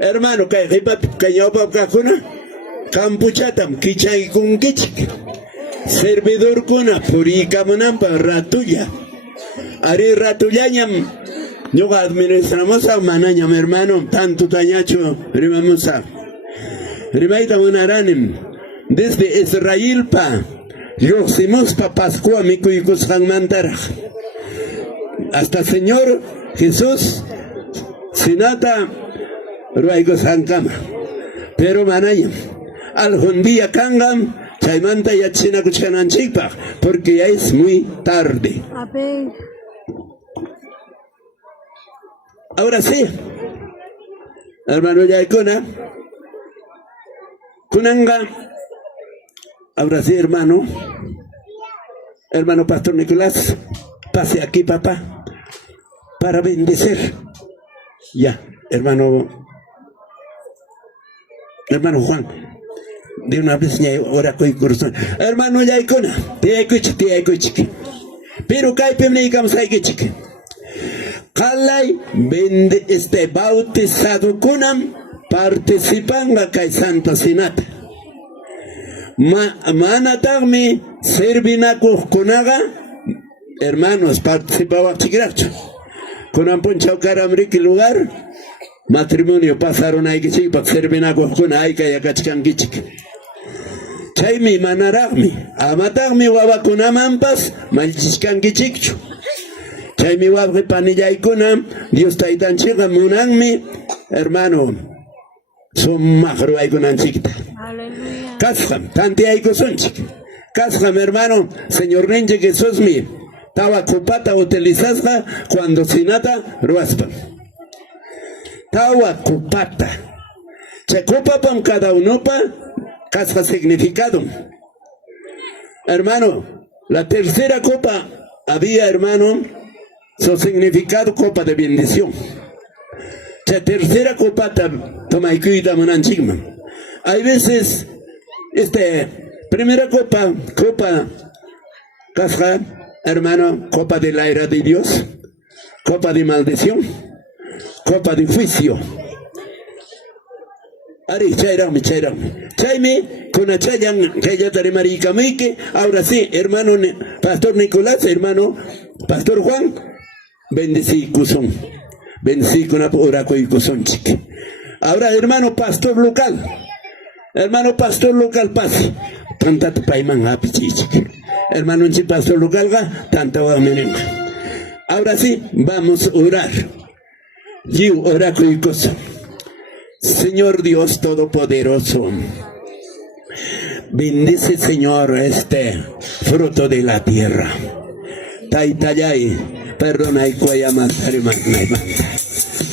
Hermano que ripa cañopa kakuna campuchatam kichay kun kichik. Servidor kuna puri kamunampa ratuya. Ari ratuyañam. Yo administramos a manaña, mi hermano, tanto tañacho, rimamos a Rimaita Monaranim, desde Israel pa, yoximos pa Pascua, mi cuyicus hangmantar, hasta Señor Jesús, Sinata, Ruaigos Hankama, pero manaña, algún día kangam, Chaymanta ya china kuchanan chikpaq, porque ya es muy tarde. Amén. Ahora sí, hermano Yaikuna, Kunanga, ahora sí, hermano Pastor Nicolás, pase aquí, papá, para bendecir. Ya, hermano Juan, de una vez ya ahora coi corazón. Hermano Yaikuna, te escuché, pero caipe me digamos hay que chique. Kalay bautizado kunam participan a kai Santa Sinata. Manatagmi servina kunaga hermanos participaba chiquiracho. Kunam ponchao karamriki lugar matrimonio pasaron ahí que chipa servina kuna hay que yakachkan gichik. Chaymi manaragmi amatagmi wabakunamampas malchishkan gichikchu. Chaymi wabri panillaykuna Dios taytanchikqa munanmi hermano summaqru aykunanchikta. Aleluya. Kasqam tantiyaykusunchik. Kasqam hermano Señor ninchik Jesusmi tawa kupata utilizasqa cuando sinata ruaspan. Tawa kupata. Chay kupapam cada unopa kasqa significado. Hermano, la tercera copa había hermano su significado copa de bendición. La tercera copa toma y cuida monanchigma. Hay veces, primera copa, casca, hermano, copa de la ira de Dios, copa de maldición, copa de juicio. Ari, chayram. Chayme, con chayan, chayatare marica mike, ahora sí, hermano Pastor Nicolás, hermano Pastor Juan, bendecí kusón, bendecí con oraco y kusón chique. Ahora hermano pastor local, pase, tanta paiman happy chique. Hermano pastor local ga, tanta wamenenga. Ahora sí, vamos a orar. Yo oraco y kusón. Señor Dios Todopoderoso, bendice Señor fruto de la tierra. Taitayay, perdona y cuaya matariman.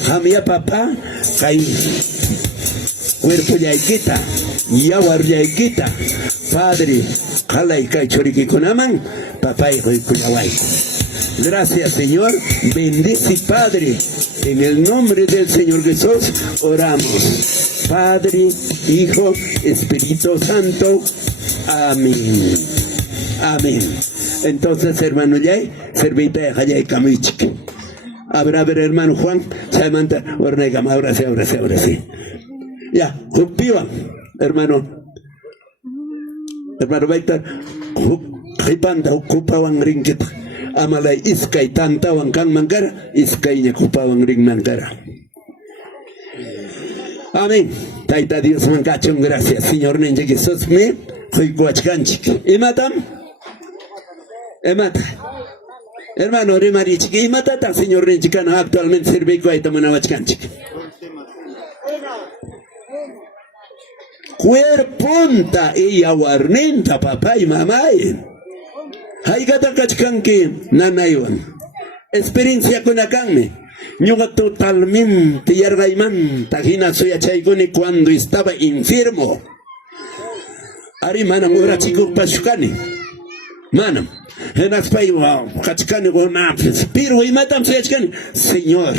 Jamia papá, kay cuerpo yaikita, yawar yaikita, Padre, kalay kay choriki kunaman, papá y kuyaway. Gracias Señor, bendice Padre, en el nombre del Señor Jesús oramos. Padre, Hijo, Espíritu Santo, amén. Amén. Entonces, hermano Yay, servita de Jayay Kamichik. Habrá ver, hermano Juan, se manta, ornegam, ahora sí. Ya, jupiwa, hermano Baita, jipanda, ocupaban rinquita. Amalay iskay tantawan kan mangara, iskay niya kupawan ring mangara. Amén. Taita Dios mancachon, gracias. Señor Ninja Jesús me, soy guachcanchik. ¿Imatam? Emata. Hermano Rimarichik, imatata, Señor Ninja, actualmente sirve guaitamana guachcanchik. Cuerpunta y aguarnenta, papá y mamá. Haigata kachkanki nanaywan. Experiencia con akanme. Ñuga totalmente yargayman. Tajina soy achaykuni cuando estaba enfermo. Ari manam ora chikuk pashukani. Manam. Enas paiwa kachkani gona. Pero imatam soy achkani. Señor.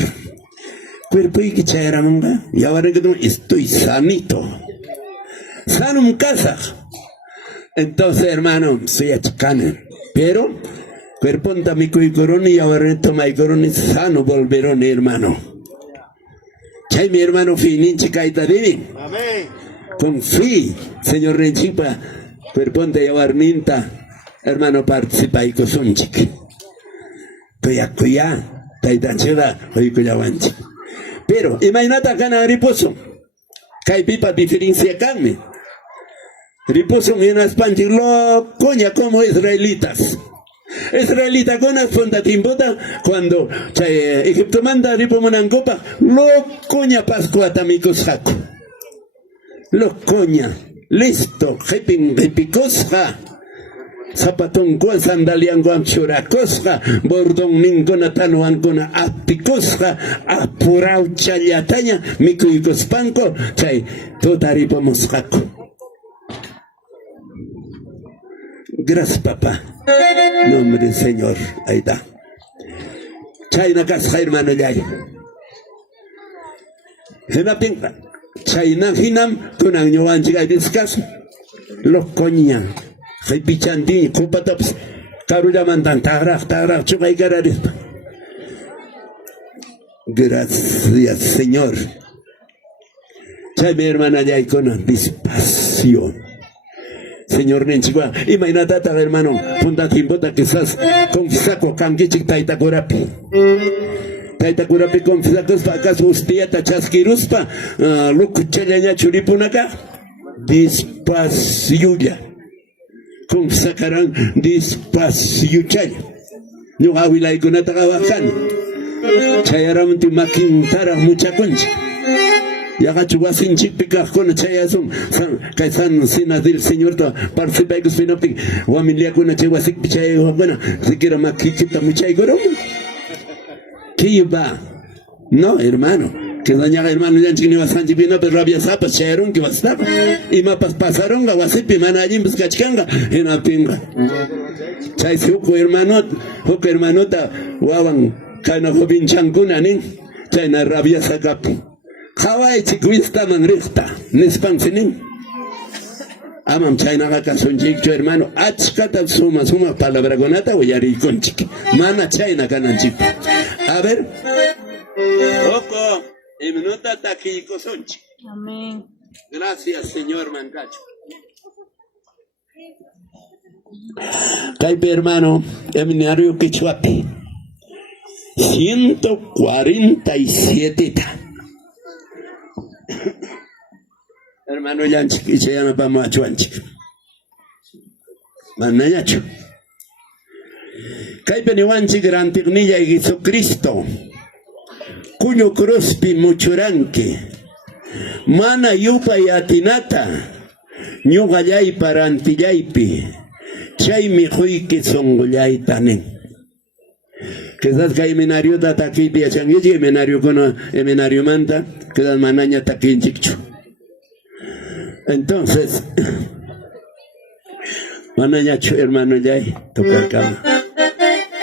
Cuerpo y kichayramanga. Y ahora que estoy sanito. Sanum casa. Entonces hermano soy achkani. Pero, cuerponta mi coroni y ahora toma y coroni sano volverón, hermano. Chay mi hermano fininchi kaita divin. Amén. Confí, Señor Renchipa, cuerponta y ahora hermano participa y cosunchik. Cuya, taitanchera, hoy cuyawanchi. Pero, imagínate acá en riposo. Kai pipa diferencia canme. Riposo en las panchirlo, coña como israelitas. Israelita con las fondatimbotas, cuando Egipto manda ripomonangopa, lo coña pascua tamicos jaco. Lo coña. listo, hipicosja. Zapatón con sandalian con churacosja, bordón ninguna tanuan con apicosja, apurau chayataña, micuycos panco, chay, totaripa moscaco. Gracias, papá. Nombre del Señor, ahí está. Chayna casja, hermano, ya. Hinapinga, chayna hinam, con año anchiga y discas, los coña. Hay pichantín, cupatops, carulla mandan, tagraj, chupay gararispa. Gracias, Señor. Chay, mi hermana, ya con despacio. Señor Nenchigua, imagínate, hermano, punta timbota quizás con saco canguichik taita curapi. Taita curapi con fisacos acaso usted chasquiruspa, lucuchaleña churipunaca. Despacio ya. Con sacarán despacio chay. No habila y con atagabacan. Chayaram tu maquintara mucha concha. Yagachuwa sin chipica con chayazum. Kaisan sina del Señor to participa y cuspinopi. Wamilia con chawa sik pichay buena. Si quiero maquichita muchay goro. ¿Qué va? No, hermano. Que daña hermano ya chini wasanji pina pero rabia zapas chayaron que basta. Y mapas pasaron la wasipi manajim buscachkanga en la pinga. Chay huko hermanota wawan kana hobin chankuna nin. Chay na rabia sakapi. Hawaii chiquista manrista, nispansinin. Amam chayna ka sonjikcho hermano, achkata suma palabra gonata o yari conchique. Mana chayna kananchik. A ver. Oco, y minuta taquillo sonchi. Amén. Gracias, Señor Mancacho. Caipe hermano, seminario Quichuapi. 147. Hermano Yanchik, y se llama Pamacho Anchik. Manayacho. Caipe Wanchik, Rantignilla y Jesucristo. Cuño Crospi Muchuranque. Mana Yupa y Atinata. Ñugallay Parantillaipi. Chay Mijuiki Songollay Tanen. Quizás que hay menario da taki piachan y menario con menario manta, quizás manaña taki en chicho. Entonces, manaña hermano ya toca cama.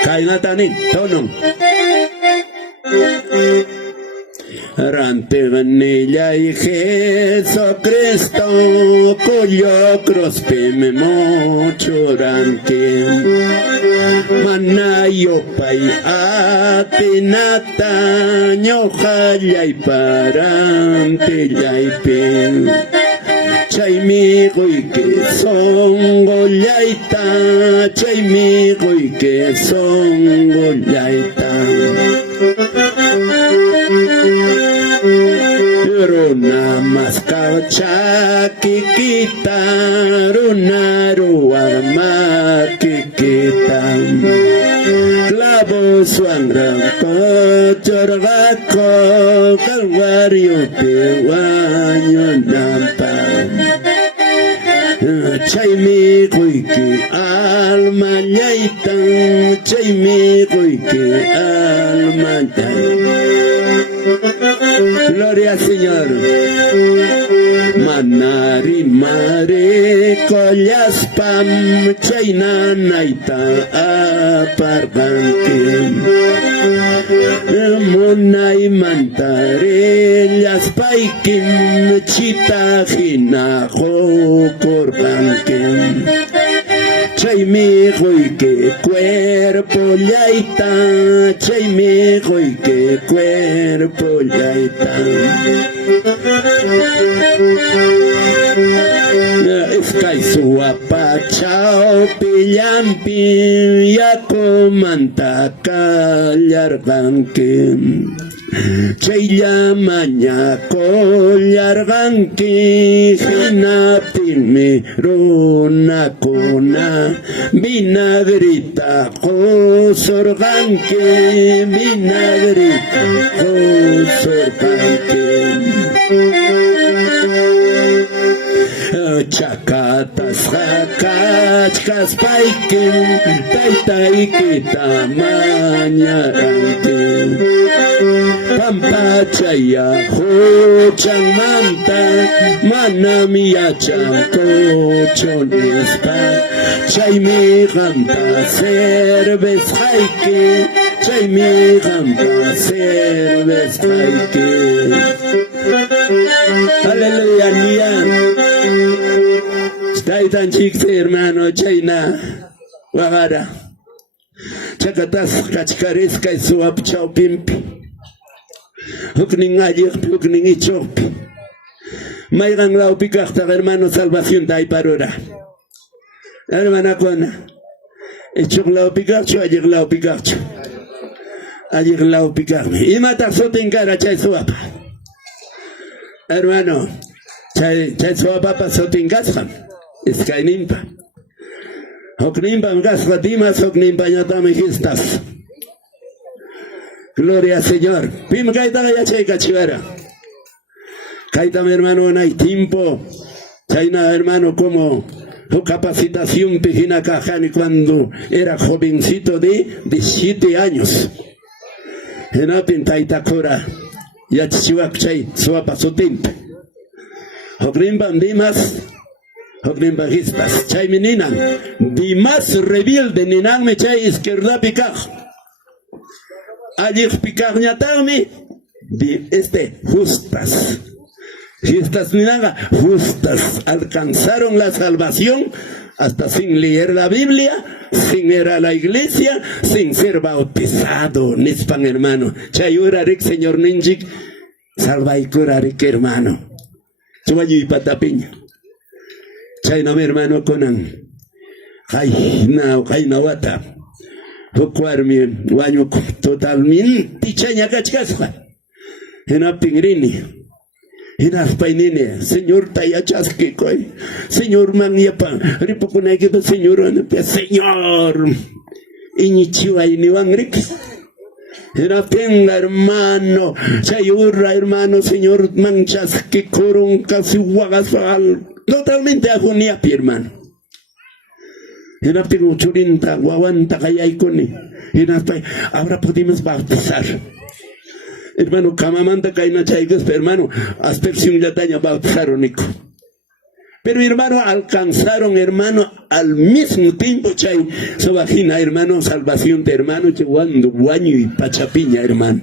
Kaina tani, tono. Rantignilla y Jesucristo, cuyo crospe me mochoranque. Manayo pay atinata, ñojallay parantillay Chaymigo y que son gollaita, chaymigo y que son gollaita. Runa mascacha kikita, runa ruama kikita. Clavo suangrang kochorgako, calvario pewaño nampan. Chaymigo y que alma yaita, chaymigo y que alma yaita. Gloria al Señor. Manari mare collas pam chayna naita aparbanque. Munay mantare las paikim chita hinajo corbanque. Chaymigo y que cuerpo yaita, chaymigo y que cuerpo yaita. Escay su apachao pillampi yako manta callarganque. Chaylla mañako llarganki hina pilmi runakuna vinagrita qosorganki vinagrita qosorganki atasqakachkas paykin taytaykita mañaranki pampachaya huchanmanta manami yachankuchu nispa chaymi qamta cervezqayki chaymi qamta cervezqayki aleluya niya taytanchik hermano chayna waqara chakatas kachkarisqa suwap chawpinpi huknin alliqpi huknin ichuqpi mayqan lawpi kaqtaq hermano salvación tayparura hermanakuna ichuq lawpi kaqchu alliq lawpi kaqchu alliq lawpi kaqmi imataq sutin kara chay suwapa hermano chay suwapapa sutin kasqam iskayninpa hukninpam kasqa dimas hukninpañatami histas gloria al Señor. Pim kaita ya checa chivara. Kaita mi hermano no hay tiempo. Chayna hermano como su capacitación pijina cajani cuando era jovencito de 17 años. En apin taita cora ya chichiwak chay suapa su tiempo. Hokrimban dimas hokrimban histas. Chay meninan dimas rebelde ninan me chay izquierda picaj. Allí picarñatami justas. Justas nada, justas alcanzaron la salvación hasta sin leer la Biblia, sin ir a la iglesia, sin ser bautizado, nispan hermano. Chayurarik señor ninjik, salvaikurarik hermano. Chuayu y patapiña. Chayna mi hermano conan. Jaina wata. Hukuarmi wañu totalmente chaña cachcasqa. Hina pingrini. Hina painini. Señor tayachasque koy. Señor maniapa. Ripukunaykipa señor. Señor. Iñichiwa iniwangrik. Hina pinga hermano. Chayurra hermano. Señor manchasque corun casi wagasal. Totalmente ajuniapi hermano. Hinapti churinta, guaguanta, callaiconi. Hinapti, ahora podemos bautizar. Hermano, camamanta caina chaigas, hermano, hasta el sin yataña bautizaron, Nico. Pero hermano, alcanzaron, hermano, al mismo tiempo, chay, su vagina, hermano, salvación de hermano, cheguando, guaño y pachapiña, hermano.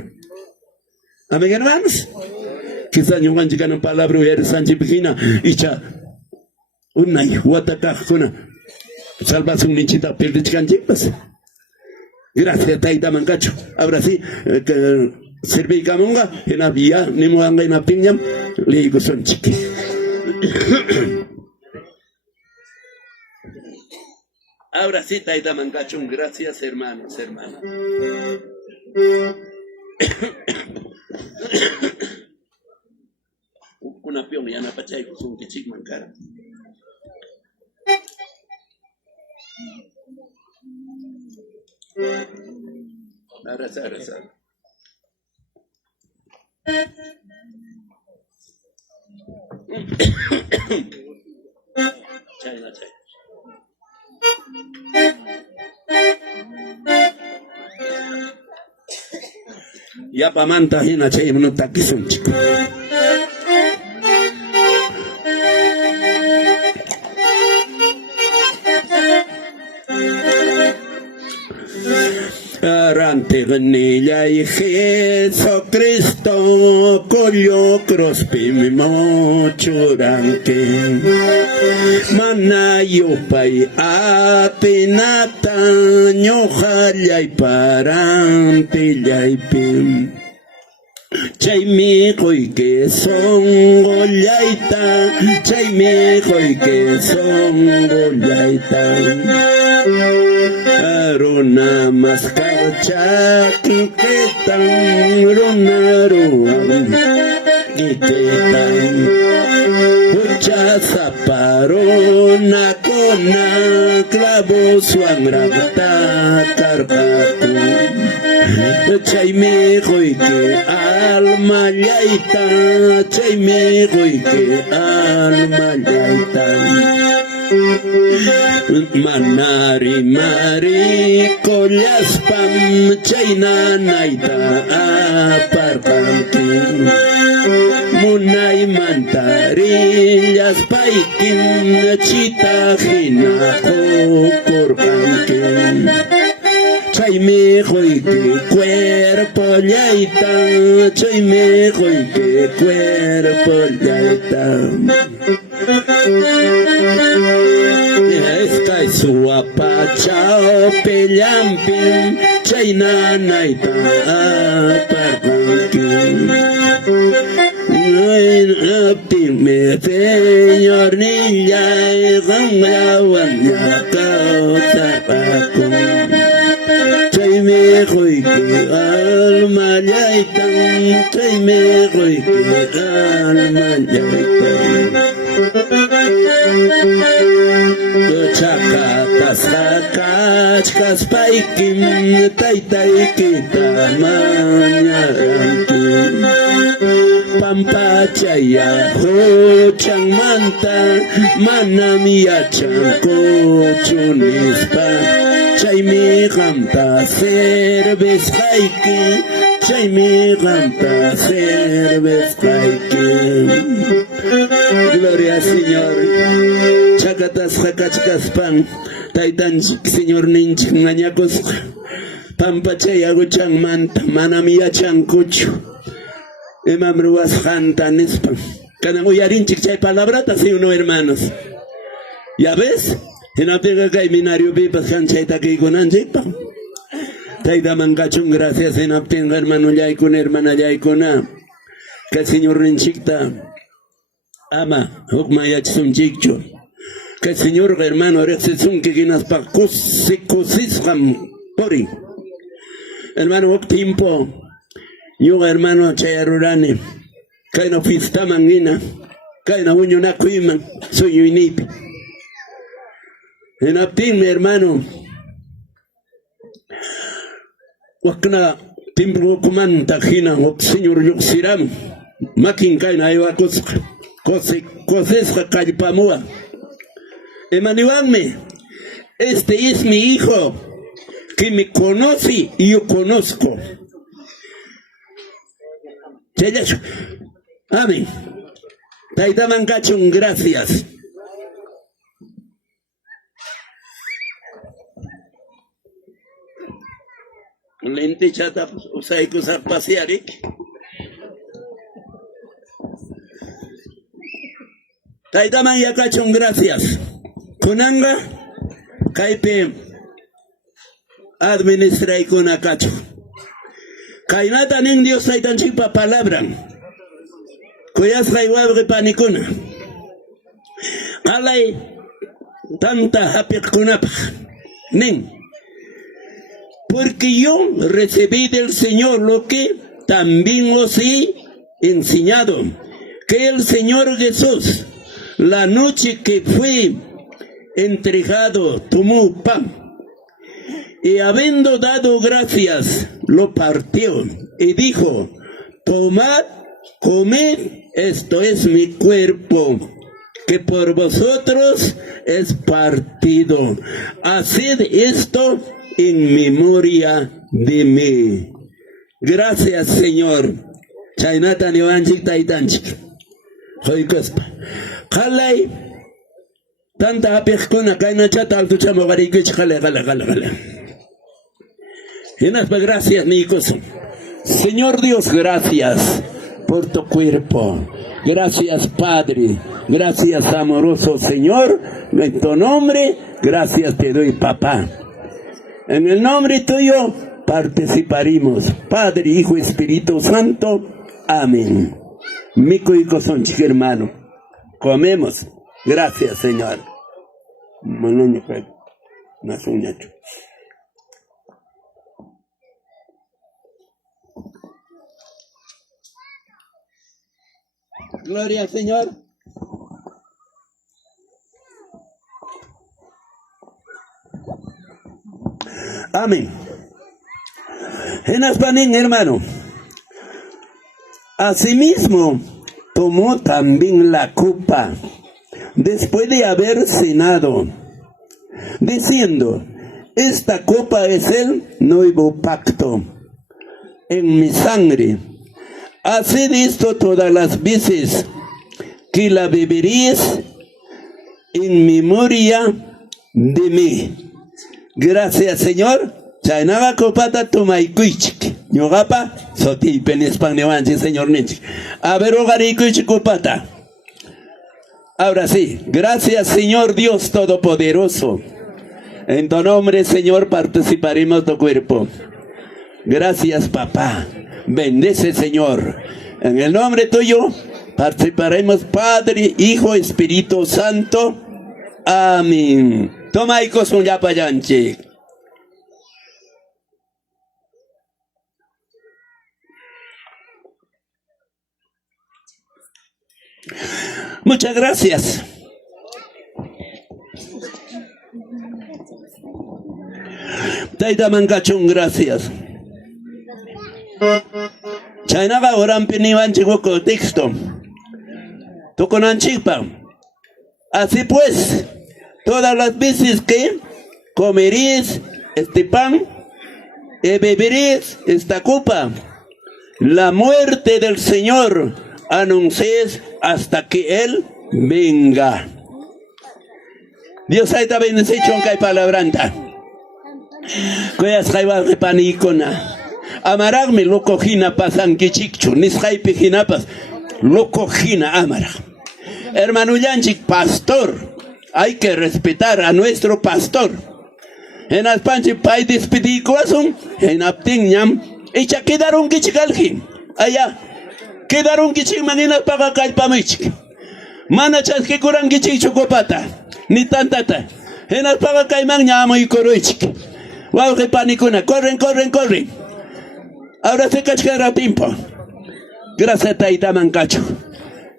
Amén, hermanos. Quizás yo van a llegar a palabra, eres Sánchez Pijina, y cha, una y huatacajuna. Salvación nichita perdichcanchipas. Gracias taita mancacho. Ahora sí, serví camonga en la vía ni muanga en la piña le digo son chiqui. Ahora sí taita mancacho. Gracias hermanos, hermanas. Una pion ya na pachay son que chic mancara. Arasa. Chay. Ya pamanta hina chay no takisun chico. Arante ganilla y Jesucristo collo crospi mochuranque manayo pay atinata ñojallay parante llaipi Chaymi que son gollaita, chaymi que son gollaita. Aruna mascarcha kiketan, runaruan kiketan. Ucha zaparona kona clavo suangrata carcatu. Chaymi que alma yaita, chaymi que alma yaita. Manari mari kolyaspam chayna naita aparpankin Munay mantari yaspaikin chita hinako kurpankin Chayme que cuerpo yaita Chayme que cuerpo yaita Esta es su apachao pelampin Chayna naita aparpankin Apime señor niña Gamlawan yakao tapakon Chayme que alma yaitan Chayme que alma yaitan Chakatas hakachkas paikin Taytay kita manyarankin Pampachaya hochang manta Manam yachang kochunispa Chayme gamta cervez haiki Chayme gamta cervez haiki Gloria al Señor Chakatas hakachkas pan Taytan Señor ninchik mañakos Pampachaya hochang manta Manam yachang kochu Imam Ruas Janta Nispan. Cada muyarinchik chay palabrata, sí, uno hermanos. ¿Ya ves? En la pega que hay minario pipas canchaita que con anjipa. Taida mangachun, gracias en la pega hermano yaikun, hermana yaikuna. Que el Señor Rinchikta ama, hukma yachsun chikcho. Que el Señor hermano rexesun que guinas pa kusisram pori. Hermano, huk tiempo. Yo hermano chayarurane, kaina fista mangina, kaina uño na kuiman, soy unipi. En aptin mi hermano, wakna tiempo kumanta hina, ok señor yuxiram, makin kaina aywa cosesca calpamua. Emaniwanme, este es mi hijo, que me conoce y yo conozco. Amén. Taita mancachun, gracias. Lente chata, usai kusa paseari. Taita mancachun, gracias. Kunanga, kaipe administra y kunakacho. Kainata ning Dios taitan chipa palabra. Kuyas kaiwabre panikuna. Alay tanta hapik kunapa. Ning. Porque yo recibí del Señor lo que también os he enseñado. Que el Señor Jesús, la noche que fue entregado, tomó pan. Y habiendo dado gracias, lo partió y dijo, tomad, comed, esto es mi cuerpo, que por vosotros es partido. Haced esto en memoria de mí. Gracias, Señor. Chaynatan Ivanchik Taitanchik. Hoykospa. Kalay. Tanta apekuna kaina chata altuchamo garikich kale. Gracias, Nicos. Señor Dios, gracias por tu cuerpo. Gracias, Padre. Gracias, amoroso Señor. En tu nombre, gracias te doy, papá. En el nombre tuyo participaremos. Padre, Hijo, Espíritu Santo. Amén. Mico y cosón, chico hermano. Comemos. Gracias, Señor. Gloria al Señor. Amén. En Aspanín, hermano. Asimismo, tomó también la copa después de haber cenado, diciendo: esta copa es el nuevo pacto en mi sangre. Haced esto todas las veces que la beberéis en memoria de mí. Gracias, Señor. Chainaga copata tomaikuichik. Ñogapa soti penispanewanchi, Señor Nichik. A ver, hogarikuichik copata. Ahora sí, gracias, Señor Dios Todopoderoso. En tu nombre, Señor, participaremos de tu cuerpo. Gracias, papá. Bendice, Señor. En el nombre tuyo participaremos, Padre, Hijo, Espíritu Santo. Amén. Toma y cosun ya payanchi. Muchas gracias. Taita mancachun, gracias. Chainaga oran pinivan chico texto. Toconan chipa. Así pues, todas las veces que comeréis este pan y beberéis esta copa, la muerte del Señor anunciéis hasta que Él venga. Dios aita bendición que hay palabranta. Koyas jaiba panikona. Amaragme lo cojina pasan kichikchu. Nisjai pijinapas lo cojina amara. Hermano Yanchik, pastor. Hay que respetar a nuestro pastor. En Aspanchi pay despedikuasum. En Aptin ñam. Echa quedaron kichikalji. Allá. Quedaron kichik maninas paga kalpamichik. Mana chaske kuran kichik chukopata. Ni tantata. En Aspaga kaiman ñamo y coroichik. Wow, que panicuna. Corren. Ahora se cachara pimpo. Gracias taita mancacho.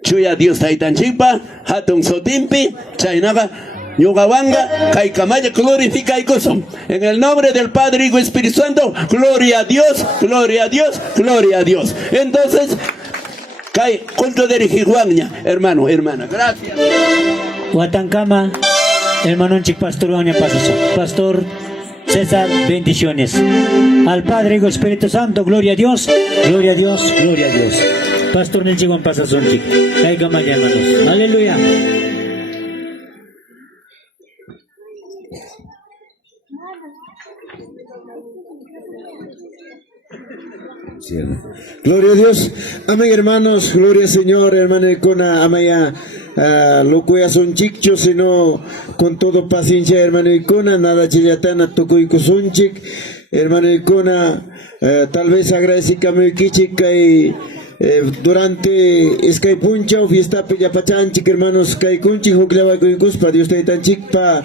Chuya Dios taitan chipa. Hatun sotimpi. Chainaga. Yugawanga. Kaikamaya. Glorifica y gozo. En el nombre del Padre, Hijo y Espíritu Santo. Gloria a Dios. Gloria a Dios. Gloria a Dios. Entonces. Kai culto de Rijihuagna. Hermano, hermana. Gracias. Watankama. Hermano Chic Pastor Wagna Pasaso. Pastor César, bendiciones. Al Padre, Hijo, Espíritu Santo, gloria a Dios, gloria a Dios, gloria a Dios. Pastor Nelchi Juan Pasason Chic. Caiga mañana, hermanos. Aleluya. Gloria a Dios. Amén, hermanos. Gloria al Señor, hermano Icona. Amaya. Lo que son chichos, sino con todo paciencia, hermano Icona. Nada chillatana, toco y cosunchic. Hermano Icona, tal vez agradece que me kichik durante Sky Puncha o fiesta Pillapachanchik, hermanos Sky Kunchi, Juclava Kuikuspa, Dios te tan chikpa.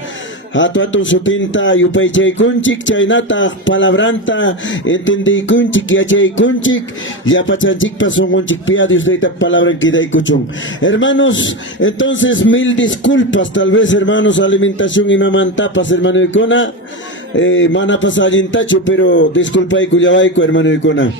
Hatu sutinta yupay chay kunchik chaynata palabranta entendí kunchik ya chay kunchik ya pachanchik pasón kunchik pia Dios de esta palabra que da kuchung. Hermanos, entonces mil disculpas, tal vez hermanos, alimentación y mamantapas, hermano Icona. Mana pasa tacho, pero disculpa y cuyabaiko, hermano Icona.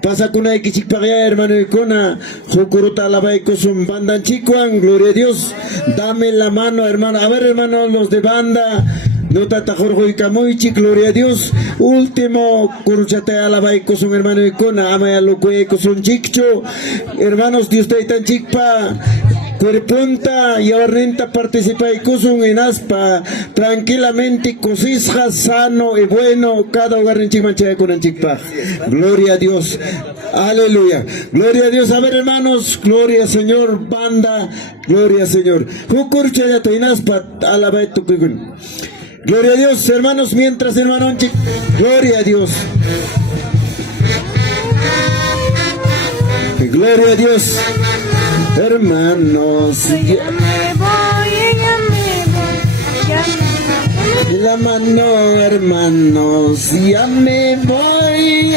Pasa con una kichipagaya, hermano Icona. Jucuruta la baiko son banda chicuan, gloria a Dios. Dame la mano, hermano. A ver, hermanos, los de banda. No tata Jorge y Camoichi, gloria a Dios. Último, curuchate a la baiko son hermano Icona. Amaya lo cueco son chicho. Hermanos, Dios te tan chicpa. Cuerpunta y ahorrenta participa y cusun en aspa tranquilamente cosisja sano y bueno cada hogar en Chimanchaya con Anchikpa. Gloria a Dios. Aleluya. Gloria a Dios. A ver, hermanos, gloria Señor, banda, gloria Señor. Jukurchaya to inaspa alabaito kugun. Gloria a Dios, hermanos, mientras hermano Anchik. Gloria a Dios. Gloria a Dios. Hermanos, Ya me voy. la mano, hermanos, ya me voy.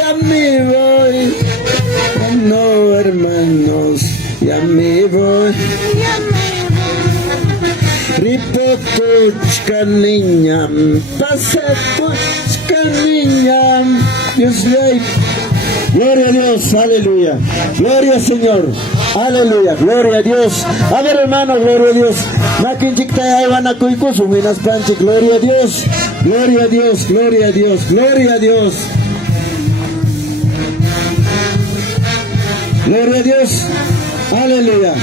No, hermanos, ya me voy. Ripotuchka niñam, pasatuchka niñam. Dios le. Gloria a Dios, aleluya. Gloria al Señor. Aleluya, gloria a Dios. A ver, hermano, gloria a Dios. Maquinchicta Ivana Kuikusu, Minas Panchi, gloria a Dios. Gloria a Dios, gloria a Dios, gloria a Dios. Gloria a Dios. Aleluya.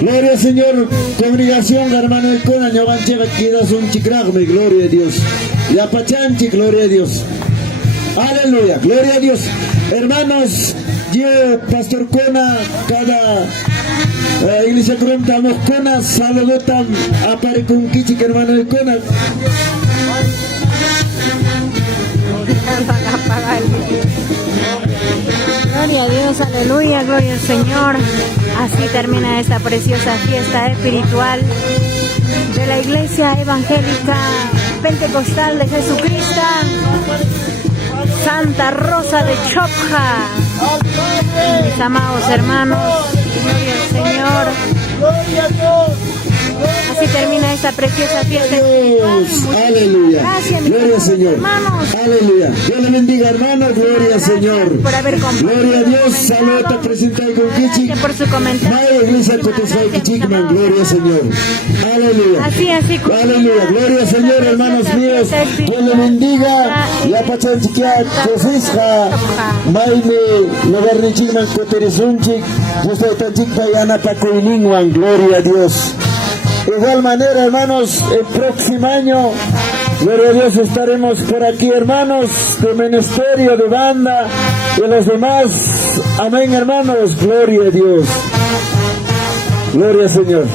Gloria al Señor. Congregación, hermano el Cona, Ñogancheva, Kidas un chicragme, gloria a Dios. Yapachanchi, gloria a Dios. Aleluya, gloria a Dios. Hermanos, yo, Pastor Cona, cada iglesia estamos Cona, saludotan a Paricun Kichik, hermano el Cona. Gloria a Dios, aleluya, gloria al Señor. Así termina esta preciosa fiesta espiritual de la Iglesia Evangélica Pentecostal de Jesucristo, Santa Rosa de Chopja. Mis amados hermanos, gloria al Señor. Así termina esta preciosa fiesta espiritual. Aleluya. Gracias, mis Gloria al amados Señor. hermanos. Aleluya. Dios le bendiga, hermanos. Gloria al Señor. Por haber compartido. Gloria a Dios. Saludos a presentar con Kichik. Gracias por su comentario. Maya Iglesia Cotesfay Kichikman. Gloria al Señor. Aleluya. Así. Aleluya. Gloria al Señor, hermanos míos. Dios le bendiga. Ya pachan chiquiat. Cosisja. Maime. Nogarni Chikman Coterizunchik. Gusto de Chikpa y Ana Pacoiningwan. Gloria a Dios. De igual manera, hermanos, el próximo año, gloria a Dios, estaremos por aquí, hermanos, de ministerio, de banda, y los demás. Amén, hermanos, gloria a Dios. Gloria al Señor.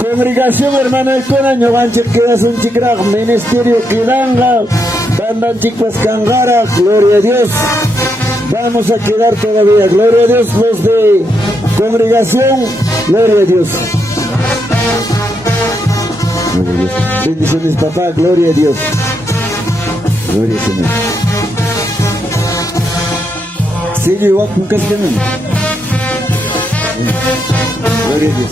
Congregación, hermana del Cona, Ñoganche, quedas un chicrag, ministerio, Kidanga, banda chicas Cangara, gloria a Dios. Vamos a quedar todavía, gloria a Dios, los de congregación, gloria a Dios. Gloria a Dios. Bendiciones, papá, gloria a Dios. Gloria al Señor. Sí, yo con qué Gloria a Dios.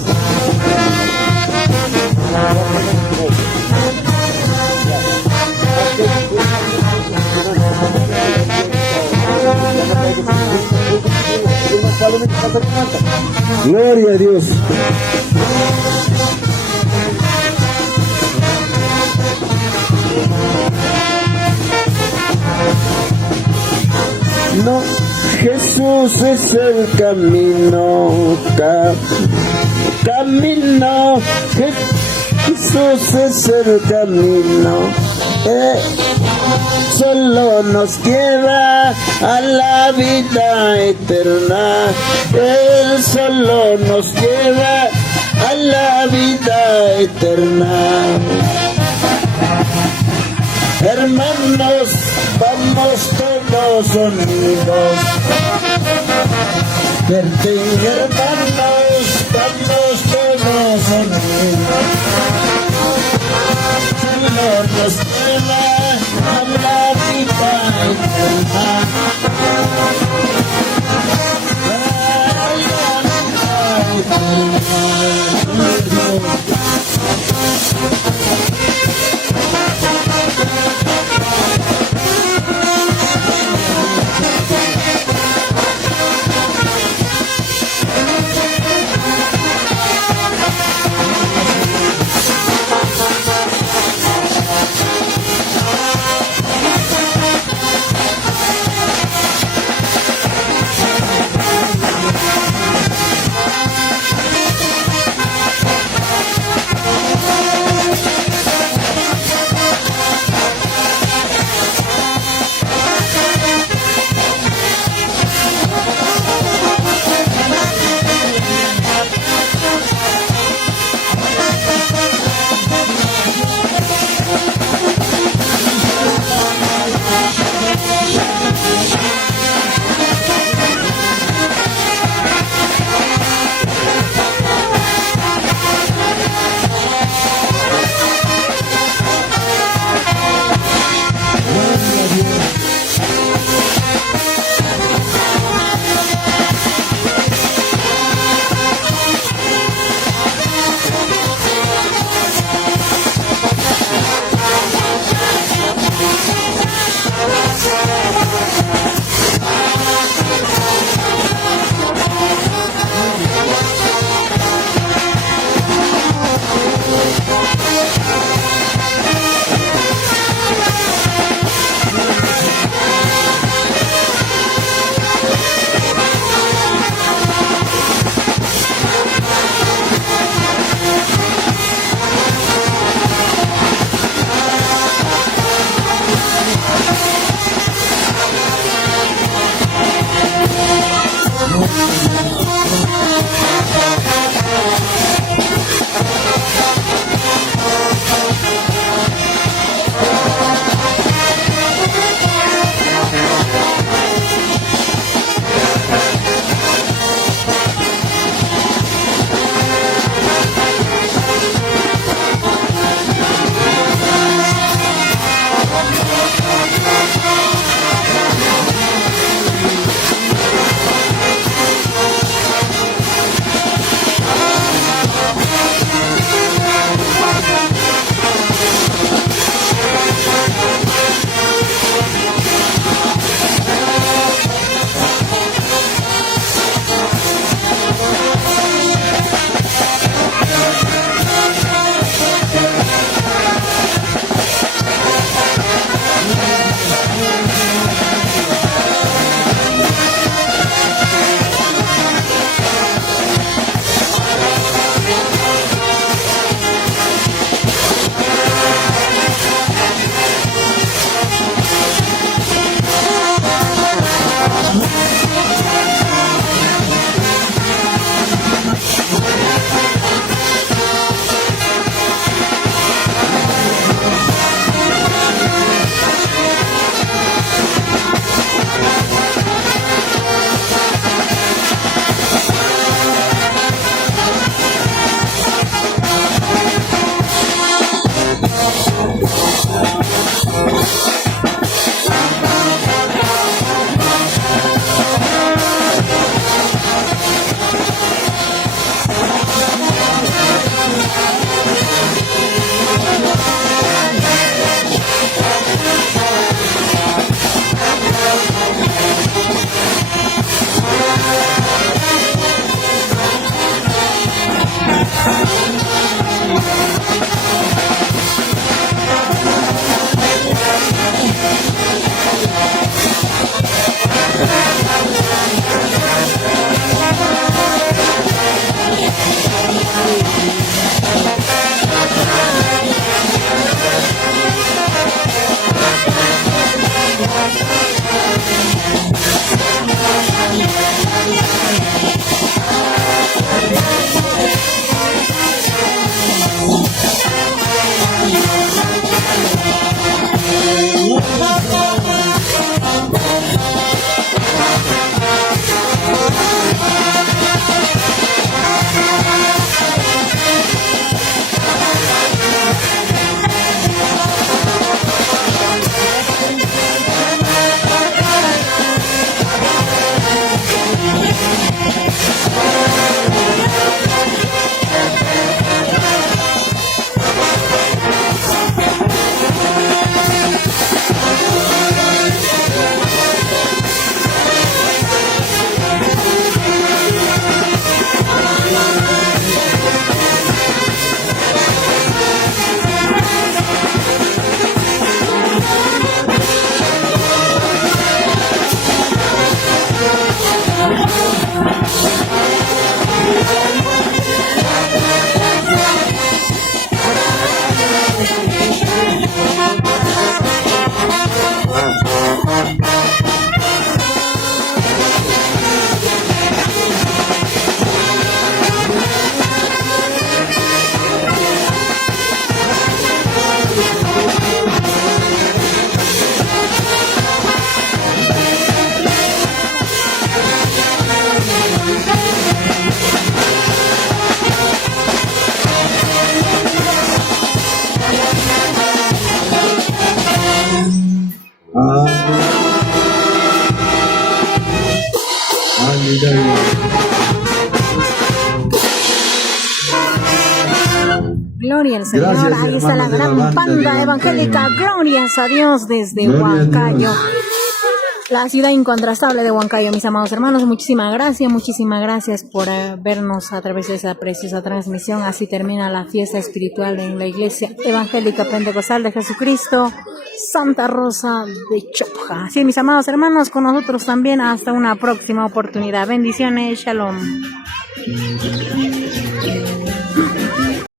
Gloria a Dios. No, Jesús es el camino, camino, Jesús es el camino. Solo nos lleva a la vida eterna. Él solo nos lleva a la vida eterna. Hermanos, vamos todos unidos. Verte, hermanos, vamos todos unidos. Solo nos lleva a la vida eterna. A la vida Gloria al Señor. Gracias, Ahí está la hermanos de la gran banda banda de evangélica. Huancayo. Glorias a Dios desde Gloria a Huancayo. Dios. La ciudad incontrastable de Huancayo, mis amados hermanos. Muchísimas gracias por vernos a través de esa preciosa transmisión. Así termina la fiesta espiritual en la Iglesia Evangélica Pentecostal de Jesucristo, Santa Rosa de Chopja. Así, mis amados hermanos, con nosotros también hasta una próxima oportunidad. Bendiciones, shalom.